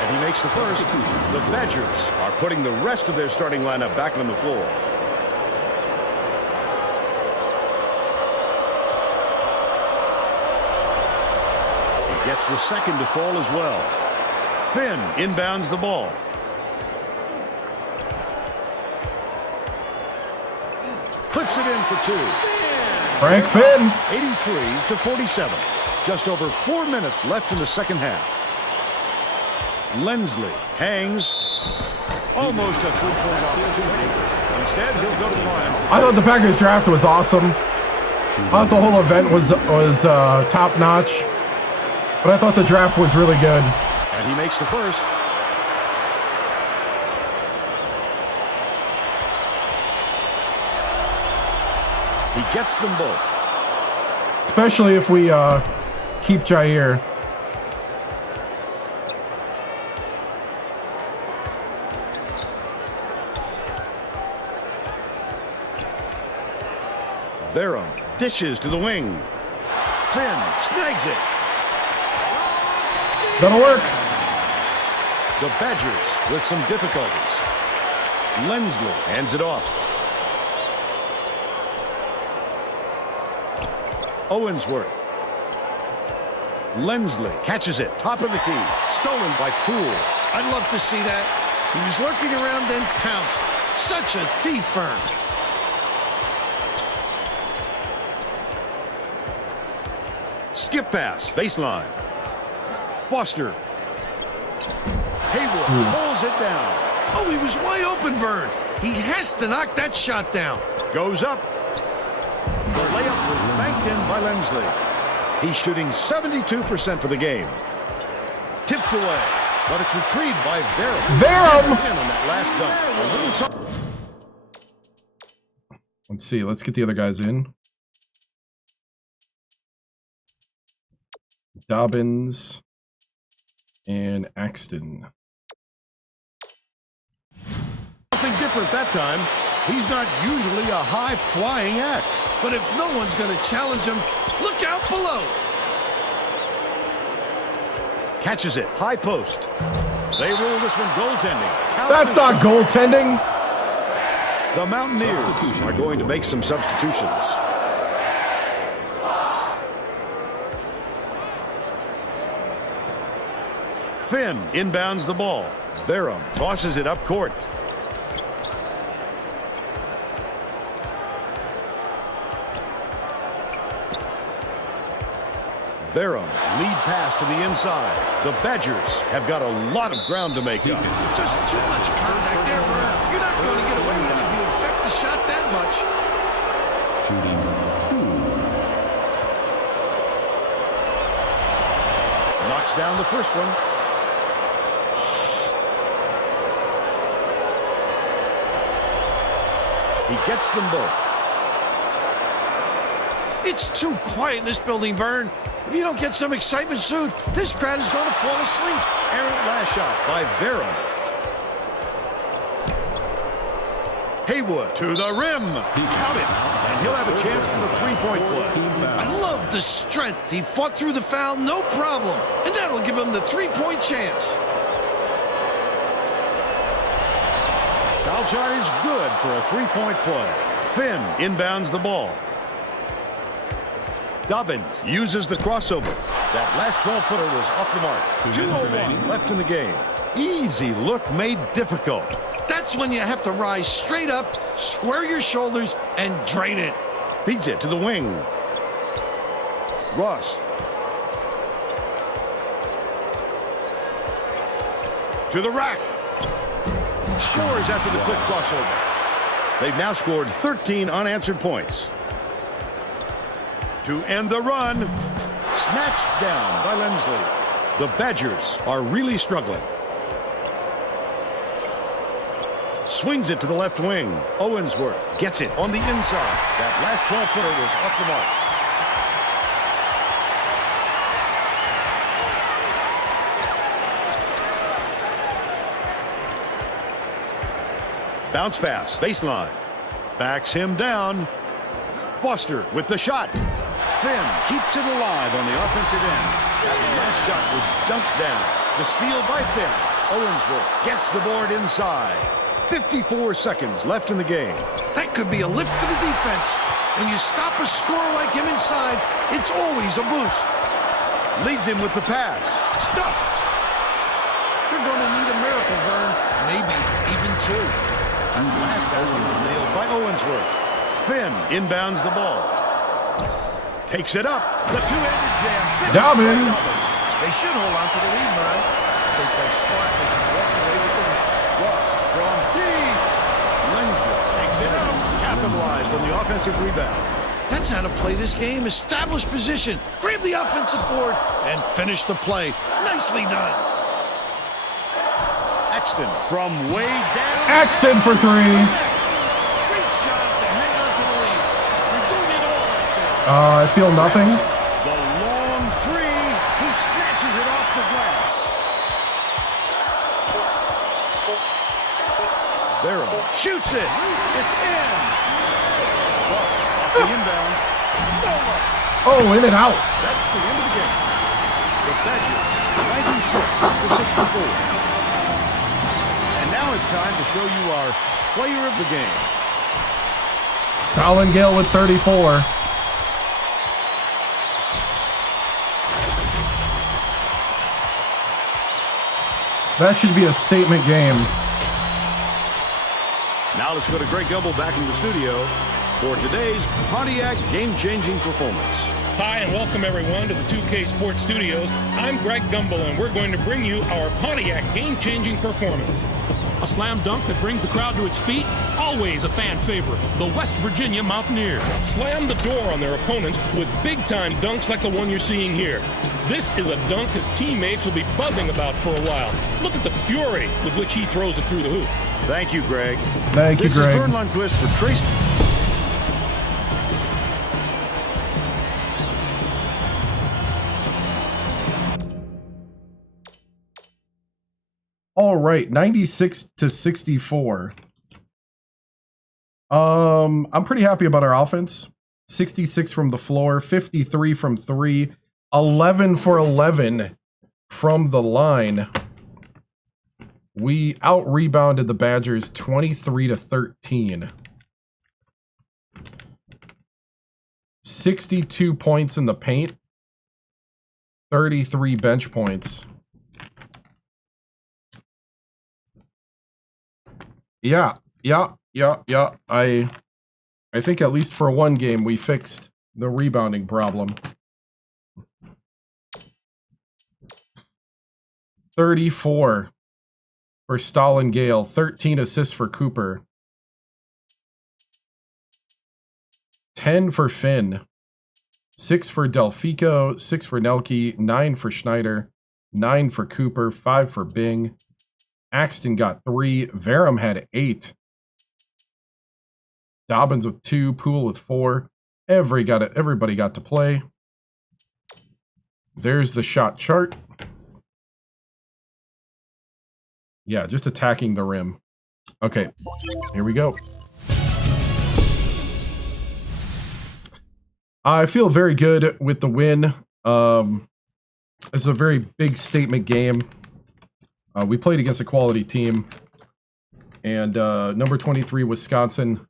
And he makes the first. The Badgers are putting the rest of their starting lineup back on the floor. He gets the second to fall as well. Finn inbounds the ball. Clips it in for 2. Frank Finn. 83-47. Just over 4 minutes left in the second half. Lensley hangs. Almost a 3-point opportunity. Instead, he'll go to the line. I thought the Packers draft was awesome. I thought the whole event was top notch. But I thought the draft was really good. And he makes the first. He gets them both. Especially if we keep Jair. Verum dishes to the wing. Finn snags it. That'll work. The Badgers with some difficulties. Lensley hands it off. Owensworth. Lensley catches it. Top of the key. Stolen by Poole. I'd love to see that. He was lurking around, then pounced. Such a thief, Vern. Skip pass. Baseline. Foster. Haywood pulls it down. Oh, he was wide open, Vern. He has to knock that shot down. Goes up. The layup was banked in by Lensley. He's shooting 72% for the game. Tipped away, but it's retrieved by Verum. Verum! In on that last dunk. A little something. Let's see. Let's get the other guys in. Dobbins and Axton. Something different that time. He's not usually a high-flying act. But if no one's going to challenge him, look out below. Catches it. High post. They rule this one goaltending. That's not goaltending. The Mountaineers are going to make some substitutions. Finn inbounds the ball. Verum tosses it up court. Verum, lead pass to the inside. The Badgers have got a lot of ground to make up. Just too much contact there, Vern. You're not going to get away with it if you affect the shot that much. Shooting 2. Knocks down the first one. He gets them both. It's too quiet in this building, Vern. If you don't get some excitement soon, this crowd is going to fall asleep. Errant last shot by Verum. Haywood to the rim. He counted, and he'll have a chance for the three-point play. I love the strength. He fought through the foul, no problem. And that'll give him the three-point chance. Foul shot is good for a three-point play. Finn inbounds the ball. Dobbins uses the crossover. That last 12-footer was off the mark. 2:01 left in the game. Easy look made difficult. That's when you have to rise straight up, square your shoulders, and drain it. Feeds it to the wing. Ross. To the rack. Scores after the quick crossover. They've now scored 13 unanswered points. To end the run. Snatched down by Lensley. The Badgers are really struggling. Swings it to the left wing. Owensworth gets it on the inside. That last 12-footer was off the mark. Bounce pass, baseline. Backs him down. Foster with the shot. Finn keeps it alive on the offensive end. That last shot was dunked down. The steal by Finn. Owensworth gets the board inside. 54 seconds left in the game. That could be a lift for the defense. When you stop a scorer like him inside, it's always a boost. Leads him with the pass. Stuff. You're going to need a miracle, Vern. Maybe even two. And the last basket was nailed by Owensworth. Finn inbounds the ball. Takes it up. The two-handed jam. Dobbins. They should hold on to the lead, Vern. They play smart. They can walk away with the win. Ross from deep. Lensley takes it out. Capitalized on the offensive rebound. That's how to play this game. Establish position, grab the offensive board, and finish the play. Nicely done. Axton from way down. Axton for three. Great job to hang on to the lead. You're doing it all right there. I feel nothing. The long three. He snatches it off the glass. Verum shoots it. It's in. Ross off the inbound. Oh, in and out. That's the end of the game. The Badgers 96-64. And now it's time to show you our player of the game. Stallengale with 34. That should be a statement game. Now let's go to Greg Gumbel back in the studio. for today's Pontiac game-changing performance. Hi, and welcome everyone to the 2K Sports Studios. I'm Greg Gumbel, and we're going to bring you our Pontiac game-changing performance. A slam dunk that brings the crowd to its feet, always a fan favorite, the West Virginia Mountaineers. Slam the door on their opponents with big-time dunks like the one you're seeing here. This is a dunk his teammates will be buzzing about for a while. Look at the fury with which he throws it through the hoop. Thank you, Greg. Thank you, Greg. This is Vern Lundquist for Tracy. All right, 96 to 64. I'm pretty happy about our offense. 66 from the floor, 53 from 3, 11 for 11 from the line. We out-rebounded the Badgers 23 to 13. 62 points in the paint, 33 bench points. Yeah. I think at least for one game we fixed the rebounding problem. 34 for Stalin Gale, 13 assists for Cooper. 10 for Finn. 6 for Delfico, 6 for Nelke, 9 for Schneider, 9 for Cooper, 5 for Bing. Axton got 3. Varum had 8. Dobbins with 2. Poole with 4. Everybody got to play. There's the shot chart. Yeah, just attacking the rim. Okay, here we go. I feel very good with the win. It's a very big statement game. We played against a quality team, and number 23, Wisconsin,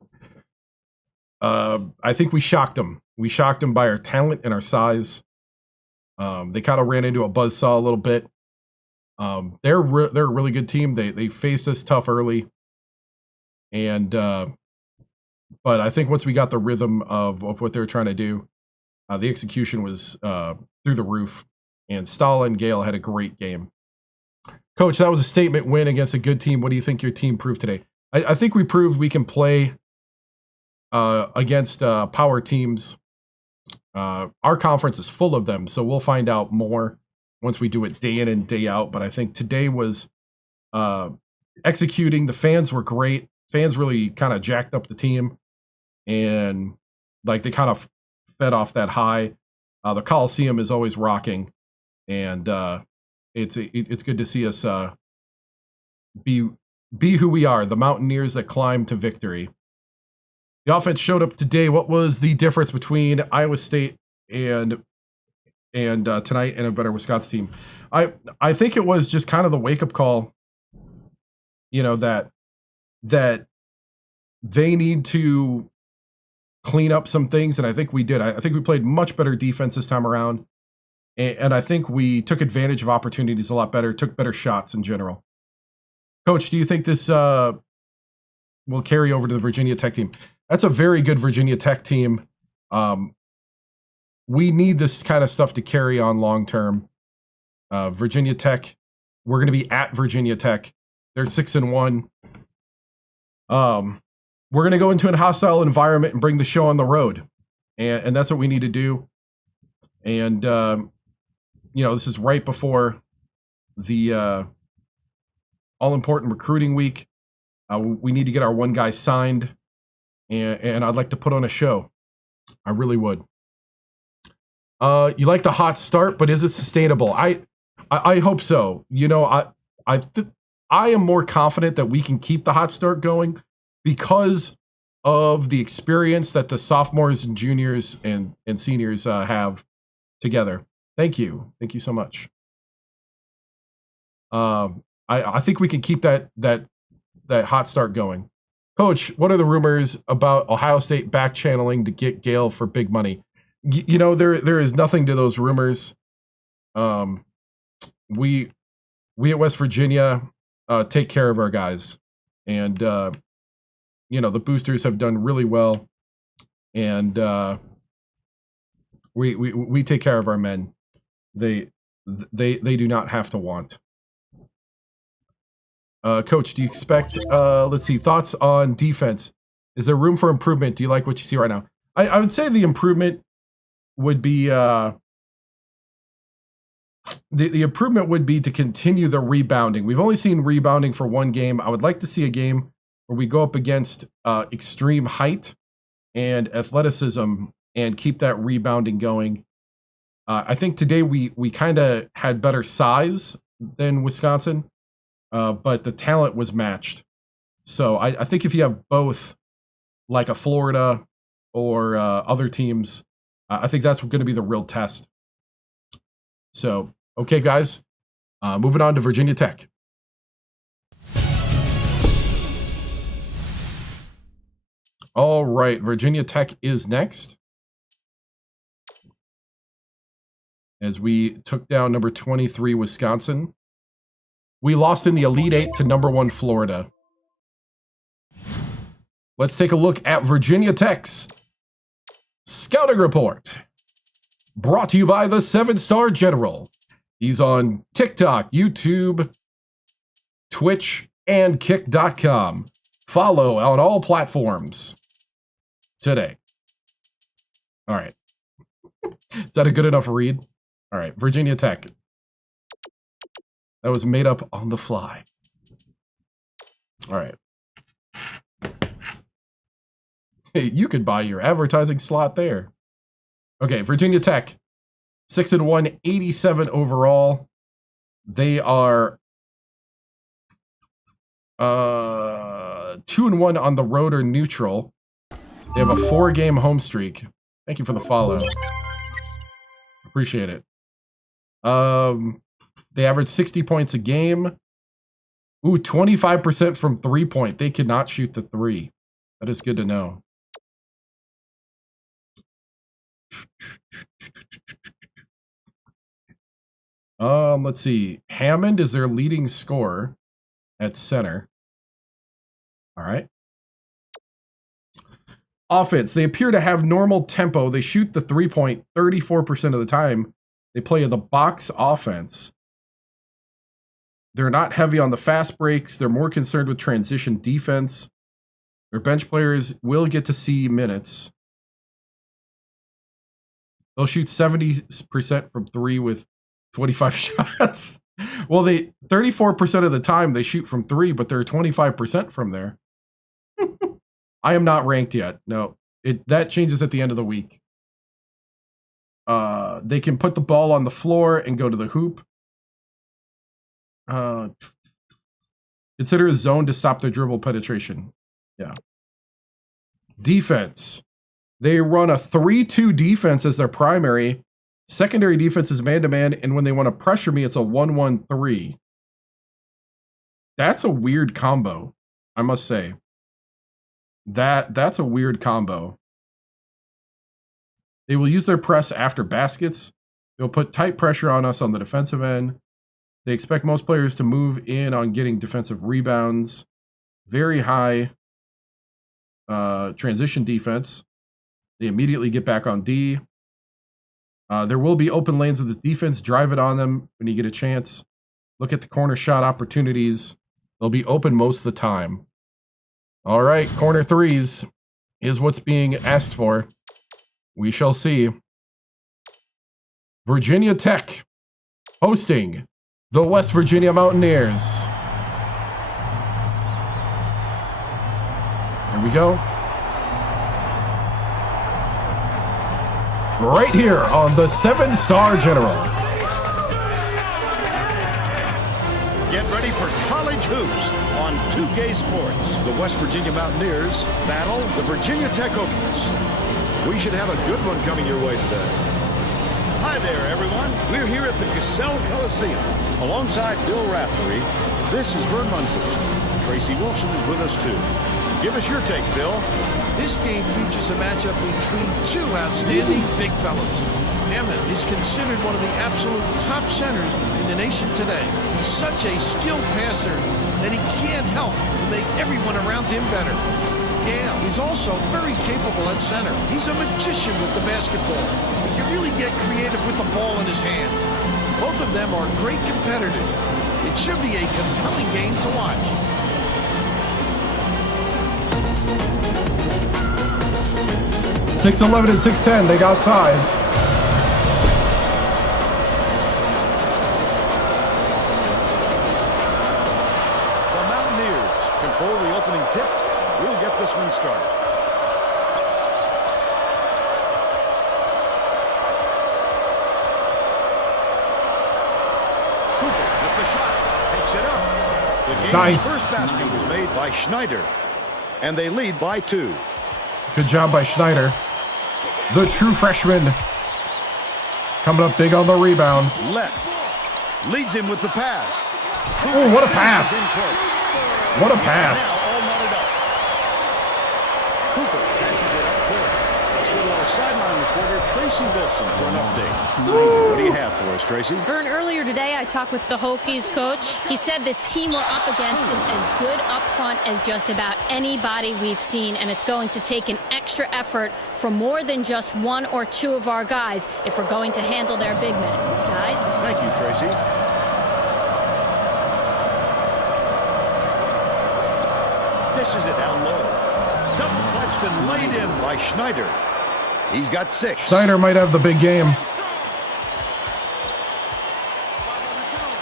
I think we shocked them. We shocked them by our talent and our size. They kind of ran into a buzzsaw a little bit. They're a really good team. They faced us tough early, and but I think once we got the rhythm of what they're trying to do, the execution was through the roof, and Stalin Gale had a great game. Coach, that was a statement win against a good team. What do you think your team proved today? I think we proved we can play against power teams. Our conference is full of them, so we'll find out more once we do it day in and day out. But I think today was executing. The fans were great. Fans really kind of jacked up the team, and like they kind of fed off that high. The Coliseum is always rocking, and it's good to see us be who we are, the Mountaineers that climb to victory. The offense showed up today. What was the difference between Iowa State and tonight and a better Wisconsin team? I think it was just kind of the wake up call, you know, that they need to clean up some things, and I think we did. I think we played much better defense this time around. And I think we took advantage of opportunities a lot better, took better shots in general. Coach, do you think this will carry over to the Virginia Tech team? That's a very good Virginia Tech team. We need this kind of stuff to carry on long term. Virginia Tech, we're going to be at Virginia Tech. They're 6-1. We're going to go into a hostile environment and bring the show on the road. And that's what we need to do. And, you know, this is right before the all-important recruiting week. We need to get our one guy signed, and I'd like to put on a show. I really would. You like the hot start, but is it sustainable? I hope so. You know, I am more confident that we can keep the hot start going because of the experience that the sophomores and juniors and seniors have together. Thank you so much. I think we can keep that hot start going. Coach, what are the rumors about Ohio State back channeling to get Gale for big money? You know, there is nothing to those rumors. We at West Virginia take care of our guys, and you know, the boosters have done really well. and we take care of our men. They do not have to want. Coach, do you expect? Let's see. Thoughts on defense? Is there room for improvement? Do you like what you see right now? I would say the improvement would be the improvement would be to continue the rebounding. We've only seen rebounding for one game. I would like to see a game where we go up against extreme height and athleticism and keep that rebounding going. I think today we kind of had better size than Wisconsin, but the talent was matched. So I think if you have both, like a Florida or other teams, I think that's going to be the real test. So, okay, guys, moving on to Virginia Tech. All right, Virginia Tech is next. As we took down number 23, Wisconsin. We lost in the Elite Eight to number 1, Florida. Let's take a look at Virginia Tech's Scouting Report. Brought to you by the 7StarGeneral. He's on TikTok, YouTube, Twitch, and Kick.com. Follow on all platforms today. All right. Is that a good enough read? All right, Virginia Tech. That was made up on the fly. All right. Hey, you could buy your advertising slot there. Okay, Virginia Tech, 6-1, 87 overall. They are 2-1 on the road or neutral. They have a 4-game home streak. Thank you for the follow. Appreciate it. They average 60 points a game. Ooh, 25% from 3-point. They could not shoot the 3. That is good to know. Let's see. Hammond is their leading scorer at center. All right. Offense. They appear to have normal tempo. They shoot the 3-point 34% of the time. They play the box offense. They're not heavy on the fast breaks. They're more concerned with transition defense. Their bench players will get to see minutes. They'll shoot 70% from 3 with 25 shots. Well, they 34% of the time they shoot from 3, but they're 25% from there. I am not ranked yet. No, that changes at the end of the week. They can put the ball on the floor and go to the hoop. Consider a zone to stop their dribble penetration. Yeah. Defense. They run a 3-2 defense as their primary. Secondary defense is man-to-man, and when they want to pressure me, it's a 1-1-3. That's a weird combo, I must say. That's a weird combo. They will use their press after baskets. They'll put tight pressure on us on the defensive end. They expect most players to move in on getting defensive rebounds. Very high transition defense. They immediately get back on D. There will be open lanes with the defense. Drive it on them when you get a chance. Look at the corner shot opportunities. They'll be open most of the time. All right, corner threes is what's being asked for. We shall see. Virginia Tech hosting the West Virginia Mountaineers. Here we go. Right here on the 7StarGeneral. Get ready for college hoops on 2K Sports. The West Virginia Mountaineers battle the Virginia Tech Hokies. We should have a good one coming your way today. Hi there, everyone. We're here at the Cassell Coliseum alongside Bill Raftery. This is Vern Munford. Tracy Wilson is with us, too. Give us your take, Bill. This game features a matchup between two outstanding big fellas. Hammond is considered one of the absolute top centers in the nation today. He's such a skilled passer that he can't help but make everyone around him better. Gale. He's also very capable at center. He's a magician with the basketball. He can really get creative with the ball in his hands. Both of them are great competitors. It should be a compelling game to watch. .6'11" and 6'10", they got size. The Mountaineers control the opening tip. We'll get this one started. Cooper with the shot. Takes it up. The game's Nice. first basket was made by Schneider. And they lead by 2. Good job by Schneider. The true freshman. Coming up big on the rebound. Left. Leads him with the pass. Oh, what a pass. In close. What a pass. Now all knotted up. Cooper passes it up court. Let's go to our sideline reporter, Tracy Wilson, for an update. What do you have for us, Tracy? Vern, earlier today I talked with The Hokies coach, he said this team we're up against is as good up front as just about anybody we've seen, and it's going to take an extra effort from more than just 1 or 2 of our guys if we're going to handle their big men. Guys? Thank you, Tracy. Dishes it down low. Double clutched and laid in by Schneider. He's got 6. Schneider might have the big game.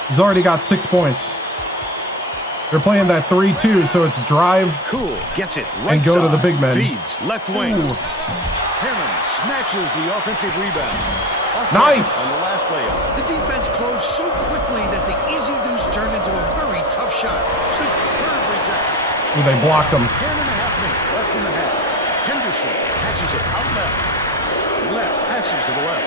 He's already got 6 points. They're playing that 3-2, so it's drive. Cool gets it right And go to side. the big men. Feeds left wing. Ooh. Herman snatches the offensive rebound. Nice. On the last layup. The defense closed so quickly that the easy deuce turned into a very tough shot. Superb rejection. Ooh, they blocked him. 10.5 minutes left in the half. Henderson catches it out left. Left passes to the left.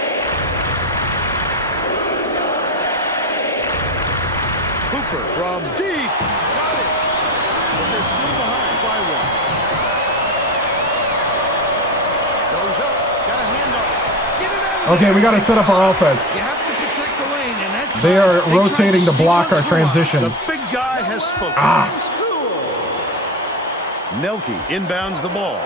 Cooper from deep. Got it. But they're still behind by 1. Goes up. Got a hand on it. Get it out of Okay, we got to set up our offense. You have to protect the lane, and that They are tried rotating to sneak block one our through on transition. The big guy has spoken. Nelke inbounds the ball.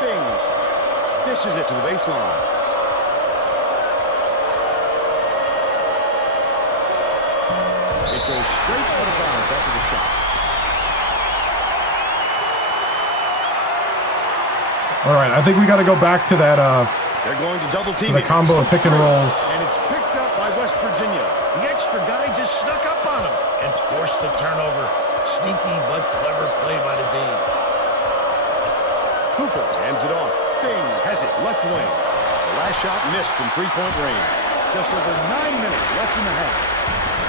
Bing dishes it to the baseline. It goes straight out of bounds after the shot. All right, I think we got to go back to that They're going to double team the it. combo of pick and rolls. And it's picked up by West Virginia. The extra guy just snuck up on him and forced the turnover. Sneaky but clever play by the D. Cooper hands it off. Bing has it left wing. The last shot missed from three-point range. Just over 9 minutes left in the half.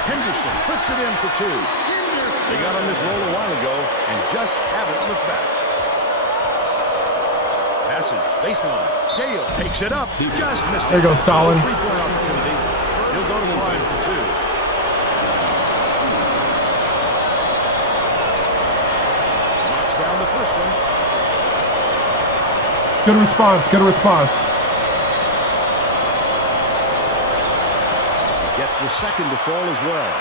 Henderson flips it in for 2. They got on this roll a while ago and just haven't looked back. Passing baseline. Gale takes it up. He just missed it. There goes Stalin. Three-point opportunity. He'll go to the line for 2. Knocks down the first one. Good response. Good response. Gets the second to fall as well.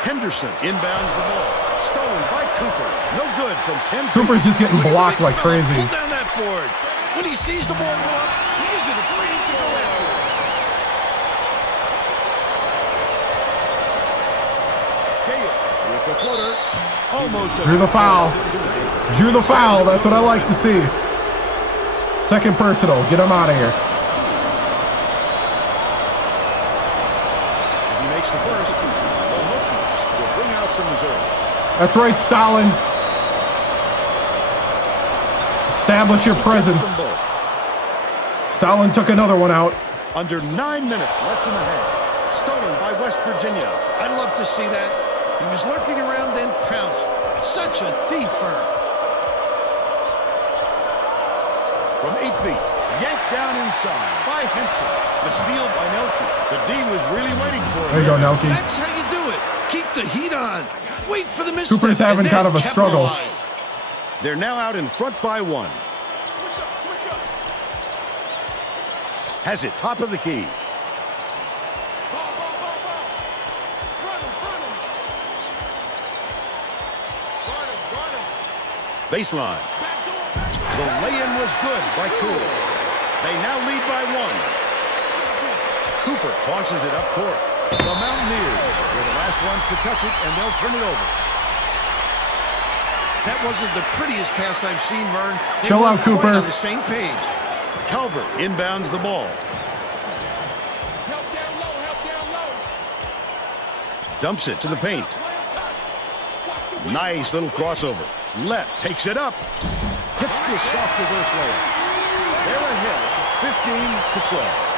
Henderson inbounds the ball. Stolen by Cooper. No good from 10 feet. Cooper's just getting blocked like crazy. Pull down that board. When he sees the ball go up, he isn't afraid to go after it. Gale with the floater. Almost a Drew the foul. Drew the foul. That's what I like to see. Second personal. Get him out of here. If he makes the first, the Hokies will bring out some reserves. That's right, Stalin. Establish your presence. Gets them both. Stalin took another one out. Under 9 minutes left in the half. Stolen by West Virginia. I'd love to see that. He was lurking around, then pounced. Such a D-firm. From 8 feet. Yanked down inside by Henson. The steal by Nelke. The D was really waiting for him. There you go, Nelke. That's how you do it. Keep the heat on. Wait for the misstep. Cooper's having and then kind of a struggle. capitalize. They're now out in front by 1. has it top of the key. Baseline. The lay-in was good by Cool. They now lead by 1. Cooper tosses it up court. The Mountaineers were the last ones to touch it, and they'll turn it over. That wasn't the prettiest pass I've seen, Vern. Chill out, Cooper. On the same page. Calvert inbounds the ball. Help down low, help down low. Dumps it to the paint. Nice little crossover. Left takes it up. Hits the soft reverse layup. They're ahead, 15-12.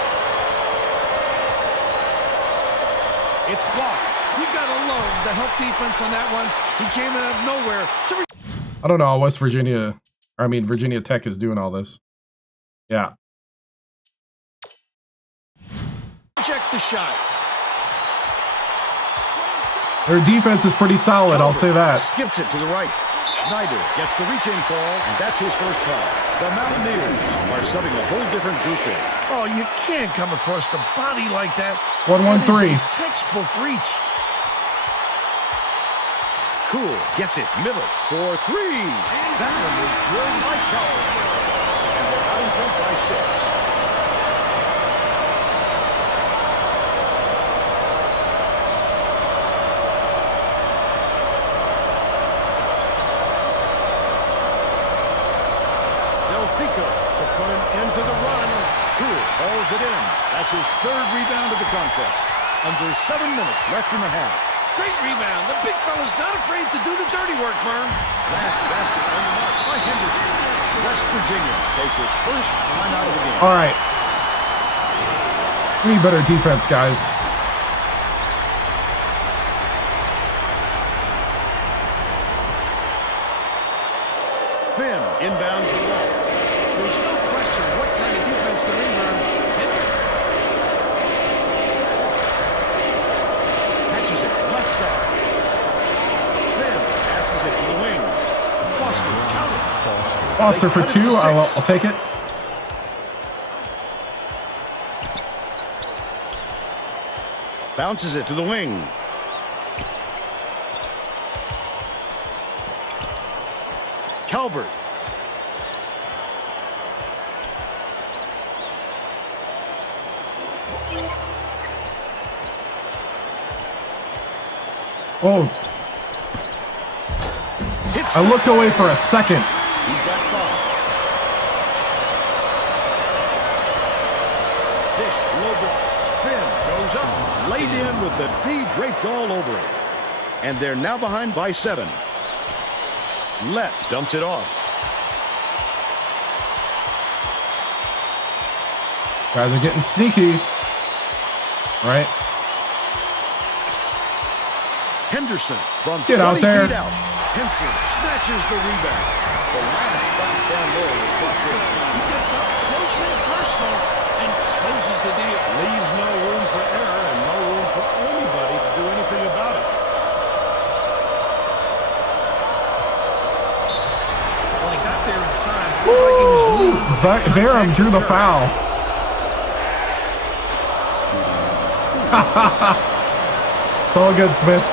It's blocked. You got to love the help defense on that one. He came out of nowhere to I don't know how West Virginia, I mean Virginia Tech is doing all this. Yeah. check the shot. Their defense is pretty solid, I'll say that. Skips it to the right. Schneider gets the reach-in call, and that's his first foul. The Mountaineers are subbing a whole different group in. Oh, you can't come across the body like that. 1-1-3. That is a textbook reach. Cool gets it middle for 3. That one was drilled by Calvert. And they're out in front by 6. To put an end to the run. Cool hauls it in. That's his 3rd rebound of the contest. Under 7 minutes left in the half. Great rebound. The big fella's not afraid to do the dirty work, Vern. Last basket on the mark by Henderson. West Virginia takes its first timeout of the game. All right. We need better defense, guys. Finn inbounds the ball. There's no question what kind of defense they're in, Vern. Catches it left side. Finn passes it to the wing. Foster counted. Foster for 2. I'll take it. Bounces it to the wing. Calvert. Oh. I looked away for a second. He's got 5. Fish low block. Finn goes up. Laid in with the D draped all over it. And they're now behind by 7. Left dumps it off. Guys are getting sneaky. Right? Henderson from Get 20 out there. feet out. Henson snatches the rebound. The last back down low is crossed in. He gets up close and personal and closes the deal. Leaves no room for error and no room for anybody to do anything about it. When he got there inside, it looked like he was leading. Varum drew the foul. It's all good, Smith.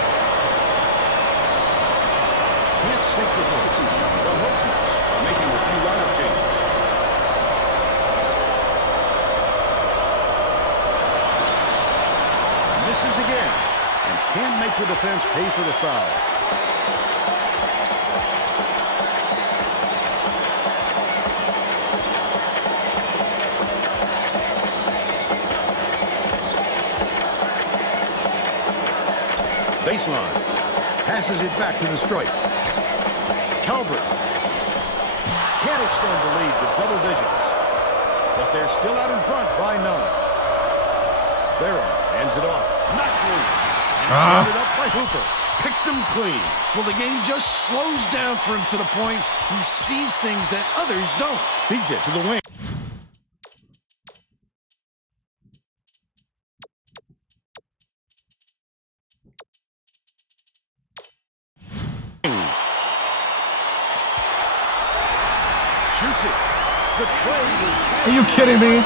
Can't sink the focus. The Hokies are making a few lineup changes. Misses again and can't make the defense pay for the foul. Baseline. Passes it back to the stripe. Calvert. Can't extend the lead to double digits. But they're still out in front by 9. Barron hands it off. Knocked loose. And started up by Hooper. Picked him clean. Well, the game just slows down for him to the point he sees things that others don't. Feeds it to the wing. Shoots it. The trade was. Are you kidding me?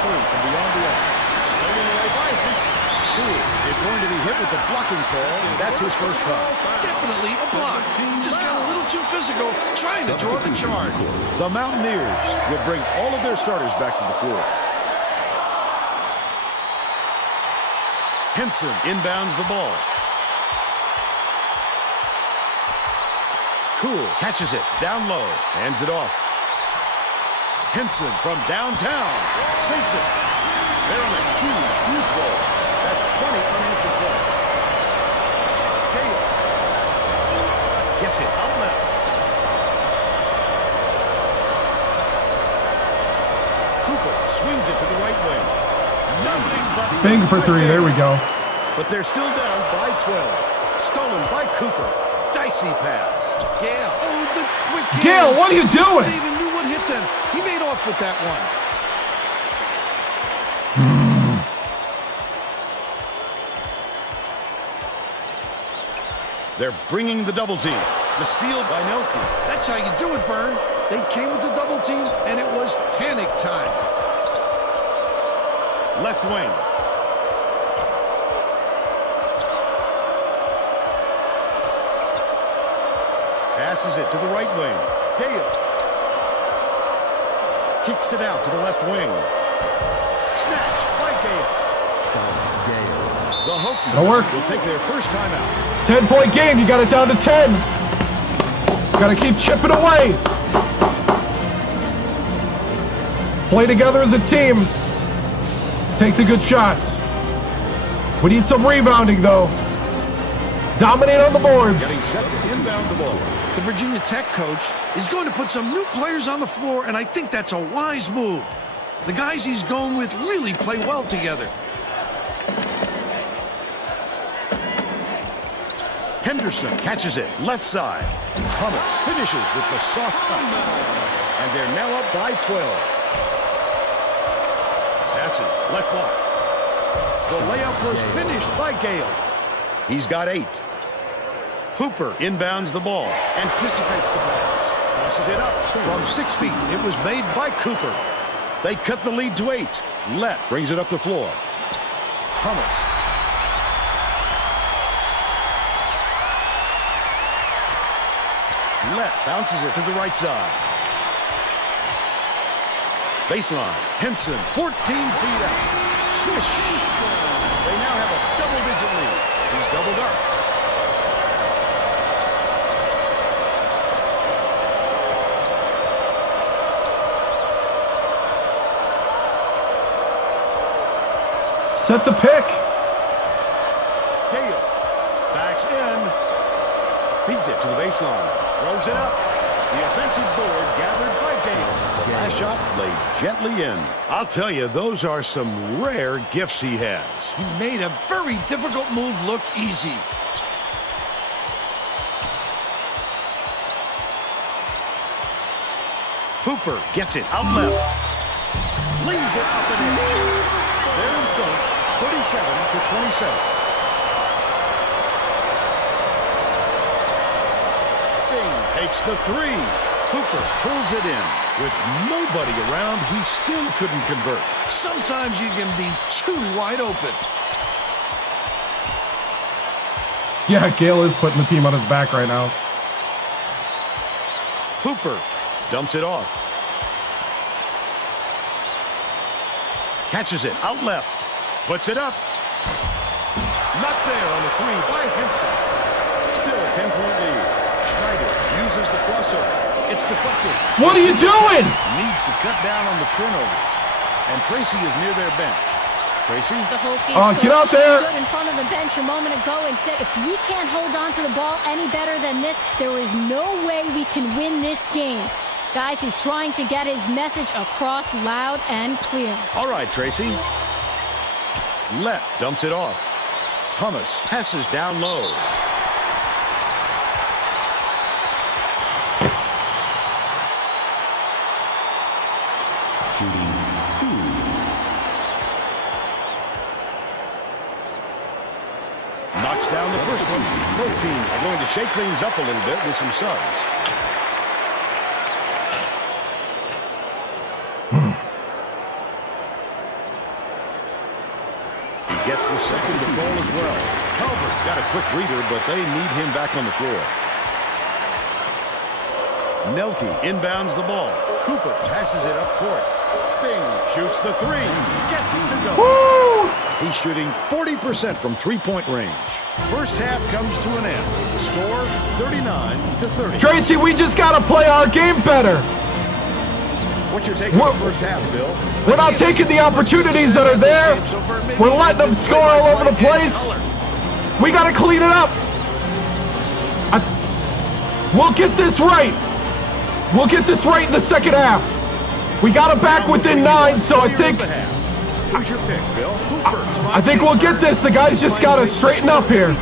three from beyond the arc. Stolen away by Henson. Cool is going to be hit with the blocking call, and that's his first foul. Definitely a block. Just got a little too physical, trying to draw the charge. The Mountaineers will bring all of their starters back to the floor. Henson inbounds the ball. Cool catches it down low, hands it off. Henson from downtown sinks it. They're on a huge roll. That's 20 unanswered plays. Gale gets it out left. Cooper swings it to the right wing. Nothing but Big for three. There we go. But they're still down by 12. Stolen by Cooper. Dicey pass. Gale. Oh, the quick Gale, hands. what are you doing? He even knew what hit them. He made off with that one. They're bringing the double team. The steal by Nelke. That's how you do it, Vern. They came with the double team, and it was panic time. Left wing. Passes it to the right wing. Gale. Kicks it out to the left wing. Snatched by Gale. The Hokies That'll work. will take their first time out. 10-point game. You got it down to 10. Got to keep chipping away. Play together as a team. Take the good shots. We need some rebounding, though. Dominate on the boards. Getting set to inbound the ball. The Virginia Tech coach is going to put some new players on the floor, and I think that's a wise move. The guys he's going with really play well together. Henderson catches it left side. Thomas finishes with the soft touch. And they're now up by 12. Passes left block. The layup was finished by Gale. He's got 8. Hooper inbounds the ball. Anticipates the pass. Tosses it up from 6 feet. It was made by Cooper. They cut the lead to 8. Lett brings it up the floor. Thomas. Lett bounces it to the right side. Baseline. Henson, 14 feet out. Swish. They now have a double-digit lead. He's doubled up. Set the pick. Gale backs in. Feeds it to the baseline. Throws it up. The offensive board gathered by Gale. The last shot laid gently in. I'll tell you, those are some rare gifts he has. He made a very difficult move look easy. Hooper gets it out left. Leaves it up and in. They're in front, 37-27. Takes the three. Hooper pulls it in. With nobody around, he still couldn't convert. Sometimes you can be too wide open. Yeah, Gale is putting the team on his back right now. Hooper dumps it off. Catches it out left. Puts it up. Not there on the three by Henson. Still a 10-point lead. Schneider uses the crossover. It's deflected. What are you doing? Needs to cut down on the turnovers. And Tracy is near their bench. Tracy? The Hokies get out there. stood in front of the bench a moment ago and said, if we can't hold on to the ball any better than this, there is no way we can win this game. Guys, he's trying to get his message across loud and clear. All right, Tracy. Lett dumps it off. Thomas passes down low. Shooting 2. Knocks down the first one. Both teams are going to shake things up a little bit with some subs. the second to fall as well. Calvert got a quick breather, but they need him back on the floor. Nelke inbounds the ball. Cooper passes it up court. Bing shoots the three. Gets it to go. Woo! He's shooting 40% from three-point range. First half comes to an end with the score 39-30. Tracy, we just got to play our game better. What's your take on the first half, Bill? We're not taking the opportunities that are there. We're letting them score all over the place. We got to clean it up. We'll get this right. We'll get this right in the second half. We got it back within 9, so I think... Who's your pick, Bill? I think we'll get this. The guys just got to straighten up here.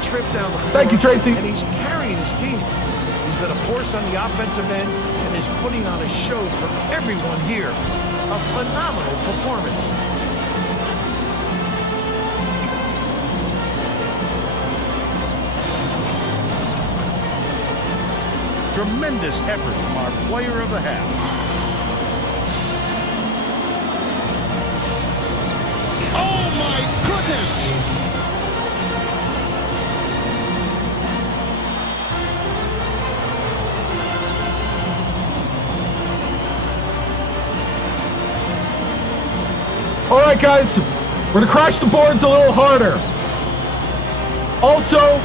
Thank you, Tracy. And he's carrying his team. He's been a force on the offensive end and is putting on a show for everyone here. A phenomenal performance. Tremendous effort from our player of the half. Oh my goodness! All right, guys. We're going to crash the boards a little harder. Also,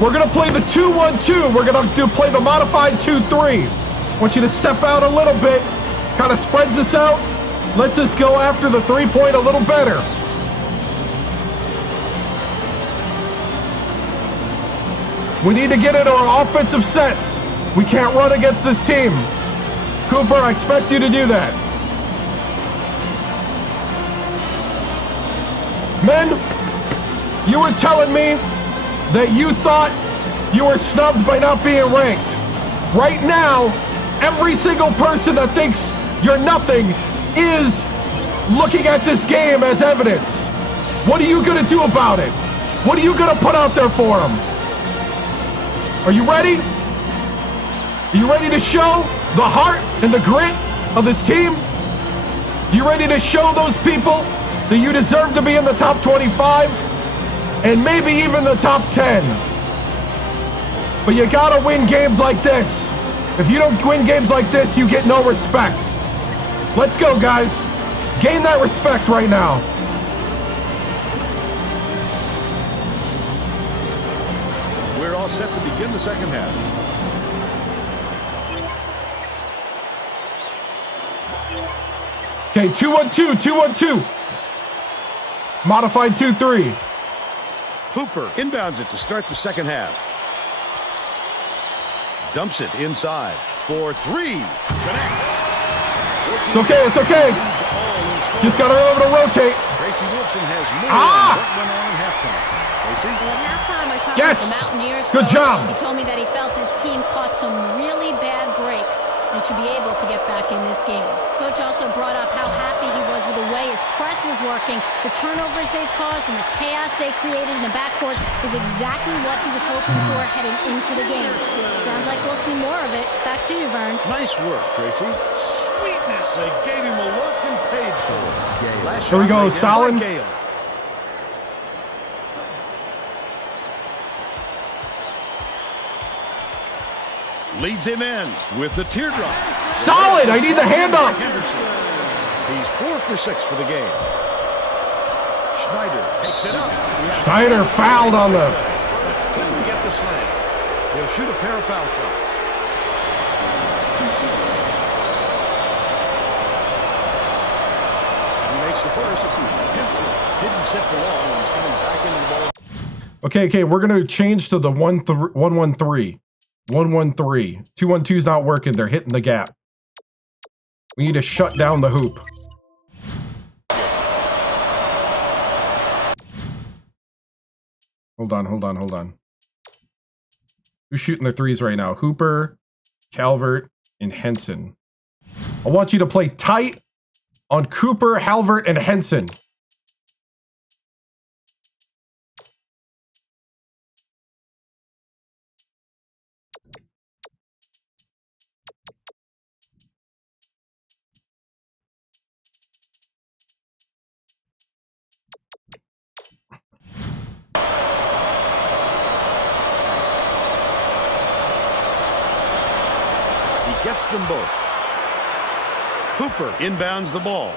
we're going to play the 2-1-2. We're going to play the modified 2-3. I want you to step out a little bit. Kind of spreads this out. Lets us go after the three-point a little better. We need to get into our offensive sets. We can't run against this team. Cooper, I expect you to do that. Men, you were telling me that you thought you were snubbed by not being ranked. Right now, every single person that thinks you're nothing is looking at this game as evidence. What are you going to do about it? What are you going to put out there for them? Are you ready? Are you ready to show the heart and the grit of this team? You ready to show those people that you deserve to be in the top 25 and maybe even the top 10? But you gotta win games like this. If you don't win games like this, you get no respect. Let's go, guys. Gain that respect right now. We're all set to begin the second half. Okay, 2-1-2, 2-1-2. Modified 2-3. Hooper inbounds it to start the second half. Dumps it inside for three. Connects. It's okay, it's okay. Just gotta remember to rotate. Tracy Wilson has more on what went on in halftime. Tracy? Well, at halftime, I talked Yes. with the Mountaineers Good coach. job. He told me that he felt his team caught some really bad breaks and should be able to get back in this game. Coach also brought up how happy he was with the way his press was working. The turnovers they've caused and the chaos they created in the backcourt is exactly what he was hoping for heading into the game. Sounds like we'll see more of it. Back to you, Vern. Nice work, Tracy. Sweetness! They gave him a look and paid for it. Last Here we shot go, made by Stalin. Gale. Leads him in with the teardrop. Stalin, I need the hand up. Henderson. He's 4 for 6 for the game. Schneider takes it up. Schneider fouled on the... Couldn't get the slam. He'll shoot a pair of foul shots. He makes the first. Henson didn't sit for long and he's coming back into the ball. Okay, we're going to change to the 1-1-3. 1-1-3. 2-1-2's not working. They're hitting the gap. We need to shut down the hoop. Hold on. Who's shooting their threes right now? Hooper, Calvert, and Henson. I want you to play tight on Cooper, Halvert, and Henson. gets them both. Hooper inbounds the ball.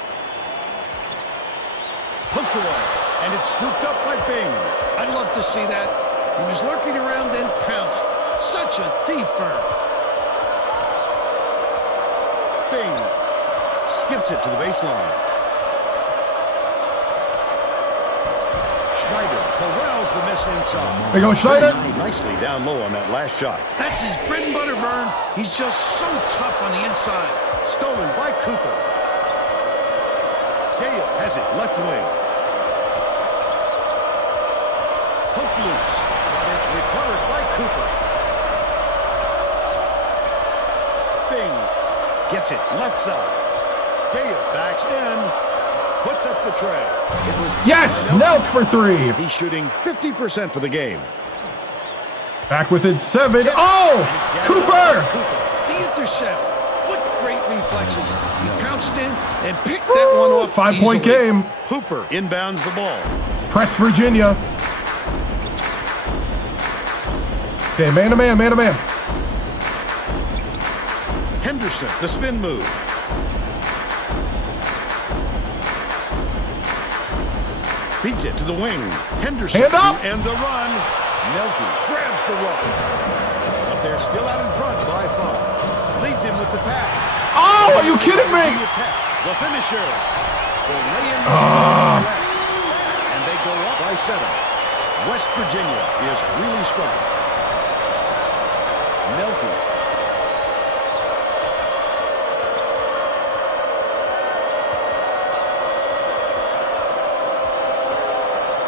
Poked away, and it's scooped up by Bing. I'd love to see that. He was lurking around, then pounced. Such a thief bird. Bing skips it to the baseline. Schneider corrals the miss inside. There you go, Schneider. Nicely down low on that last shot. That's his bread and butter, Vern. He's just so tough on the inside. Stolen by Cooper. Gale has it left wing. Poked loose, but it's recovered by Cooper. Bing gets it left side. Gale backs in, puts up the tray. It was Yes, Nelk for 3. He's shooting 50% for the game. Back within 7. Oh, Cooper. The intercept. What great reflexes. He pounced in and picked that one off 5-point easily. game. Hooper inbounds the ball. Press Virginia. Okay, man to man, man to man. Henderson, the spin move. Beats it to the wing. Henderson Hand up. and the run. Nelke grabs the rock. But they're still out in front by 5. Leads him with the pass. Oh, are you kidding me? The finisher. The lay-in left. And they go up by 7. West Virginia is really struggling. Nelke.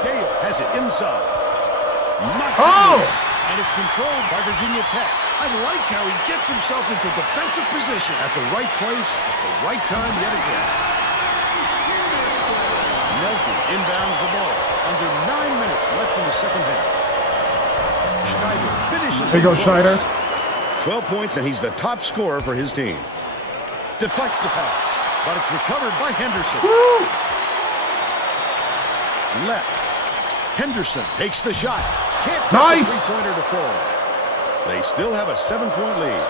Gale has it inside. Oh! And it's controlled by Virginia Tech. I like how he gets himself into defensive position. At the right place, at the right time yet again. Nelke inbounds the ball. Under 9 minutes left in the second half. Schneider finishes. There you go, close. Schneider. 12 points, and he's the top scorer for his team. Deflects the pass, but it's recovered by Henderson. Woo! Left. Henderson takes the shot. Can't get Nice. the three-pointer to fall. They still have a 7-point lead.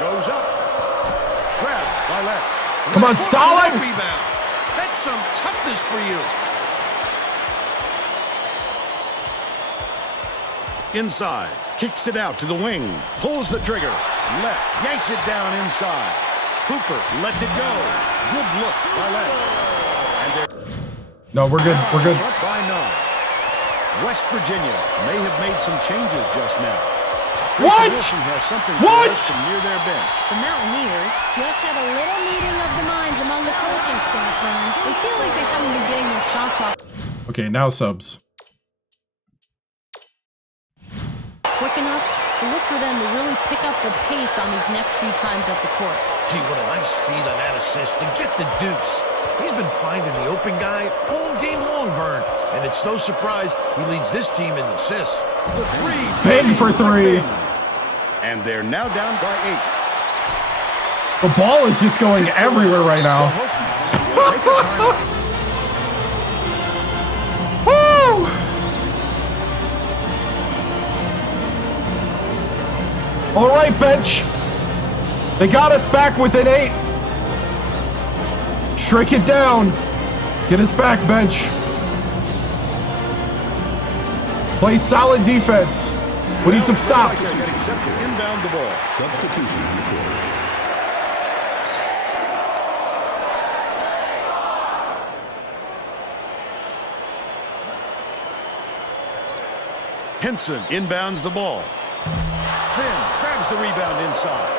Goes up. Grab by left. Come on, Stalin. Rebound. That's some toughness for you. Inside. Kicks it out to the wing. Pulls the trigger. Left. Yanks it down inside. Cooper lets it go. Good look by left. And they're No, we're good. We're good. up by 9. West Virginia may have made some changes just now. What? Wilson has something What? from near their bench. The Mountaineers just had a little meeting of the minds among the coaching staff, Vern. They feel like they haven't been getting their shots off Okay, now subs. Quick enough, so look for them to really pick up the pace on these next few times up the court. Gee, what a nice feed on that assist to get the deuce. He's been finding the open guy all game long, Vern. And it's no surprise he leads this team in assists. The 3. Big for 3. And they're now down by 8. The ball is just going everywhere right The now. Hokies will take a timeout. Woo! All right, bench. They got us back within 8. Shrink it down. Get us back, bench. Play solid defense. We need some stops. Get accepted. Inbound the ball. Substitution in the quarter. Henson inbounds the ball. Finn grabs the rebound inside.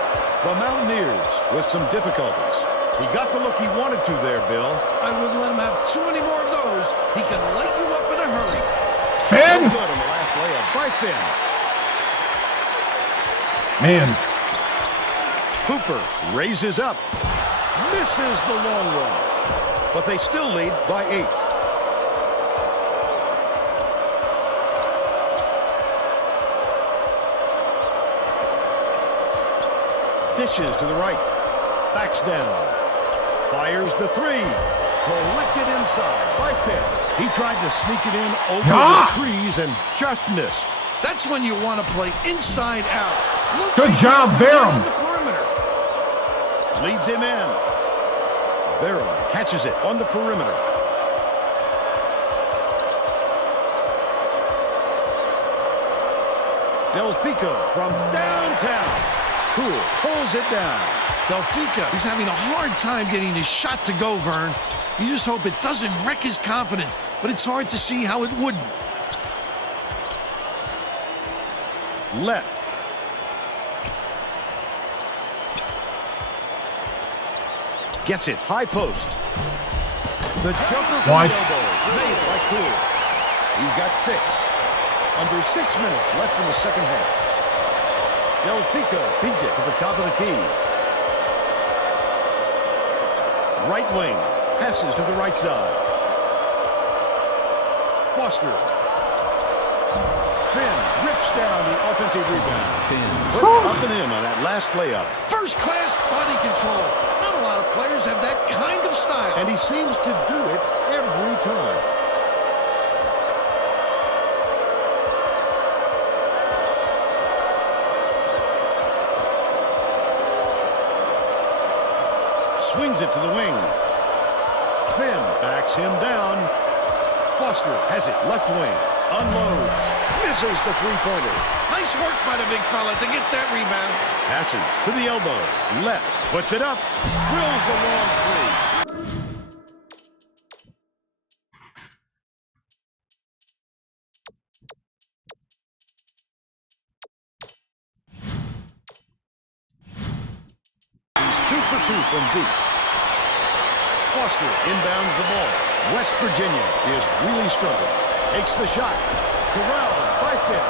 The Mountaineers with some difficulties. He got the look he wanted to there, Bill. I wouldn't let him have too many more of those. He can light you up in a hurry. Finn! Good on the last layup by Finn. Man, Cooper raises up. Misses the long one. But they still lead by 8. Dishes to the right. Backs down. Fires the 3. Collected inside by Finn. He tried to sneak it in over the trees and just missed. That's when you want to play inside out. Good job, Verum. On the perimeter. Leads him in. Verum catches it on the perimeter. Delfico from downtown. Cool pulls it down. Delfico is having a hard time getting his shot to go, Vern. You just hope it doesn't wreck his confidence, but it's hard to see how it wouldn't. Let. Gets it, high post. The jumper from What? the elbow, made by Cool. He's got 6. Under 6 minutes left in the second half. Delfico beats it to the top of the key. Right wing, passes to the right side. Foster. Finn rips down the offensive rebound. Put up and in on that last layup. First-class body control. Not a lot of players have that kind of style. And he seems to do it every time. Swings it to the wing. Finn backs him down. Foster has it left wing. Unloads. Misses the three-pointer. Nice work by the big fella to get that rebound. Passes to the elbow. Left. Puts it up. Drills the long three. He's 2 for 2 from deep. Foster inbounds the ball. West Virginia is really struggling. Takes the shot. Corralled by Finn.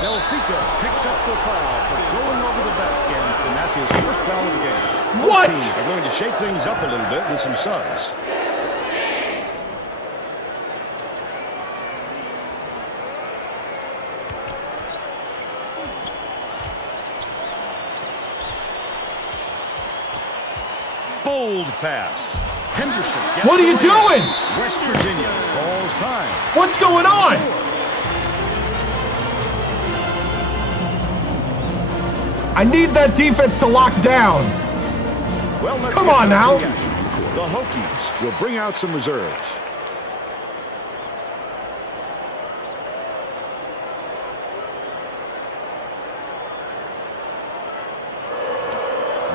Delfico picks up the foul for going over the back end, and that's his first foul of the game. Both What? teams are going to shake things up a little bit with some subs. Bold pass. Henderson gets What are you the layup. doing? West Virginia calls time. What's going on? I need that defense to lock down. Well, let's Come get on back now. to the action. The Hokies will bring out some reserves.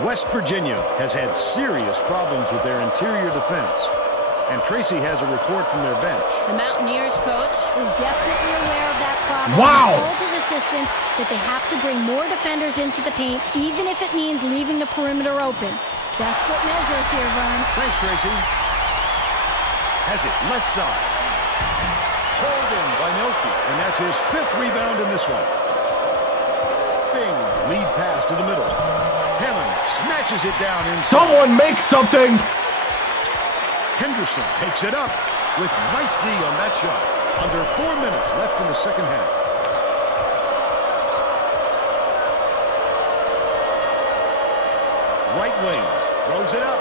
West Virginia has had serious problems with their interior defense. And Tracy has a report from their bench. The Mountaineers coach is definitely aware of that problem. Wow. He told his assistants that they have to bring more defenders into the paint, even if it means leaving the perimeter open. Desperate measures here, Vern. Thanks, Tracy. Has it left side. Hauled in by Nelke, and that's his 5th rebound in this one. Bing, lead pass to the middle. Hammond snatches it down inside. Someone make something. Henderson takes it up with nice D on that shot. Under 4 minutes left in the second half. Right wing, throws it up.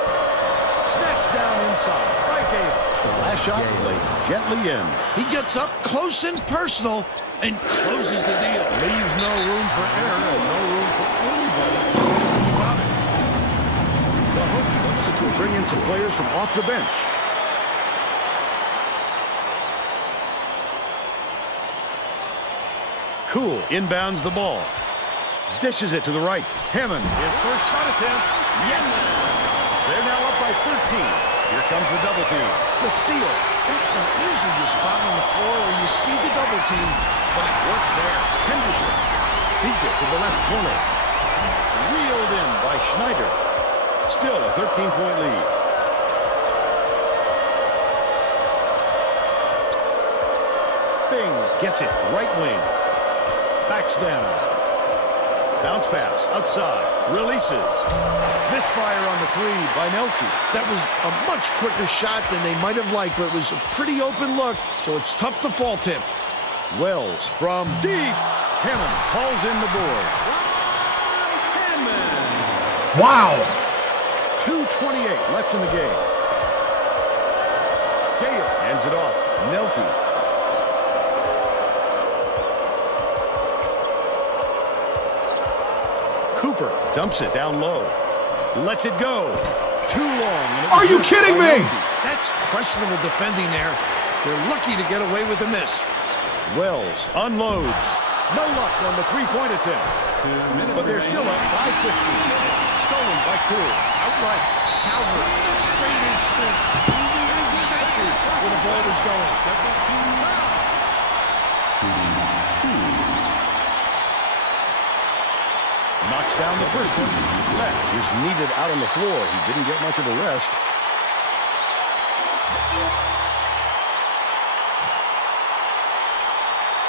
Snatched down inside by Gale. The last shot laid gently in. He gets up close and personal and closes the deal. Leaves no room for error and no room for anybody. The Hokies will bring in some players from off the bench. Cool inbounds the ball. Dishes it to the right. Hammond, his first shot attempt. Yes! They're now up by 13. Here comes the double team. The steal. That's not usually the spot on the floor where you see the double team, but it worked there. Henderson feeds it to the left corner. Reeled in by Schneider. Still a 13-point lead. Bing gets it right wing. Backs down. Bounce pass outside. Releases. Misfire on the three by Nelke. That was a much quicker shot than they might have liked, but it was a pretty open look, so it's tough to fault him. Wells from deep. Hammond calls in the board. Hammond. Wow. 2:28 left in the game. Gale hands it off. Nelke. Cooper dumps it down low. Lets it go. Too long. Are you kidding me? That's questionable defending there. They're lucky to get away with the miss. Wells unloads. No luck on the three-point attempt. But they're still up by 15. Stolen by Cool. Outright. Calvert, such great instincts. He knew exactly where the ball was going. Knocks down the first one. Lett is needed out on the floor. He didn't get much of a rest.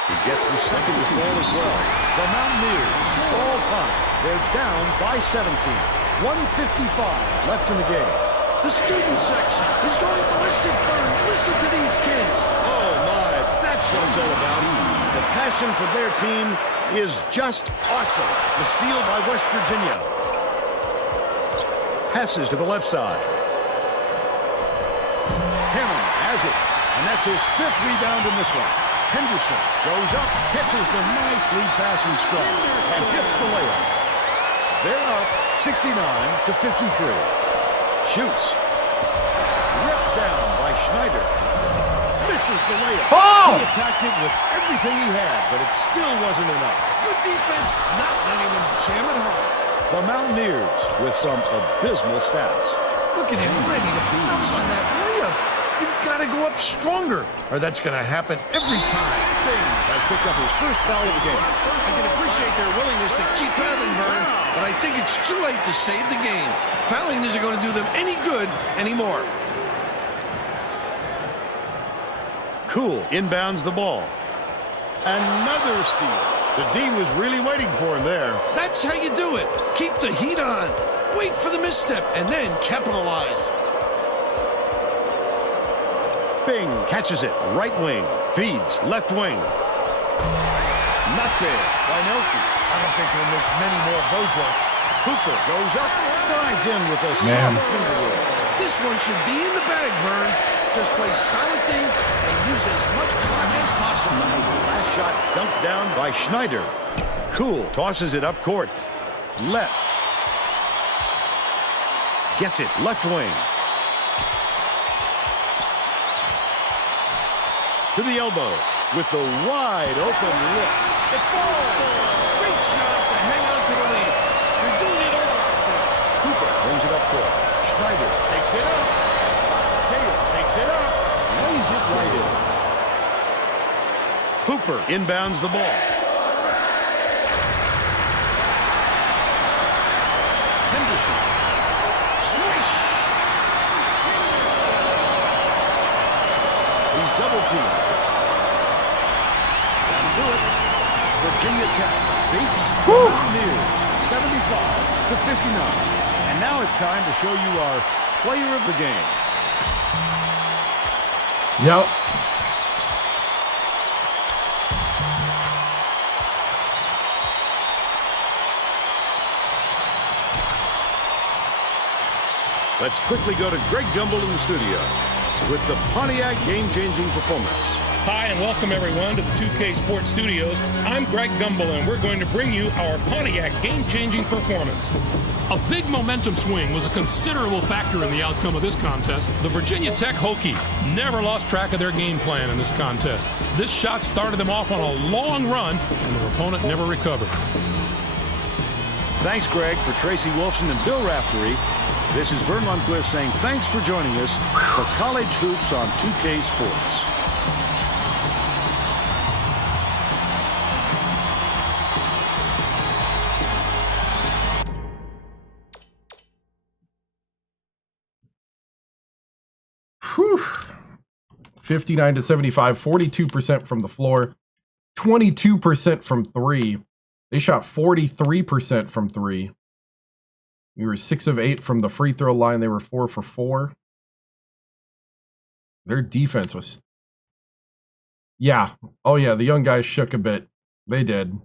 He gets the second to fall as well. The Mountaineers, all time, they're down by 17. 1:55 left in the game. The student section is going ballistic, Vern. Listen to these kids. Oh, my. That's what it's all about. The passion for their team is just awesome. The steal by West Virginia. Passes to the left side. Hammond has it, and that's his 5th rebound in this one. Henderson goes up, catches the nice lead pass and strike, and hits the layup. They're up 69-53. Shoots. Ripped down by Schneider. Misses the layup. Oh! He attacked it with everything he had, but it still wasn't enough. Good defense, not letting them jam it home. The Mountaineers with some abysmal stats. Look at him ready to bounce on that layup. You've got to go up stronger, or that's going to happen every time. Sting has picked up his first foul of the game. I can appreciate their willingness to keep battling, Vern, but I think it's too late to save the game. Fouling isn't going to do them any good anymore. Cool inbounds the ball. Another steal. The D was really waiting for him there. That's how you do it. Keep the heat on. Wait for the misstep and then capitalize. Bing catches it. Right wing. Feeds. Left wing. Not there by Nelke. I don't think we'll miss many more of those ones. Cooper goes up. Slides in with a Man. soft finger roll. This one should be in the bag, Vern. Just play silent thing and use as much clock as possible. Last shot dumped down by Schneider. Cool tosses it up court. Left. Gets it. Left wing. To the elbow with the wide open look. It falls. Great job to hang on to the lead. You're doing it all out there. Cooper brings it up court. Schneider takes it up. Gale takes it up. Lays it right in. Hooper inbounds the ball. Henderson. Swish. He's double teamed. That'll do it. Virginia Tech beats the Mountaineers 75-59. And now it's time to show you our player of the game. Yep. Let's quickly go to Greg Gumbel in the studio with the Pontiac game-changing performance. Hi, and welcome everyone to the 2K Sports Studios. I'm Greg Gumbel, and we're going to bring you our Pontiac game-changing performance. A big momentum swing was a considerable factor in the outcome of this contest. The Virginia Tech Hokies never lost track of their game plan in this contest. This shot started them off on a long run, and their opponent never recovered. Thanks, Greg, for Tracy Wolfson and Bill Raftery. This is Vern Lundquist saying thanks for joining us for College Hoops on 2K Sports. Whew. 59-75, 42% from the floor, 22% from three. They shot 43% from three. We were 6 of 8 from the free throw line. They were 4 for 4. Their defense was... Yeah. Oh, yeah. The young guys shook a bit. They did.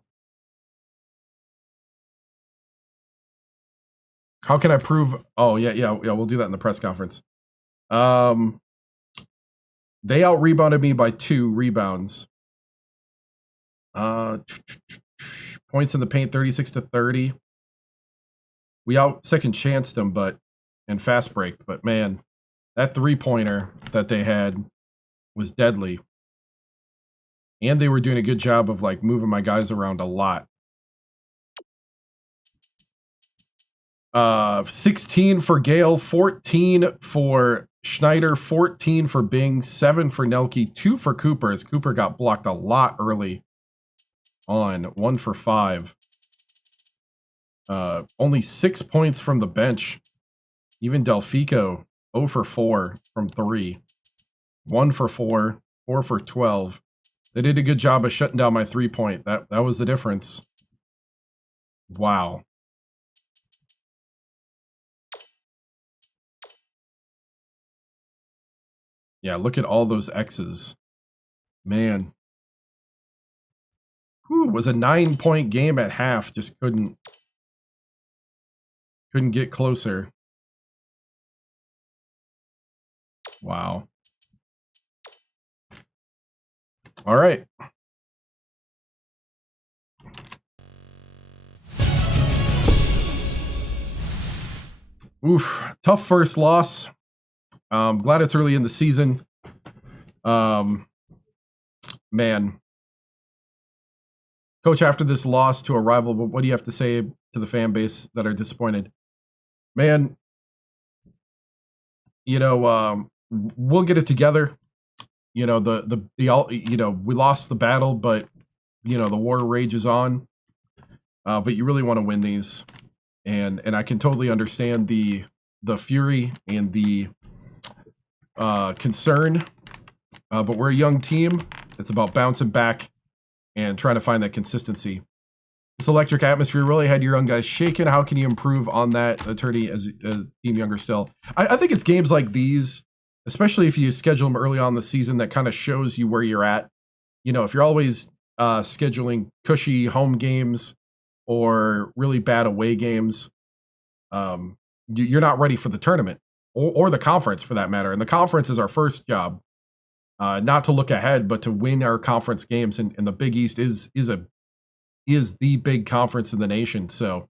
How can I prove... Oh, yeah. We'll do that in the press conference. They out-rebounded me by 2 rebounds. Points in the paint, 36-30. We out second chanced them, and fast break. But man, that 3-pointer that they had was deadly. And they were doing a good job of like moving my guys around a lot. 16 for Gale, 14 for Schneider, 14 for Bing, 7 for Nelke, 2 for Cooper, as Cooper got blocked a lot early on, 1 for 5. Only 6 points from the bench. Even Delfico, 0 for 4 from 3. 1 for 4, 4 for 12. They did a good job of shutting down my 3-point. That was the difference. Wow. Yeah, look at all those X's. Man. Whew, it was a 9-point game at half. Just couldn't get closer. Wow. All right. Oof, tough first loss. Glad it's early in the season. Man. Coach, after this loss to a rival, what do you have to say to the fan base that are disappointed? Man, you know, we'll get it together. You know, we lost the battle, but you know, the war rages on. But you really want to win these. And I can totally understand the fury and the concern, but we're a young team. It's about bouncing back and trying to find that consistency. This electric atmosphere really had your young guys shaking. How can you improve on that, attorney, as Team Younger still? I think it's games like these, especially if you schedule them early on in the season, that kind of shows you where you're at. You know, if you're always scheduling cushy home games or really bad away games, you're not ready for the tournament. Or the conference, for that matter. And the conference is our first job, not to look ahead, but to win our conference games. And the Big East is the big conference in the nation. So,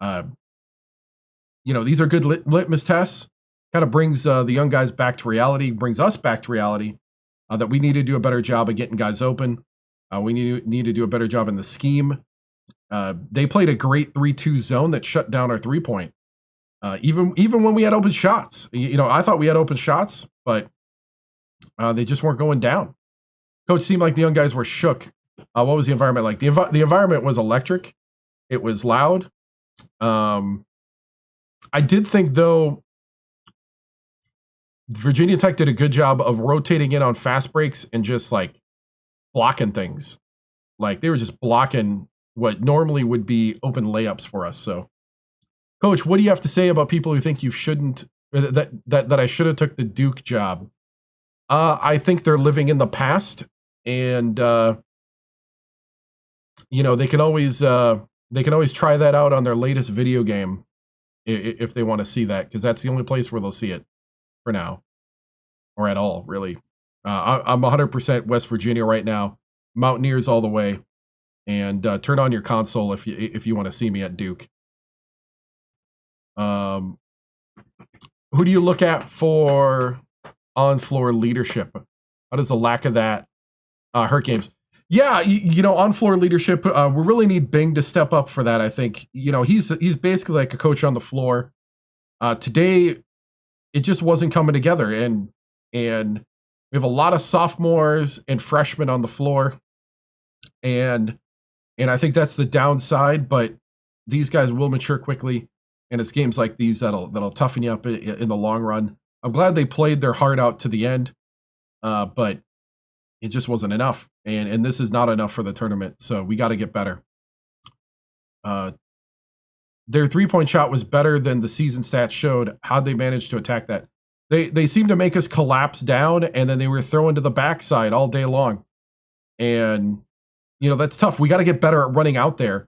you know, these are good litmus tests. Kind of brings the young guys back to reality, brings us back to reality, that we need to do a better job of getting guys open. We need to do a better job in the scheme. They played a great 3-2 zone that shut down our 3-point. Even when we had open shots, you know, I thought we had open shots, but they just weren't going down. Coach, seemed like the young guys were shook. What was the environment like? The environment was electric. It was loud. I did think, though, Virginia Tech did a good job of rotating in on fast breaks and just like blocking things. Like they were just blocking what normally would be open layups for us. So, Coach, what do you have to say about people who think you shouldn't, that I should have took the Duke job? I think they're living in the past, and you know, they can always try that out on their latest video game if they want to see that, because that's the only place where they'll see it for now, or at all, really. I'm 100% West Virginia right now, Mountaineers all the way, and turn on your console if you want to see me at Duke. Who do you look at for on-floor leadership? How does the lack of that hurt games? Yeah, you know, on-floor leadership, we really need Bing to step up for that, I think. You know, he's basically like a coach on the floor. Today, it just wasn't coming together, and we have a lot of sophomores and freshmen on the floor, and I think that's the downside, but these guys will mature quickly, and it's games like these that'll toughen you up in the long run. I'm glad they played their heart out to the end, but it just wasn't enough, and this is not enough for the tournament, so we got to get better. Their three-point shot was better than the season stats showed. How'd they manage to attack that? They seemed to make us collapse down, and then they were throwing to the backside all day long. And, you know, that's tough. We got to get better at running out there.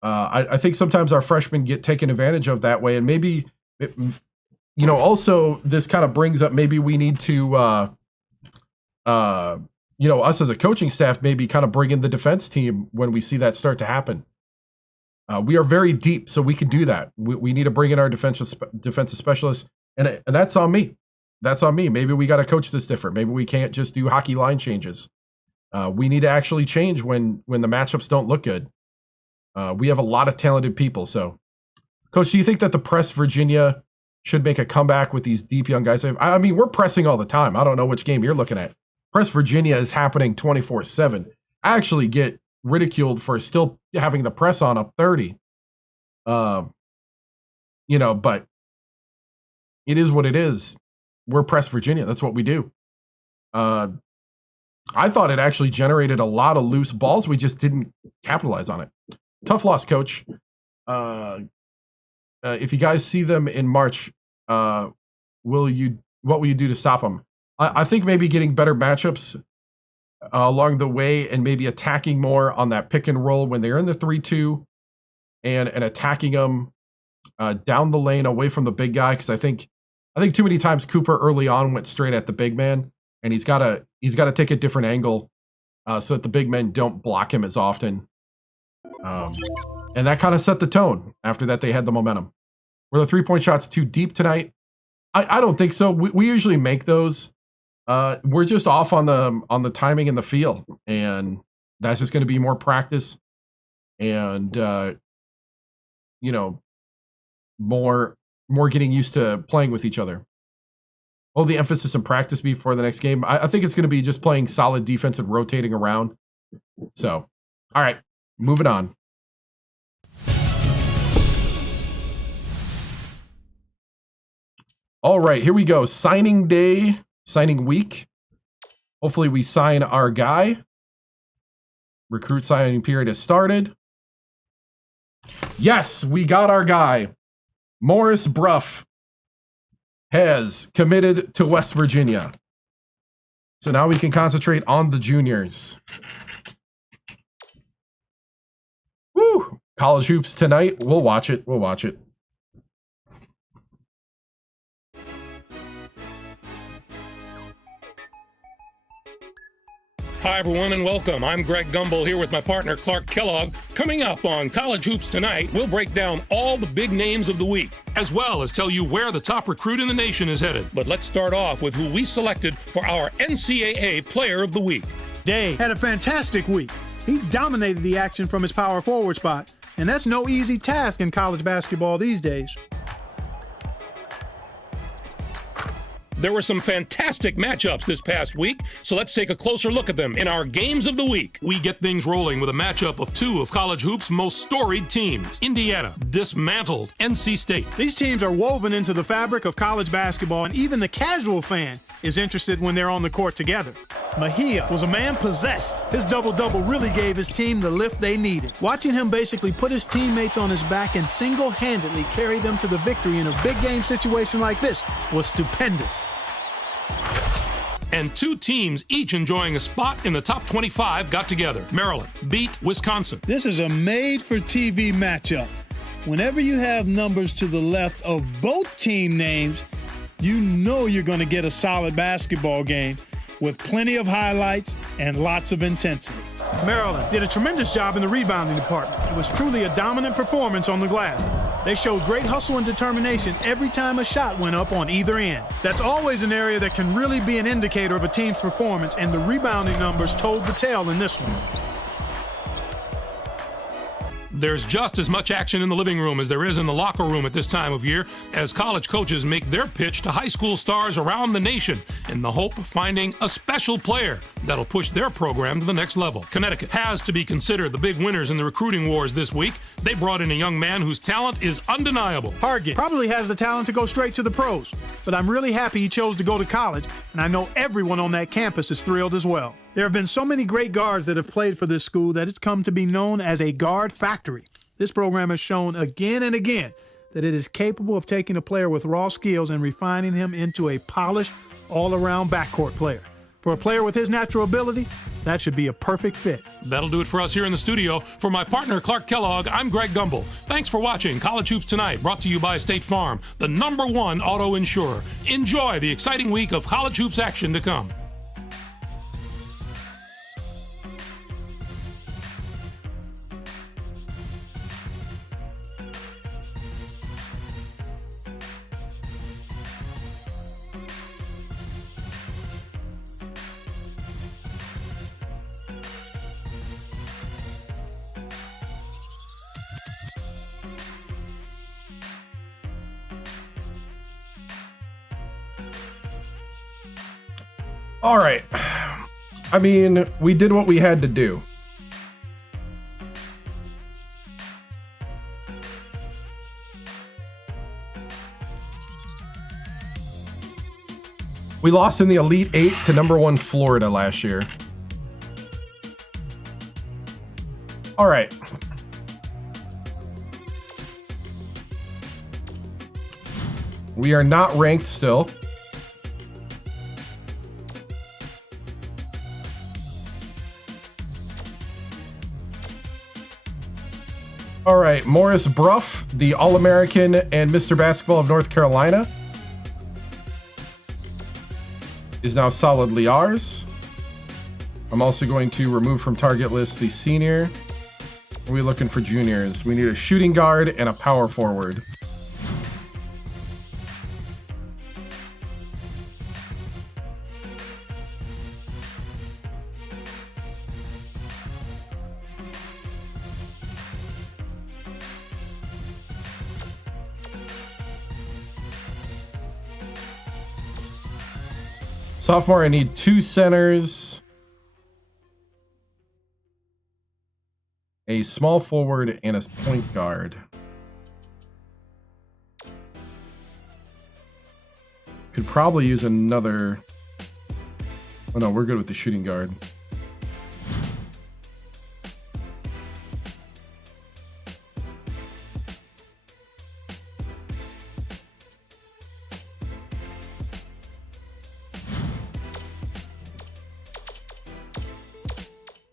I think sometimes our freshmen get taken advantage of that way, and maybe, you know, also this kind of brings up maybe we need to, you know, us as a coaching staff maybe kind of bring in the defense team when we see that start to happen. We are very deep, so we can do that. We need to bring in our defensive specialists, and that's on me. That's on me. Maybe we got to coach this different. Maybe we can't just do hockey line changes. We need to actually change when the matchups don't look good. We have a lot of talented people. So, Coach, do you think that the press Virginia should make a comeback with these deep young guys? I mean, we're pressing all the time. I don't know which game you're looking at. Press Virginia is happening 24/7. I actually get ridiculed for still having the press on up 30. But it is what it is. We're Press Virginia. That's what we do. I thought it actually generated a lot of loose balls. We just didn't capitalize on it. Tough loss, Coach. If you guys see them in March, what will you do to stop them? I think maybe getting better matchups along the way and maybe attacking more on that pick and roll when they're in the 3-2 and attacking them down the lane away from the big guy. Because I think too many times Cooper early on went straight at the big man, and he's got to take a different angle so that the big men don't block him as often. And that kind of set the tone. After that, they had the momentum. Were the 3-point shots too deep tonight? I don't think so. We usually make those. We're just off on the timing and the feel, and that's just going to be more practice and more getting used to playing with each other. Will the emphasis in practice be for the next game? I think it's going to be just playing solid defense and rotating around. So, all right, moving on. All right, here we go. Signing day, signing week. Hopefully we sign our guy. Recruit signing period has started. Yes, we got our guy. Morris Bruff has committed to West Virginia. So now we can concentrate on the juniors. Woo! College hoops tonight. We'll watch it. We'll watch it. Hi, everyone, and welcome. I'm Greg Gumbel here with my partner, Clark Kellogg. Coming up on College Hoops Tonight, we'll break down all the big names of the week, as well as tell you where the top recruit in the nation is headed. But let's start off with who we selected for our NCAA Player of the Week. Day had a fantastic week. He dominated the action from his power forward spot, and that's no easy task in college basketball these days. There were some fantastic matchups this past week, so let's take a closer look at them in our Games of the Week. We get things rolling with a matchup of two of college hoops' most storied teams. Indiana dismantled NC State. These teams are woven into the fabric of college basketball, and even the casual fan is interested when they're on the court together. Mejia was a man possessed. His double-double really gave his team the lift they needed. Watching him basically put his teammates on his back and single-handedly carry them to the victory in a big game situation like this was stupendous. And two teams each enjoying a spot in the top 25 got together. Maryland beat Wisconsin. This is a made-for-TV matchup. Whenever you have numbers to the left of both team names, you know you're going to get a solid basketball game with plenty of highlights and lots of intensity. Maryland did a tremendous job in the rebounding department. It was truly a dominant performance on the glass. They showed great hustle and determination every time a shot went up on either end. That's always an area that can really be an indicator of a team's performance, and the rebounding numbers told the tale in this one. There's just as much action in the living room as there is in the locker room at this time of year as college coaches make their pitch to high school stars around the nation in the hope of finding a special player that'll push their program to the next level. Connecticut has to be considered the big winners in the recruiting wars this week. They brought in a young man whose talent is undeniable. Hargett probably has the talent to go straight to the pros, but I'm really happy he chose to go to college, and I know everyone on that campus is thrilled as well. There have been so many great guards that have played for this school that it's come to be known as a guard factory. This program has shown again and again that it is capable of taking a player with raw skills and refining him into a polished, all-around backcourt player. For a player with his natural ability, that should be a perfect fit. That'll do it for us here in the studio. For my partner, Clark Kellogg, I'm Greg Gumbel. Thanks for watching College Hoops Tonight, brought to you by State Farm, the #1 auto insurer. Enjoy the exciting week of college hoops action to come. All right. I mean, we did what we had to do. We lost in the Elite 8 to #1 Florida last year. All right. We are not ranked still. All right, Morris Bruff, the All-American and Mr. Basketball of North Carolina, is now solidly ours. I'm also going to remove from target list the senior. What are we looking for juniors? We need a shooting guard and a power forward. Sophomore, I need 2 centers, a small forward, and a point guard. Could probably use another... Oh no, we're good with the shooting guard.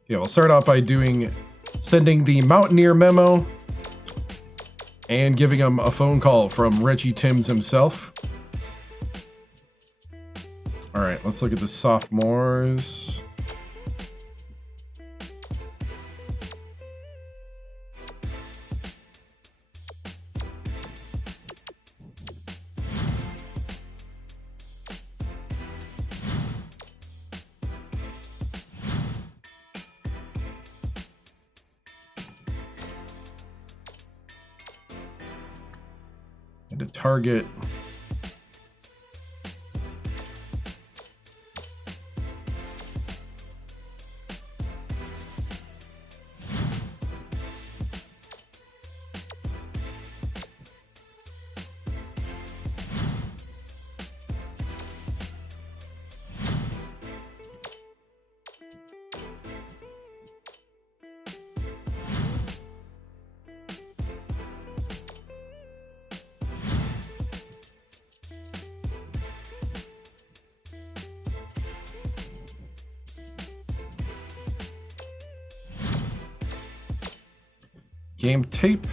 Yeah, we'll start out by sending the Mountaineer memo and giving him a phone call from Reggie Timms himself. All right, let's look at the sophomores. And to target game tape.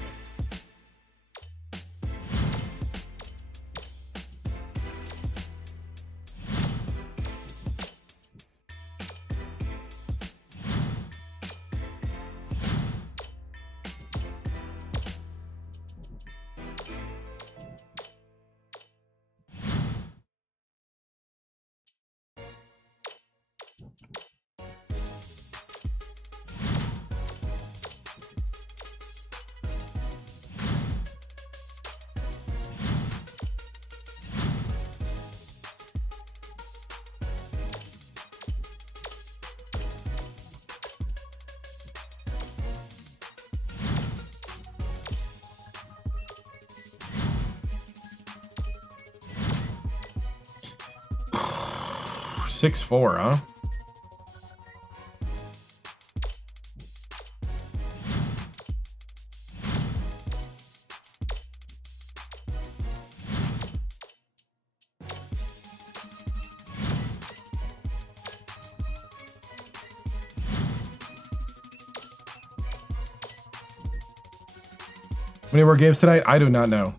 Six 4, huh? Many more games tonight? I do not know.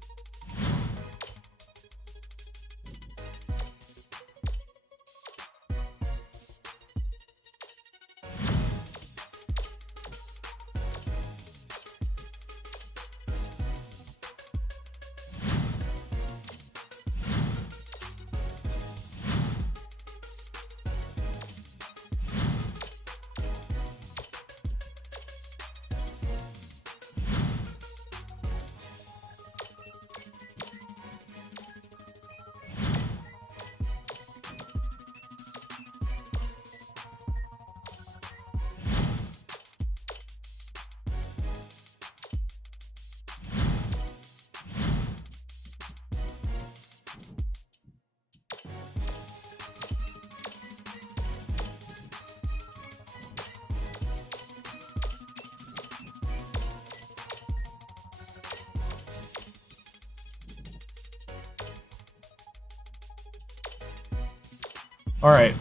All right.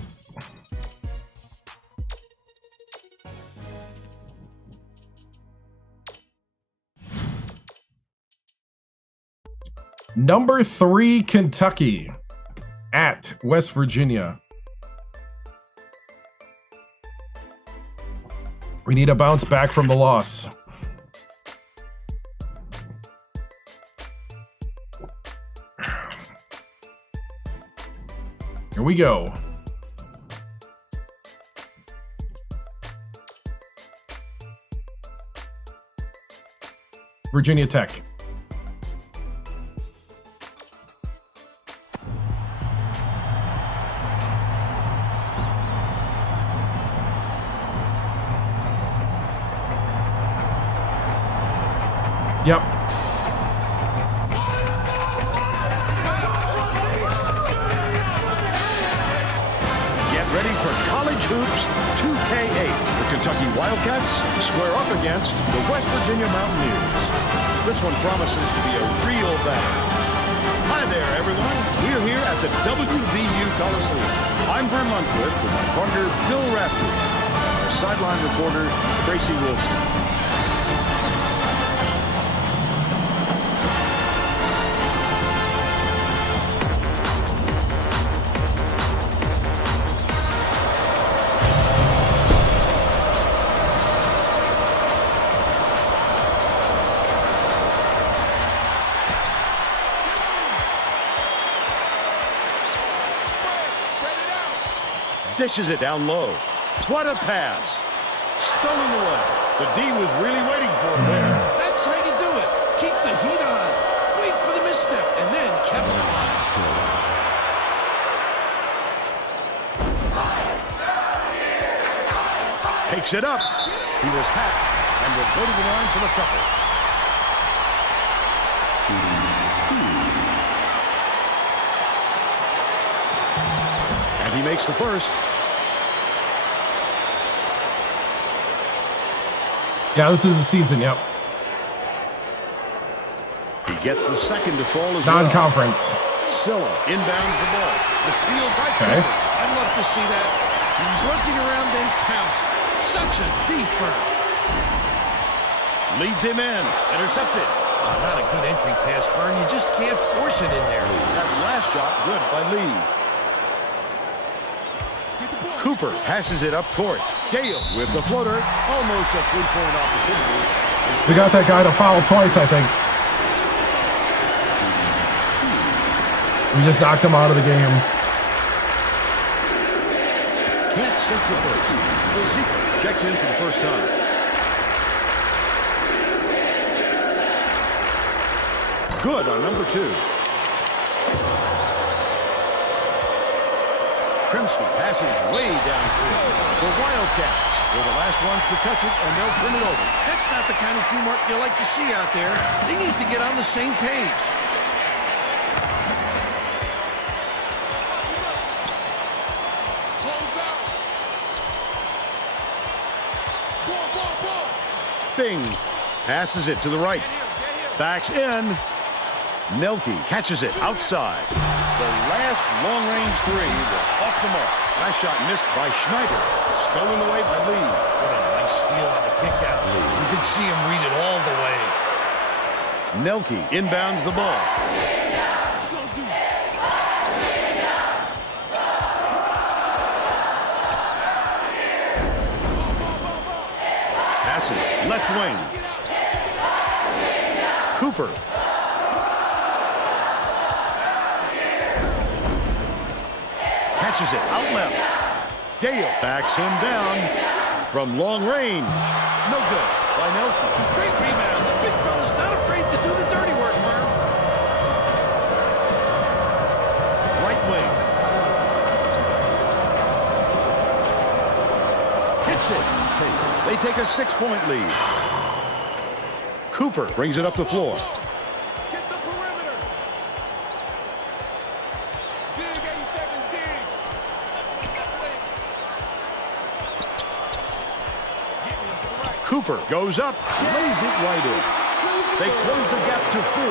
Number 3, Kentucky at West Virginia. We need a bounce back from the loss. Here we go. Virginia Tech. Yep. Get ready for College Hoops 2K8. The Kentucky Wildcats square up against the West Virginia Mountaineers. This one promises to be a real battle. Hi there, everyone. We're here at the WVU Coliseum. I'm Vern Lundquist with my partner, Bill Raftery, our sideline reporter, Tracy Wilson. Dishes it down low. What a pass. Stolen away. The D was really waiting for him there. That's how you do it. Keep the heat on. Wait for the misstep and then capitalize. Takes it up. He was hacked and will go to the line for the couple. And he makes the first. Yeah, this is the season, yep. He gets the second to fall as well. Non-conference. Silla inbounds the ball. The steal by Okay. Cooper. I'd love to see that. He was lurking around, then pounced. Such a defense. Leads him in. Intercepted. Not a good entry pass, Fern. You just can't force it in there. That last shot good by Lee. Cooper passes it up court. Gale with the floater. Almost a three-point opportunity. We got that guy to foul twice, I think. We just knocked him out of the game. Can't sink the first. Checks in for the first time. Good on number 2. Crimson passes way downfield. The Wildcats were the last ones to touch it, and they'll turn it over. That's not the kind of teamwork you like to see out there. They need to get on the same page. Close out. Ball. Bing passes it to the right. Backs in. Nelke catches it outside. The last long-range three was off the mark. Last shot missed by Schneider. Stolen away by Lee. What a nice steal on the kick out. You could see him read it all the way. Nelke inbounds the ball. What you gonna do? Passing left wing. Cooper. Catches it out left. Gale backs him down from long range. No good by Nelke. Great rebound. The big fella's not afraid to do the dirty work, Merv. Right wing. Hits it. They take a 6-point lead. Cooper brings it up the floor. Get the perimeter. Dig 87, dig. Cooper goes up, lays it right in. They close the gap to 4.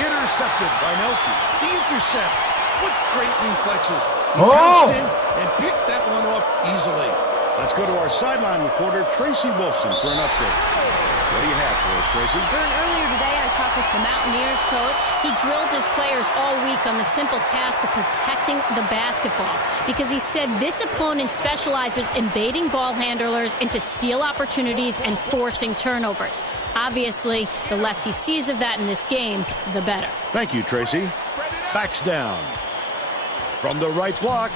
Intercepted by Nelke. The intercept. What great reflexes. Oh! pounced in and picked that one off easily. Let's go to our sideline reporter, Tracy Wolfson, for an update. What do you have for us, Tracy? Vern, earlier today I talked with the Mountaineers coach. He drilled his players all week on the simple task of protecting the basketball because he said this opponent specializes in baiting ball handlers into steal opportunities and forcing turnovers. Obviously, the less he sees of that in this game, the better. Thank you, Tracy. Backs down. From the right block,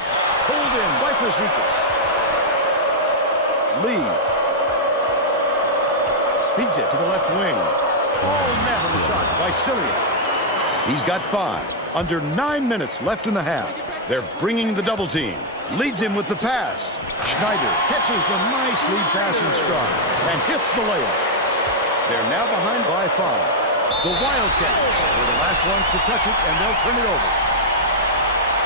pulled in by Fazekas. Lee feeds it to the left wing. Oh, nasty shot by Cilia. He's got 5. Under 9 minutes left in the half. They're bringing the double team. Leads him with the pass. Schneider catches the nice lead pass in stride and hits the layup. They're now behind by 5. The Wildcats were the last ones to touch it, and they'll turn it over.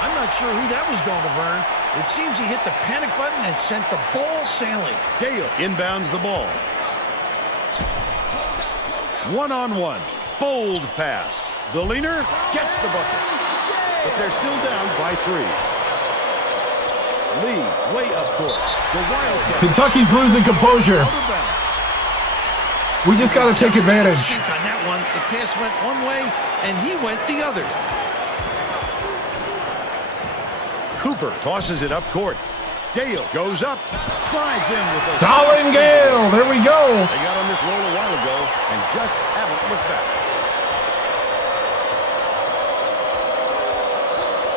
I'm not sure who that was going to, Vern. It seems he hit the panic button and sent the ball sailing. Gale inbounds the ball. One-on-one. Bold pass. The leaner gets the bucket. But they're still down by 3. Lee way up court. The Wildcats. Kentucky's losing composure. We just got to take advantage. On that one, the pass went one way, and he went the other. Cooper tosses it up court. Gale goes up, slides in with a... Stalin Gale, there we go. They got on this roll a while ago and just haven't looked back.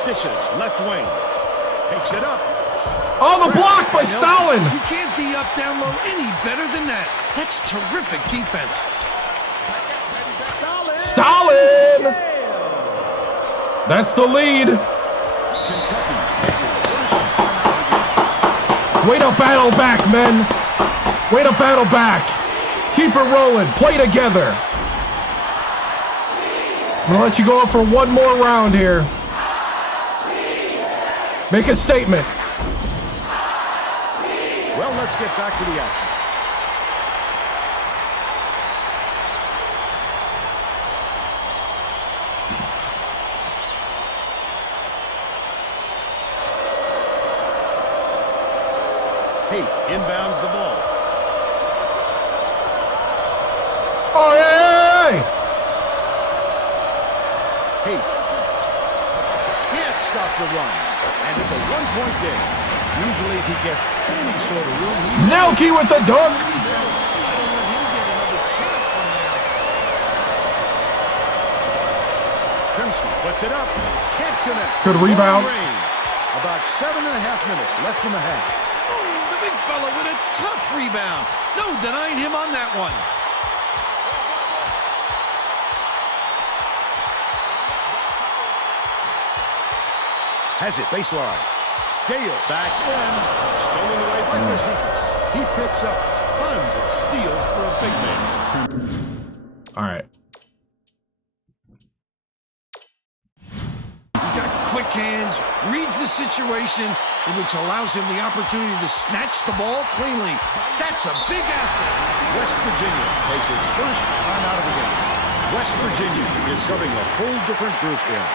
Dishes, left wing. Takes it up. On the block by Stalin. You can't D up down low any better than that. That's terrific defense. Stalin. That's the lead. Kentucky makes its first timeout. Way to battle back, men. Way to battle back. Keep it rolling. Play together. I'm going to let you go up for one more round here. Make a statement. Well, let's get back to the action. Tate inbounds the ball. Oh, hey! Tate can't stop the run, and it's a one-point game. Usually, if he gets any sort of room, Nelke with the dunk. I don't let him get another chance from there. Kremski puts it up. Can't connect. Good rebound. About 7.5 minutes left in the half. Oh, the big fella with a tough rebound. No denying him on that one. Has it baseline. Gale backs in. Stolen away by Fazekas. He picks up tons of steals for a big man. All right. He's got quick hands, reads the situation, which allows him the opportunity to snatch the ball cleanly. That's a big asset. West Virginia takes its first time out of the game. West Virginia is subbing a whole different group in.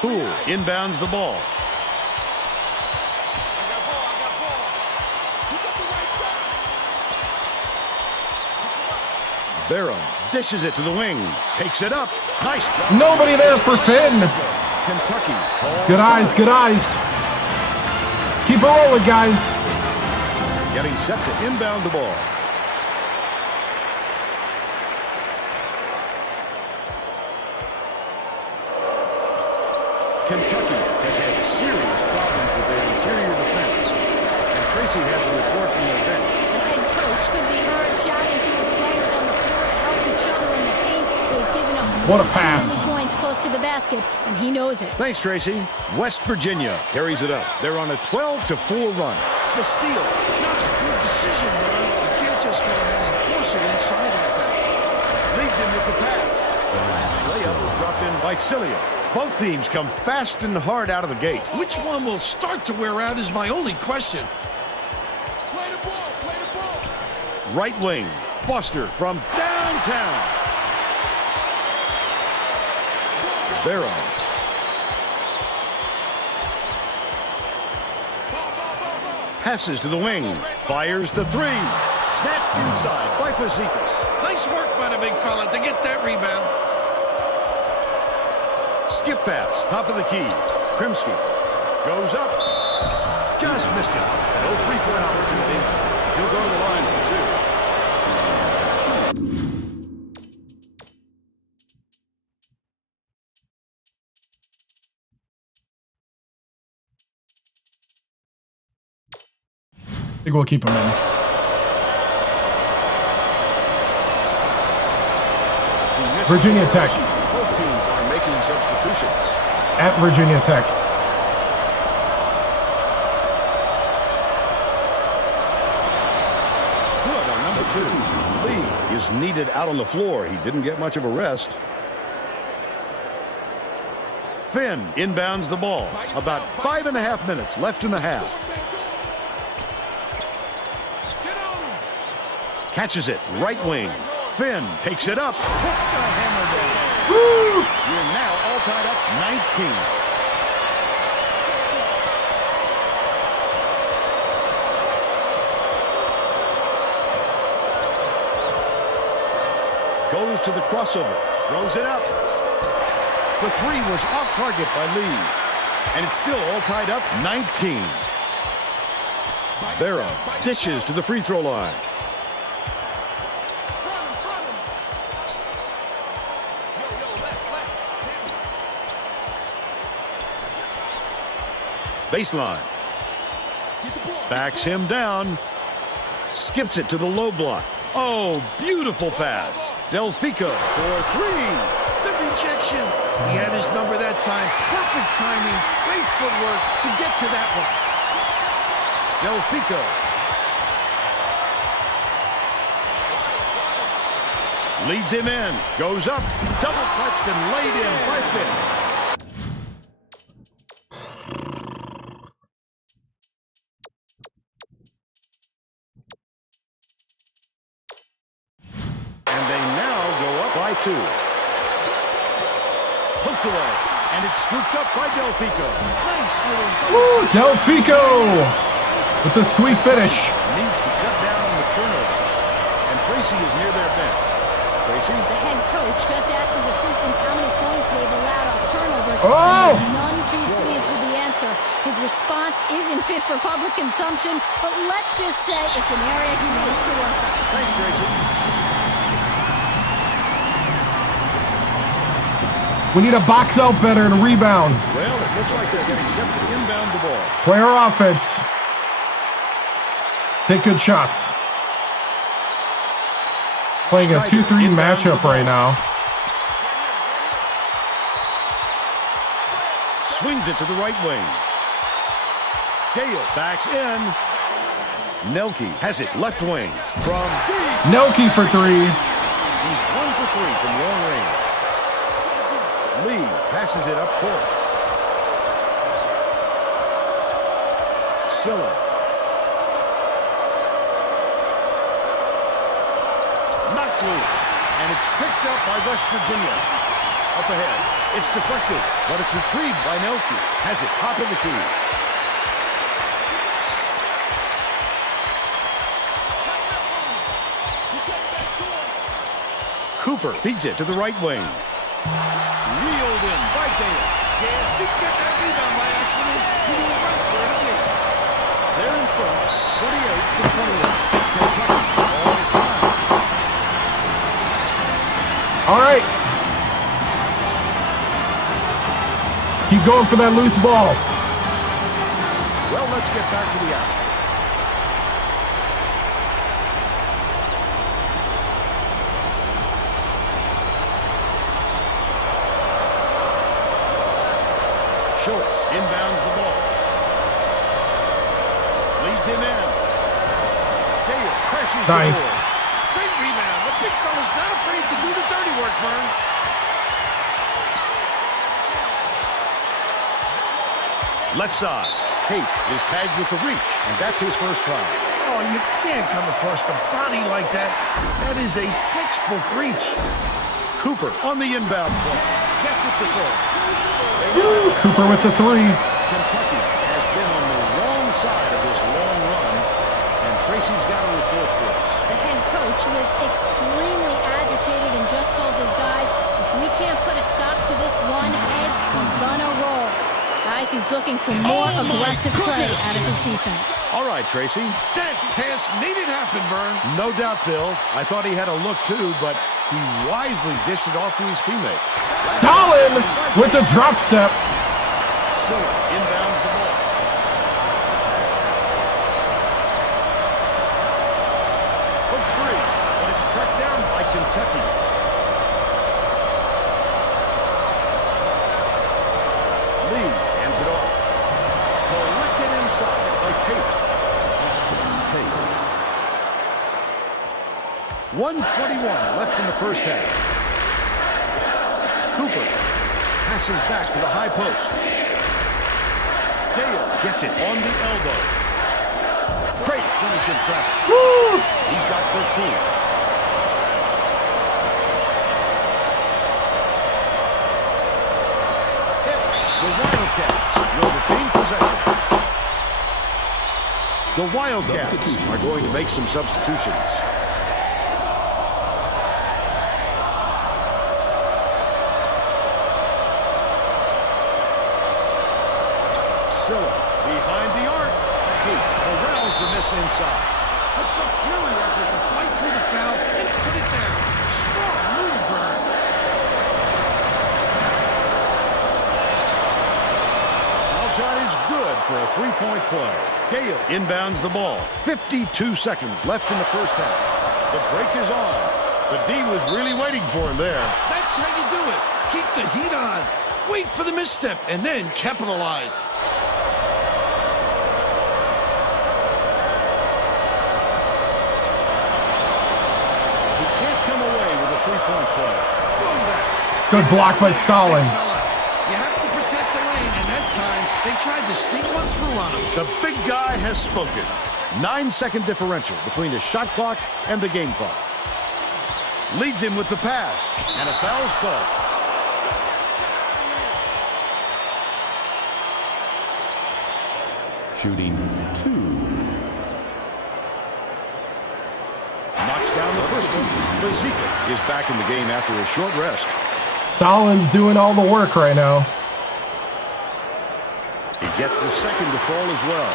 Poole inbounds the ball. Barham dishes it to the wing. Takes it up. Nice job. Nobody there for Finn. Kentucky. Good eyes, good eyes. Keep it rolling, guys. Getting set to inbound the ball. Kentucky has had serious problems with their interior defense. And Tracy has a report from their bench. The head coach could be heard shouting to his players on the floor to help each other in the paint. They've given up What a way too pass. many points close to the basket, and he knows it. Thanks, Tracy. West Virginia carries it up. They're on a 12-4 run. The steal. Not a good decision, Ron. You can't just go ahead and force it inside like that. Leads him with the pass. The last layup was dropped in by Cilia. Both teams come fast and hard out of the gate. Which one will start to wear out is my only question. Right wing. Foster from downtown. downtown. Vera. Passes to the wing. Fires the three. Snatched inside by Fazekas. Nice work by the big fella to get that rebound. Skip pass. Top of the key. Krimsky goes up. Just missed it. No three-point opportunity. He'll go to the line for two. I think we'll keep him in. Virginia Tech. Both teams are making substitutions. At Virginia Tech. Good on number 2. Lee is needed out on the floor. He didn't get much of a rest. Finn inbounds the ball. About 5.5 minutes left in the half. Catches it, right wing. Finn takes it up. Puts the hammer down. Woo! You're now all tied up 19. Goes to the crossover. Throws it up. The three was off target by Lee. And it's still all tied up 19. Vera dishes to the free throw line. Baseline. Backs him down. Skips it to the low block. Oh, beautiful pass. Delfico for three. The rejection. He had his number that time. Perfect timing. Great footwork to get to that one. Delfico. Leads him in. Goes up. Double clutched and laid in by Finn. Two. Poked away, and it's scooped up by Delfico. Nice little. Woo, Delfico with the sweet finish. Needs to cut down on the turnovers, and Tracy is near their bench. Tracy? The head coach just asked his assistants how many points they've allowed off turnovers. Oh! None too pleased with the answer. His response isn't fit for public consumption, but let's just say it's an area he wants to work on. Thanks, Tracy. We need to box out better and rebound. Well, it looks like they're getting set to inbound the ball. Play our offense. Take good shots. Playing a 2-3 matchup right now. Swings it to the right wing. Gale backs in. Nelke has it left wing. From deep. Nelke for three. He's 1 for 3 from long range. Lee passes it up court. Silla. Knocked loose. And it's picked up by West Virginia. Up ahead. It's deflected, but it's retrieved by Nelke. Has it top of the key. Cooper feeds it to the right wing. Reeled in by Gale. Gale didn't get that rebound by accident. He knew right where to be. They're in front, 28 to 21. Kentucky all his time. All right. Keep going for that loose ball. Well, let's get back to the action. Schultz inbounds the ball. Leads him in. Gale crashes Nice. the board. Great rebound. The big fella's not afraid to do the dirty work, Vern. Left side. Tate is tagged with the reach, and that's his first foul. Oh, you can't come across the body like that. That is a textbook reach. Cooper on the inbound play. Gets it to throw. Cooper with the 3. Kentucky has been on the wrong side of this long run, and Tracy's got a report for us. The head coach was extremely agitated and just told his guys, if we can't put a stop to this run, heads, we're gonna roll. Guys, he's looking for more aggressive play out of his defense. All right, Tracy. That pass made it happen, Vern. No doubt, Bill. I thought he had a look too, but he wisely dished it off to his teammate. Stalin with the drop step. Silla inbounds the ball. Hooks 3, but it's tracked down by Kentucky. Lee hands it off. Collected inside by Tate. 1:21 left in the first half. Cooper passes back to the high post. Gale gets it on the elbow. Great finish in traffic. He's got 13. The Wildcats will retain possession. The Wildcats are going to make some substitutions. Silla behind the arc. He corrals the miss inside. A superior effort to fight through the foul and put it down. Strong move, Vern. Foul shot is good for a three-point play. Gale inbounds the ball. 52 seconds left in the first half. The break is on. The D was really waiting for him there. That's how you do it. Keep the heat on. Wait for the misstep and then capitalize. He can't come away with a three-point play. Good block by Stalin. You have to protect the lane, and that time they tried to sneak one through on him. The big guy has spoken. 9-second differential between the shot clock and the game clock. Leads him with the pass, and a foul's called. Shooting 2. Knocks down the first one. Bazika is back in the game after a short rest. Stalin's doing all the work right now. He gets the second to fall as well.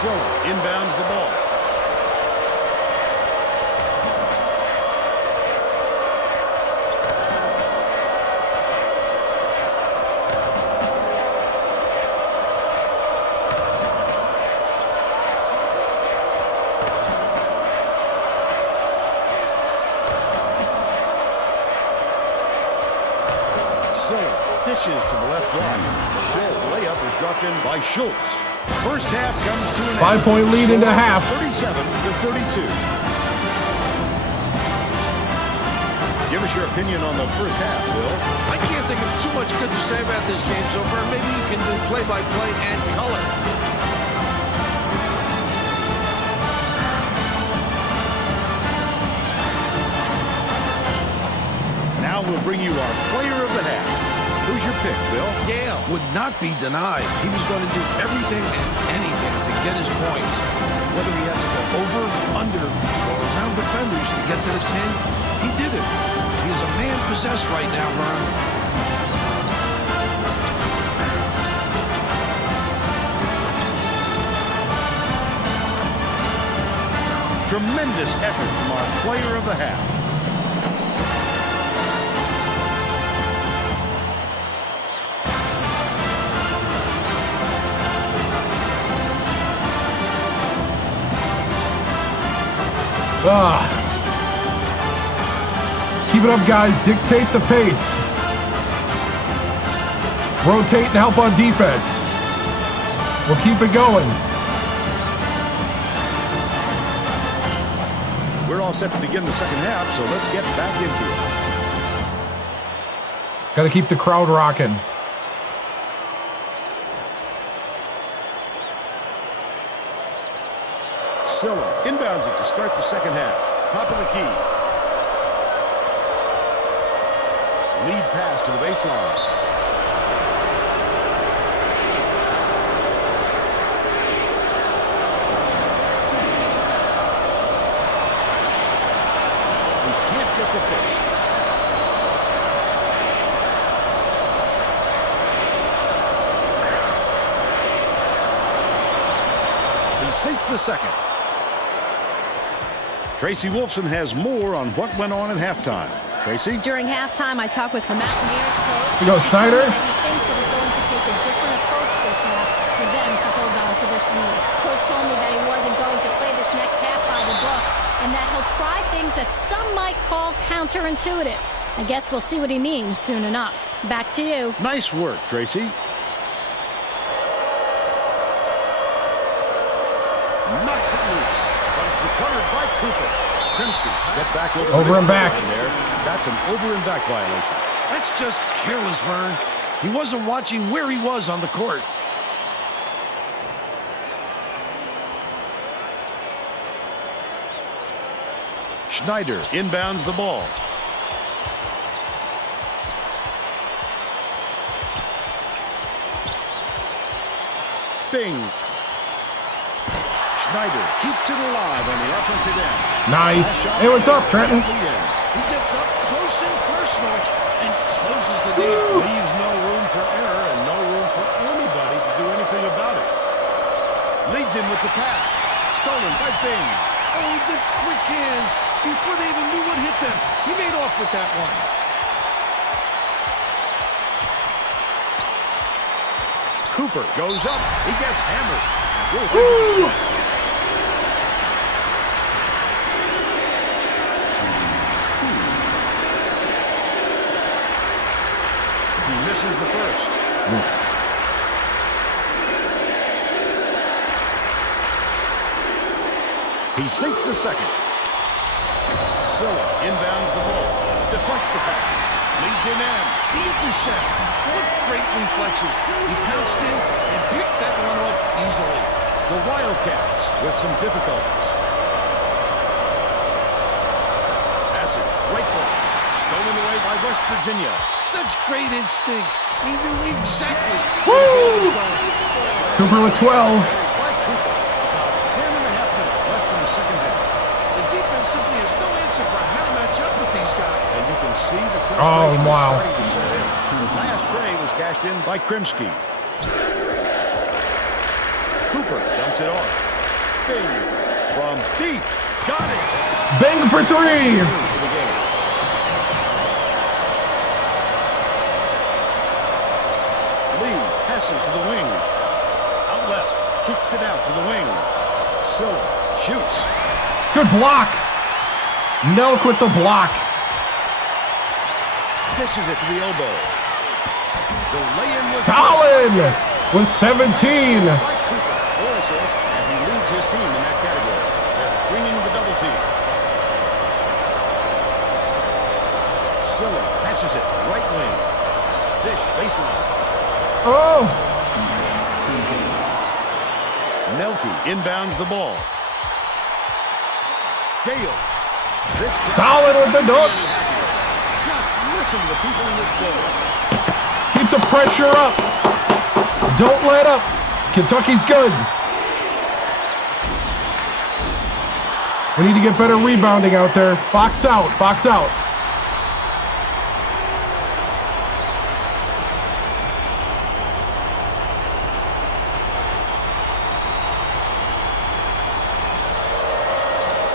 Silla inbounds the ball. Dishes to the left block. The Bills layup is dropped in by Schultz. First half comes to an 5-point lead into half. 37-32. Give us your opinion on the first half, Bill. I can't think of too much good to say about this game so far. Maybe you can do play-by-play and color. Now we'll bring you our player of the half. Who's your pick, Bill? Gale would not be denied. He was going to do everything and anything to get his points. Whether he had to go over, under, or around defenders to get to the 10, he did it. He is a man possessed right now, Vern. Tremendous effort from our player of the half. Keep it up, guys. Dictate the pace. Rotate and help on defense. We'll keep it going. We're all set to begin the second half, so let's get back into it. Got to keep the crowd rocking. Silla inbounds it to start the second half. Top of the key. Lead pass to the baseline. Sinks the second. Tracy Wolfson has more on what went on at halftime. Tracy? During halftime, I talked with the Mountaineers coach. You go, Schneider. He thinks it is going to take a different approach this half for them to hold on to this lead. Coach told me that he wasn't going to play this next half by the book and that he'll try things that some might call counterintuitive. I guess we'll see what he means soon enough. Back to you. Nice work, Tracy. Knocks it loose, but it's recovered by Cooper. Krimsky step back over and back. There. That's an over and back violation. That's just careless, Vern. He wasn't watching where he was on the court. Schneider inbounds the ball. Bing. Schneider keeps it alive on the offensive end. Nice. Hey, what's up, Trenton? He gets up close and personal and closes the deal. Leaves no room for error and no room for anybody to do anything about it. Leads him with the pass. Stolen by Bing. Oh, the quick hands before they even knew what hit them. He made off with that one. Cooper goes up. He gets hammered. He misses the first. He sinks the second. Silla inbounds the ball. Deflects the pass. Leads him in. The intercept. What great reflexes. He pounced in and picked that one up easily. The Wildcats with some difficulties. Pass it. Right foot. Stolen away by West Virginia. Such great instincts. He knew exactly Woo! where the ball was going. Cooper with 12. By Cooper. About 10 and a half minutes left in the second half. The defense simply has no answer for how to match up with these guys. And you can see the frustration wow. starting to set in. The last tray was cashed in by Krimsky. Cooper dumps it off. Bing from deep. Got it. Bing for 3. Lee passes to the wing. Out left. Kicks it out to the wing. Silla shoots. Good block. Nelk with the block. Dishes it to the elbow. The lay-in was Stalin with 17. by Cooper. 4 assists, and he leads his team in that category. They're bringing the double team. Silla catches it. Right wing. Dish baseline. Oh. Nelke inbounds the ball. Gale. This Stalin with the dunk. Just listen to the people in this bowl. Keep the pressure up. Don't let up. Kentucky's good. We need to get better rebounding out there. Box out. Box out.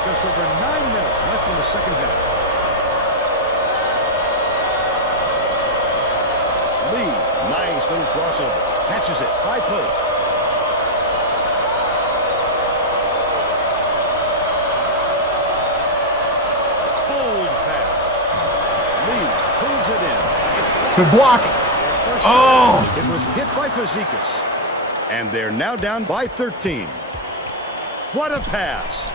Just over 9 minutes left in the second half. Lee, nice little crossover. Catches it, high post. Bold pass. Lee pulls it in. It's Good block. Oh. It was hit by Fazekas. And they're now down by 13. What a pass.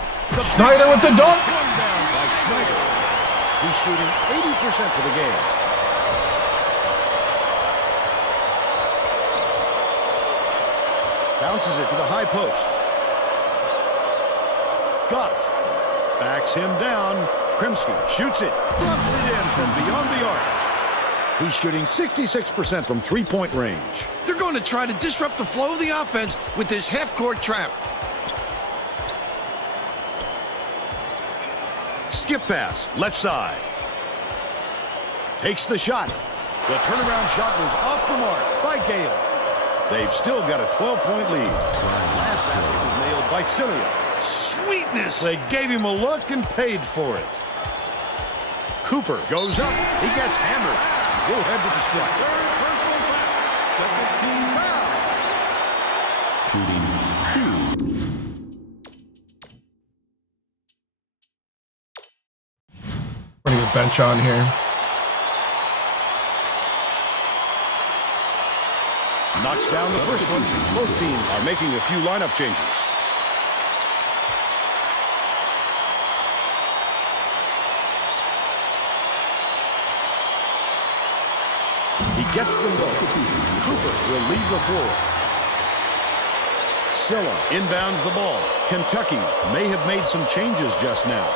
Schneider with the dunk. One down by Schneider. He's shooting 80% for the game. Bounces it to the high post. Goff backs him down. Krimsky shoots it, drops it in from beyond the arc. He's shooting 66% from three-point range. They're going to try to disrupt the flow of the offense with this half-court trap. Skip pass, left side. Takes the shot. The turnaround shot was off the mark by Gale. They've still got a 12-point lead. Last basket was nailed by Cilia. Sweetness! They gave him a look and paid for it. Cooper goes up. He gets hammered. Go ahead with the strike. We're going to get bench on here. Knocks down the first one. Both teams are making a few lineup changes. He gets them both. Cooper will leave the floor. Silla inbounds the ball. Kentucky may have made some changes just now.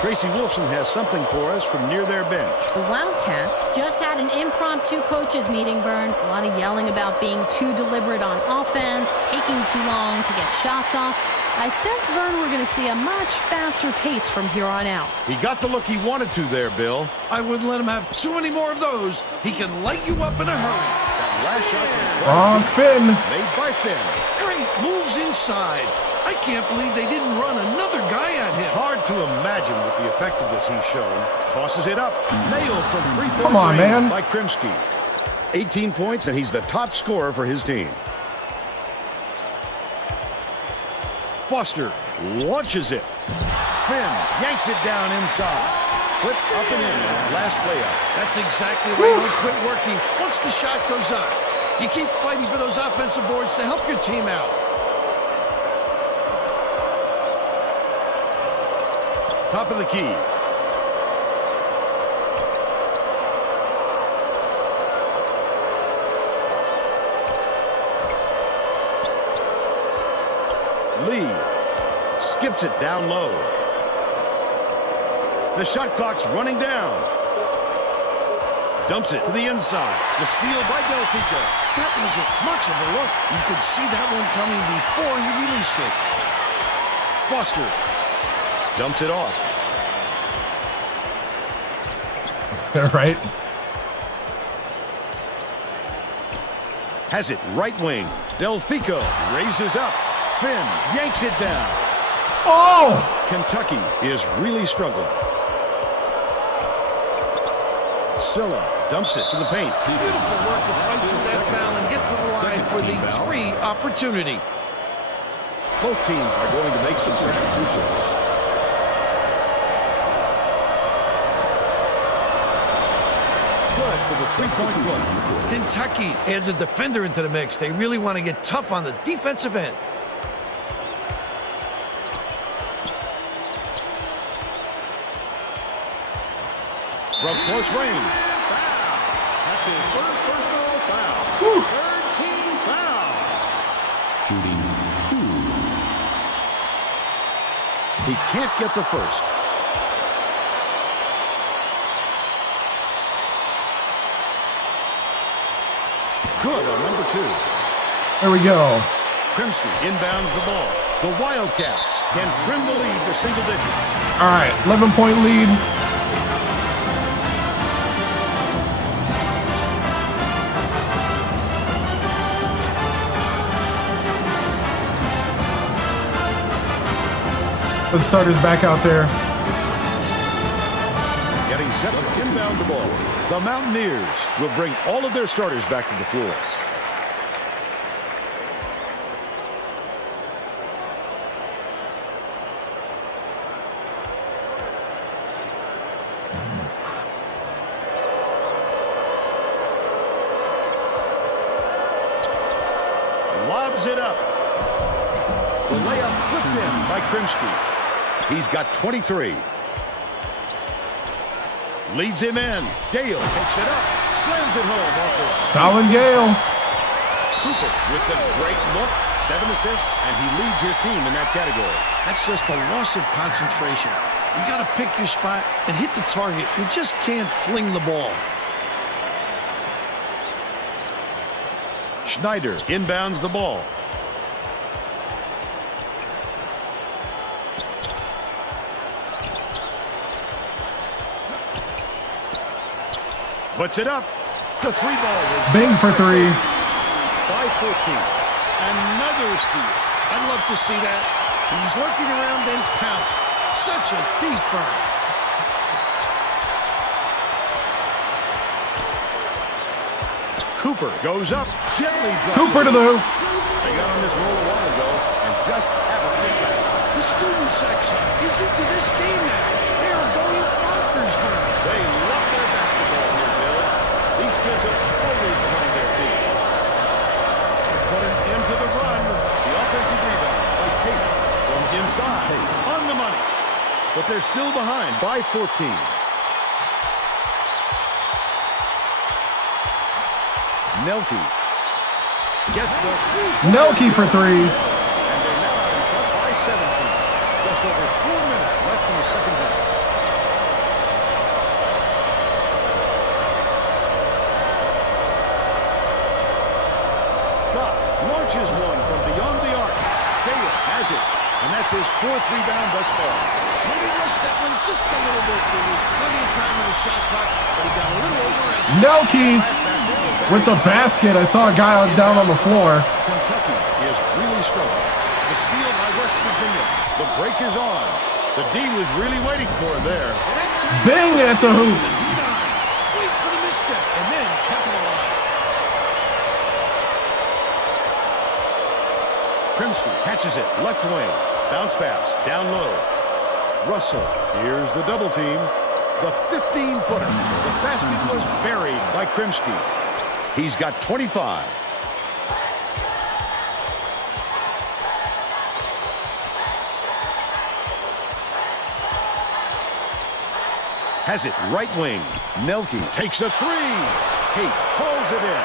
Tracy Wolfson has something for us from near their bench. The Wildcats Just had an impromptu coaches meeting, Vern. a lot of yelling about being too deliberate on offense, taking too long to get shots off. I sense, Vern, we're going to see a much faster pace from here on out. He got the look he wanted to there, Bill. I wouldn't let him have too many more of those. He can light you up in a hurry. That last shot was Wrong Finn. made by Finn. Great moves inside. I can't believe they didn't run another guy at him. Hard to imagine with the effectiveness he's shown. Tosses it up. Nailed from three-point Come on, range man. by Krimsky. 18 points, and he's the top scorer for his team. Foster launches it. Finn yanks it down inside. Flip up and in. Last layup. That's exactly why you don't quit working once the shot goes up. You keep fighting for those offensive boards to help your team out. Top of the key. Lee skips it down low. The shot clock's running down. Dumps it to the inside. The steal by Delfico. That wasn't much of a look. You could see that one coming before he released it. Foster dumps it off. Right? Has it right wing. Delfico raises up. Finn yanks it down. Oh! Kentucky is really struggling. Silla dumps it to the paint. Beautiful work to fight through that foul and get to the line for the three opportunity. Both teams are going to make some substitutions. Good to the three-point play. Kentucky adds a defender into the mix. They really want to get tough on the defensive end. From close range. That's his first personal foul. Third team foul. Shooting 2. He can't get the first. Good on number 2. There we go. Krimsky inbounds the ball. The Wildcats can trim the lead to single digits. All right, 11-point lead. The starters back out there. Getting set to inbound the ball. The Mountaineers will bring all of their starters back to the floor. Lobs it up. The layup flipped in by Krimsky. He's got 23. Leads him in. Gale picks it up. Slams it home off the Solid Gale. Cooper with the great look, 7 assists, and he leads his team in that category. That's just a loss of concentration. You got to pick your spot and hit the target. You just can't fling the ball. Schneider inbounds the ball. Puts it up. The 3 ball was Bing for 3. by 14. Another steal. I'd love to see that. He's looking around, then pounce. Such a deep burn. Cooper goes up, gently drops Cooper it. to the hoop. They got on this roll a while ago and just haven't been back. The student section is into this game now. They are going bonkers for it. They love their basketball here, Bill. These kids are always behind their team. Put an end to the run. The offensive rebound by Tate from inside. On the money. But they're still behind by 14. Nelke gets the Nelke for 3. and they're now out in front by 17. Just over 4 minutes left in the second half. Goff launches one from beyond the arc. Dale has it, and that's his 4th rebound thus far. Maybe rushed that one just a little bit. There was plenty of time on the shot clock, but he got a little over it. Nelke with the basket. I saw a guy down on the floor. Kentucky is really struggling. The steal by West Virginia. The break is on. The D was really waiting for him there. Bing at the hoop. Wait for the misstep and then capitalize. Crimson catches it, left wing. Bounce pass, down low. Russell, here's the double team. The 15-footer. The basket was buried by Krimsky. He's got 25. Has it right wing. Nelke takes a 3. Tate pulls it in.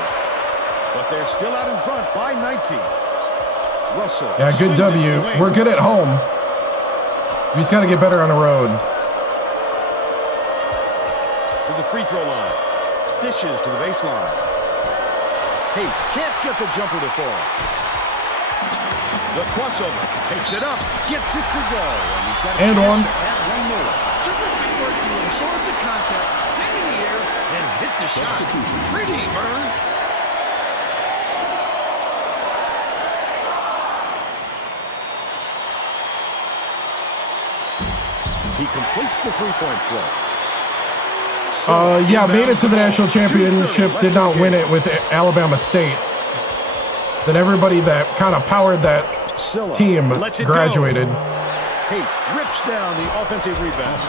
But they're still out in front by 19. Russell. Yeah, good swings it to W. the wing. We're good at home. We just got to get better on the road. To the free throw line. Dishes to the baseline. Tate can't get the jumper to fall. The crossover. Takes it up. Gets it to go. And he's got a And chance one. to add one more. Terrific work to absorb the contact, hang in the air, and hit the shot. Pretty, Vern. He completes the three-point play. Yeah, made it to the national championship. Did not win it with Alabama State. Then everybody that kind of powered that team graduated. Tate rips down the offensive rebound.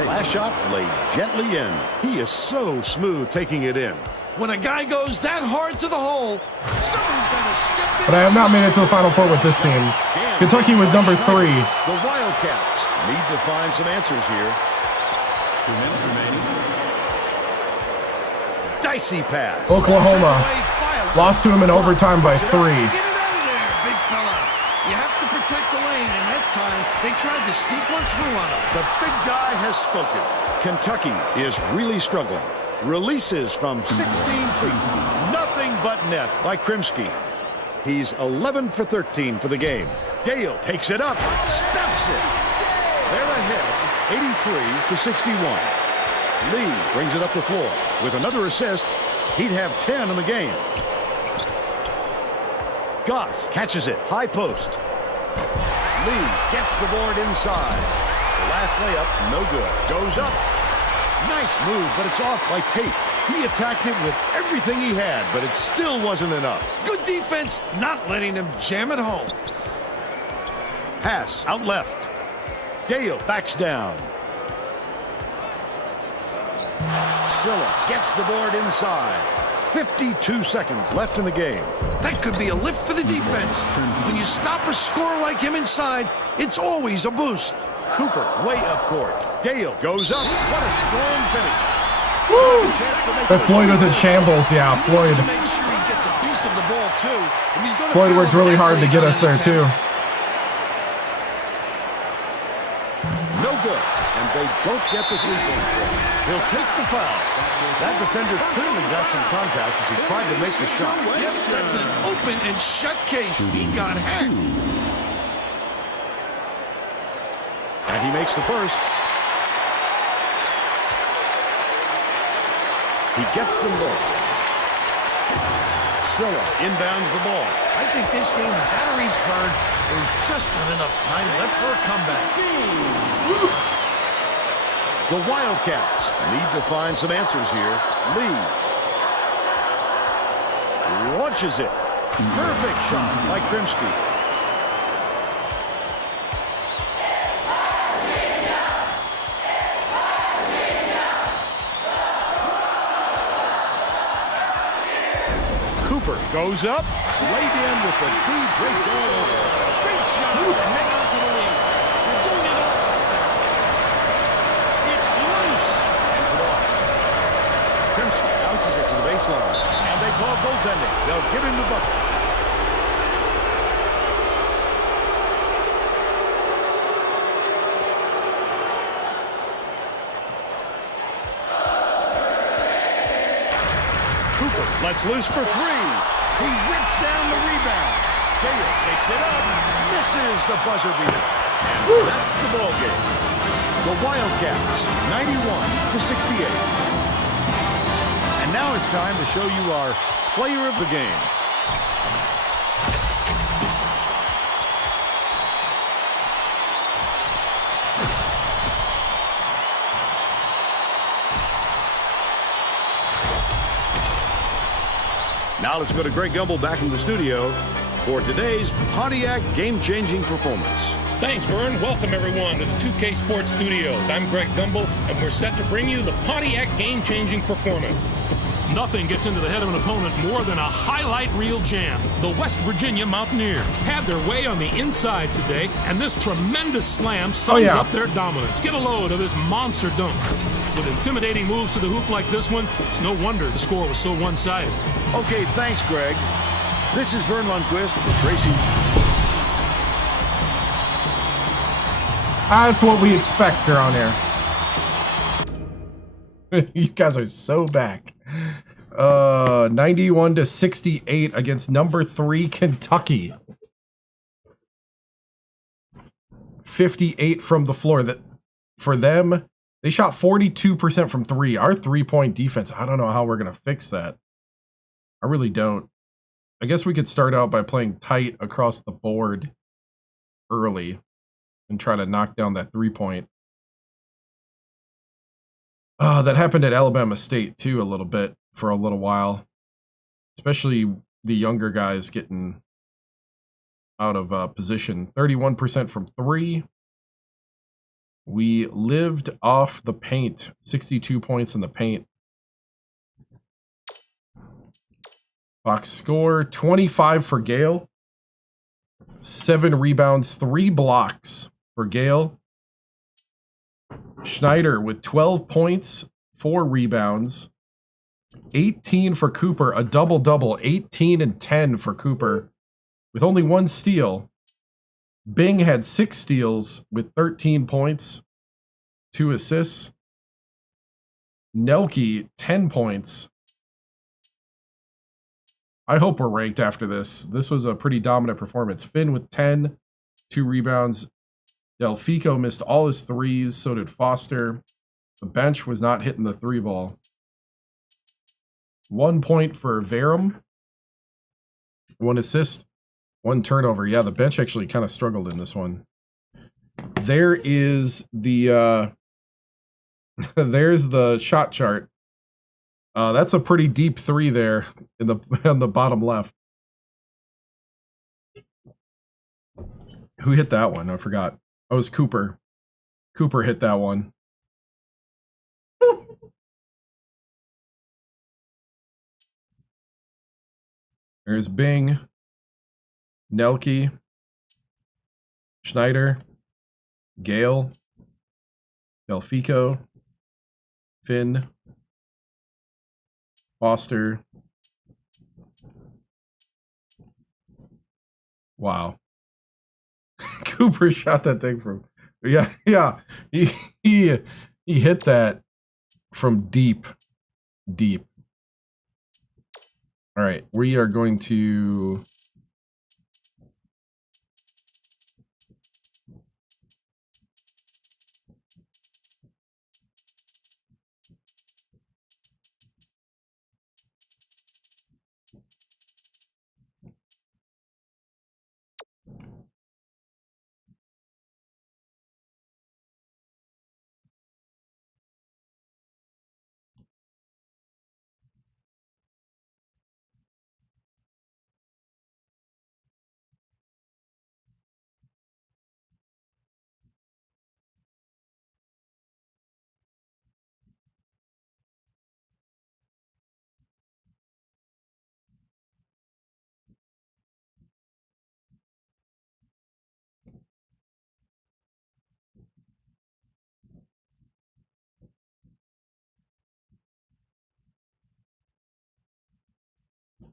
The last shot laid gently in. He is so smooth taking it in. When a guy goes that hard to the hole, somebody's going to step in. But I have not made it to the Final Four with this team. Kentucky was number 3. The Wildcats need to find some answers here. 2 minutes remaining. Dicey pass. Oklahoma lost to him in overtime by 3. Get it out of there, big fella. You have to protect the lane, and that time they tried to sneak one through on him. The big guy has spoken. Kentucky is really struggling. Releases from 16 feet. Nothing but net by Krimsky. He's 11 for 13 for the game. Gale takes it up, stuffs it. They're ahead, 83-61. Lee brings it up the floor. With another assist, he'd have 10 in the game. Goff catches it, high post. Lee gets the board inside. The last layup, no good. Goes up. Nice move, but it's off by Tate. He attacked it with everything he had, but it still wasn't enough. Good defense, not letting him jam it home. Pass out left. Gale backs down. Silla gets the board inside. 52 seconds left in the game. That could be a lift for the defense. When you stop a scorer like him inside, it's always a boost. Cooper way up court. Gale goes up. What a strong finish. Woo! But Floyd was in shambles. Yeah, He Floyd. needs to make sure he gets a piece of the ball, too. If he's gonna Floyd foul worked him really that hard to late get on us an there, too. attempt. No good. And they don't get the three-point play. He'll take the foul. That defender clearly got some contact as he tried to make the shot. Yep, that's an open and shut case. He got hacked. And he makes the first. He gets them both. Silla inbounds the ball. I think this game is out of reach, Vern. There's just not enough time left for a comeback. The Wildcats need to find some answers here. Lee launches it. Perfect shot by Grimsky. Cooper goes up, laid in with the deep draped all over. Great shot to hang on to the lead. You're doing it all like that. It's loose. Hands it off. Grimsky bounces it to the baseline. And they call goaltending. They'll give him the bucket. Cooper lets loose for three. He rips down the rebound. Gale takes it up. Misses the buzzer beater. And that's the ball game. The Wildcats, 91-68. And now it's time to show you our player of the game. Now let's go to Greg Gumbel back in the studio for today's Pontiac game-changing performance. Thanks, Vern. Welcome, everyone, to the 2K Sports Studios. I'm Greg Gumbel, and we're set to bring you the Pontiac game-changing performance. Nothing gets into the head of an opponent more than a highlight reel jam. The West Virginia Mountaineers had their way on the inside today, and this tremendous slam sums up their dominance. Get a load of this monster dunk. With intimidating moves to the hoop like this one, it's no wonder the score was so one-sided. Okay, thanks, Greg. This is Vern Lundquist for Tracy. That's what we expect around here. You guys are so back. 91-68 against number 3 Kentucky. 58 from the floor. That for them, they shot 42% from 3. Our 3-point defense, I don't know how we're gonna fix that. I really don't. I guess we could start out by playing tight across the board early and try to knock down that 3-point. That happened at Alabama State too a little bit for a little while, especially the younger guys getting out of position. 31% from 3. We lived off the paint, 62 points in the paint. Box score, 25 for Gale. 7 rebounds, 3 blocks for Gale. Schneider with 12 points, 4 rebounds. 18 for Cooper, a double-double. 18 and 10 for Cooper with only 1 steal. Bing had 6 steals with 13 points, 2 assists. Nelke, 10 points. I hope we're ranked after this. This was a pretty dominant performance. Finn with 10, 2 rebounds. Delfico missed all his threes. So did Foster. The bench was not hitting the 3 ball. 1 point for Varum. 1 assist. 1 turnover. Yeah, the bench actually kind of struggled in this one. There is the there's the shot chart. That's a pretty deep 3 there in the on the bottom left. Who hit that one? I forgot. Oh, it was Cooper. Cooper hit that one. There's Bing, Nelke, Schneider, Gale, Delfico, Finn, Foster, Wow. Cooper shot that thing from, yeah. He hit that from deep. All right, we are going to.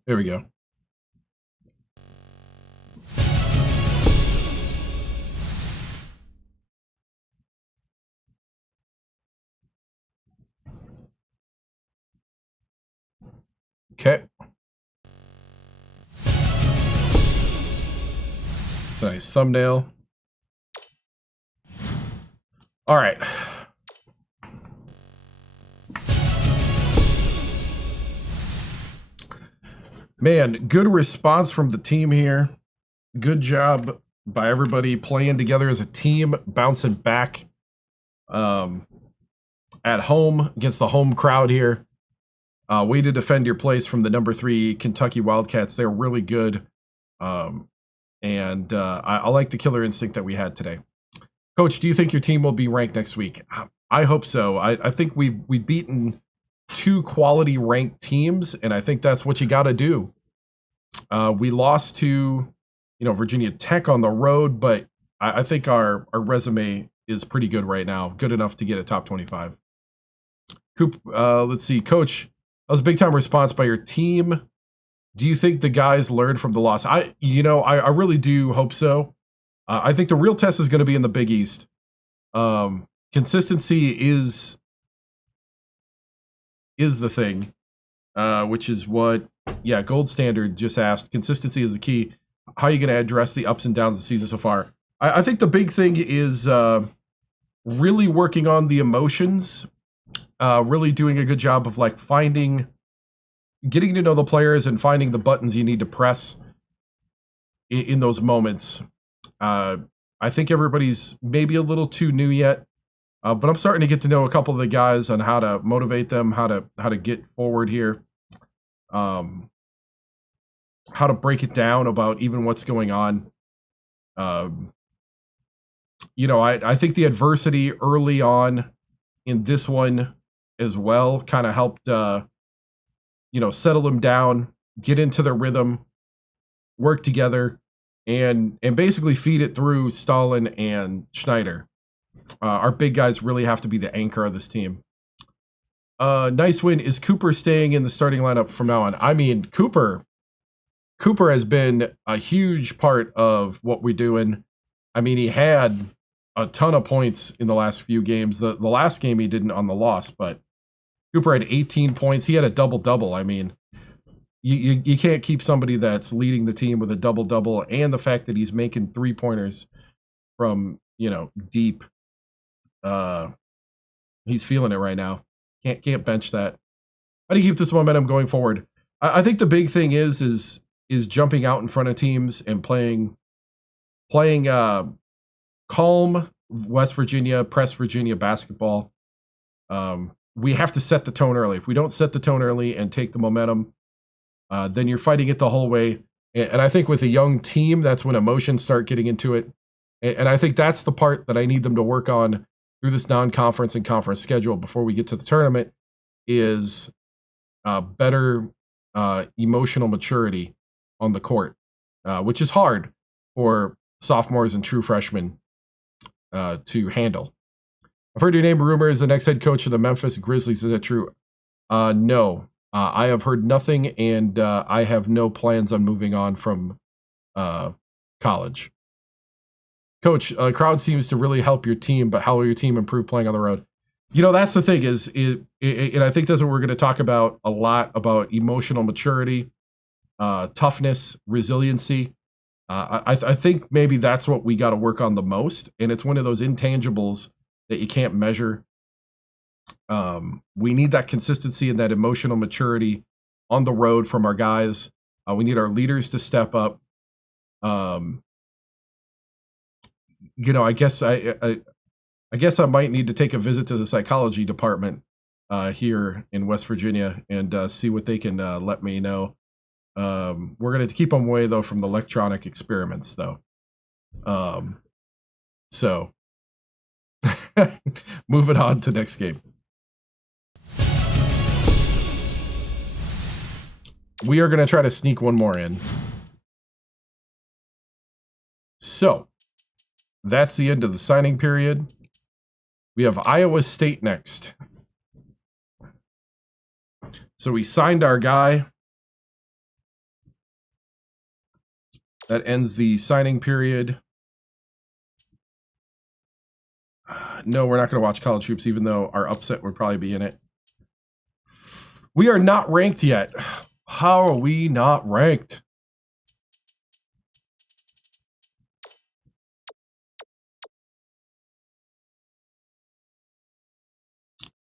There we go. Okay. It's a nice thumbnail. All right. Man, good response from the team here. Good job by everybody playing together as a team, bouncing back at home against the home crowd here. Way to defend your place from the number 3 Kentucky Wildcats. They're really good. I like the killer instinct that we had today. Coach, do you think your team will be ranked next week? I hope so. I think we've beaten 2 quality ranked teams, and I think that's what you got to do. We lost to, Virginia Tech on the road, but I think our resume is pretty good right now. Good enough to get a top 25. Coop, let's see. Coach, that was a big time response by your team. Do you think the guys learned from the loss? I really do hope so. I think the real test is going to be in the Big East. Consistency is the thing, which is what, Gold Standard just asked. Consistency is the key. How are you going to address the ups and downs of the season so far? I think the big thing is really working on the emotions, really doing a good job of getting to know the players and finding the buttons you need to press in those moments. I think everybody's maybe a little too new yet, but I'm starting to get to know a couple of the guys on how to motivate them, how to get forward here, how to break it down about even what's going on. I think the adversity early on in this one as well kind of helped, settle them down, get into their rhythm, work together, and basically feed it through Stalin and Schneider. Our big guys really have to be the anchor of this team. Nice win. Is Cooper staying in the starting lineup from now on? I mean, Cooper has been a huge part of what we're doing. I mean, he had a ton of points in the last few games. The last game he didn't on the loss, but Cooper had 18 points. He had a double-double. I mean, you can't keep somebody that's leading the team with a double-double, and the fact that he's making 3-pointers from, deep. He's feeling it right now. Can't bench that. How do you keep this momentum going forward? I think the big thing is jumping out in front of teams and playing calm West Virginia, press Virginia basketball. We have to set the tone early. If we don't set the tone early and take the momentum, then you're fighting it the whole way. And I think with a young team, that's when emotions start getting into it. And I think that's the part that I need them to work on through this non-conference and conference schedule before we get to the tournament is better emotional maturity on the court, which is hard for sophomores and true freshmen to handle. I've heard your name rumor as the next head coach of the Memphis Grizzlies. Is that true? No. I have heard nothing, and I have no plans on moving on from college. Coach, crowd seems to really help your team, but how will your team improve playing on the road? You know, that's the thing and I think that's what we're going to talk about a lot, about emotional maturity, toughness, resiliency. I think maybe that's what we got to work on the most. And it's one of those intangibles that you can't measure. We need that consistency and that emotional maturity on the road from our guys. We need our leaders to step up. You know, I guess I might need to take a visit to the psychology department here in West Virginia and see what they can let me know. We're going to keep them away, though, from the electronic experiments, though. So, moving on to next game. We are going to try to sneak one more in. So, that's the end of the signing period. We have Iowa State next. So we signed our guy. That ends the signing period. No, we're not going to watch college hoops, even though our upset would probably be in it. We are not ranked yet. How are we not ranked?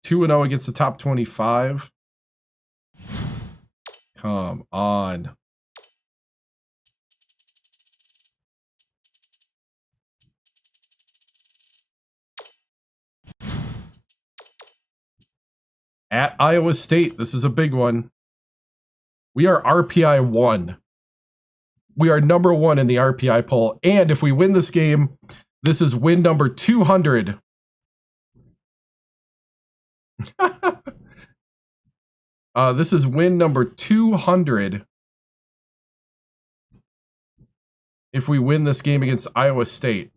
Two 2-0 against the top 25. Come on. At Iowa State, this is a big one. We are RPI 1. We are number 1 in the RPI poll. And if we win this game, this is win number 200. This is win number 200. If we win this game against Iowa State.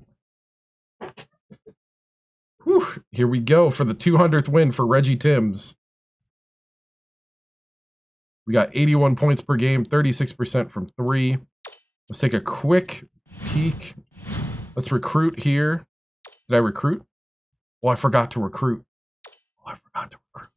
Whew, here we go for the 200th win for Reggie Timms. We got 81 points per game, 36% from 3. Let's take a quick peek. Let's recruit here. Did I recruit? Oh, I forgot to recruit. Oh, I forgot to recruit.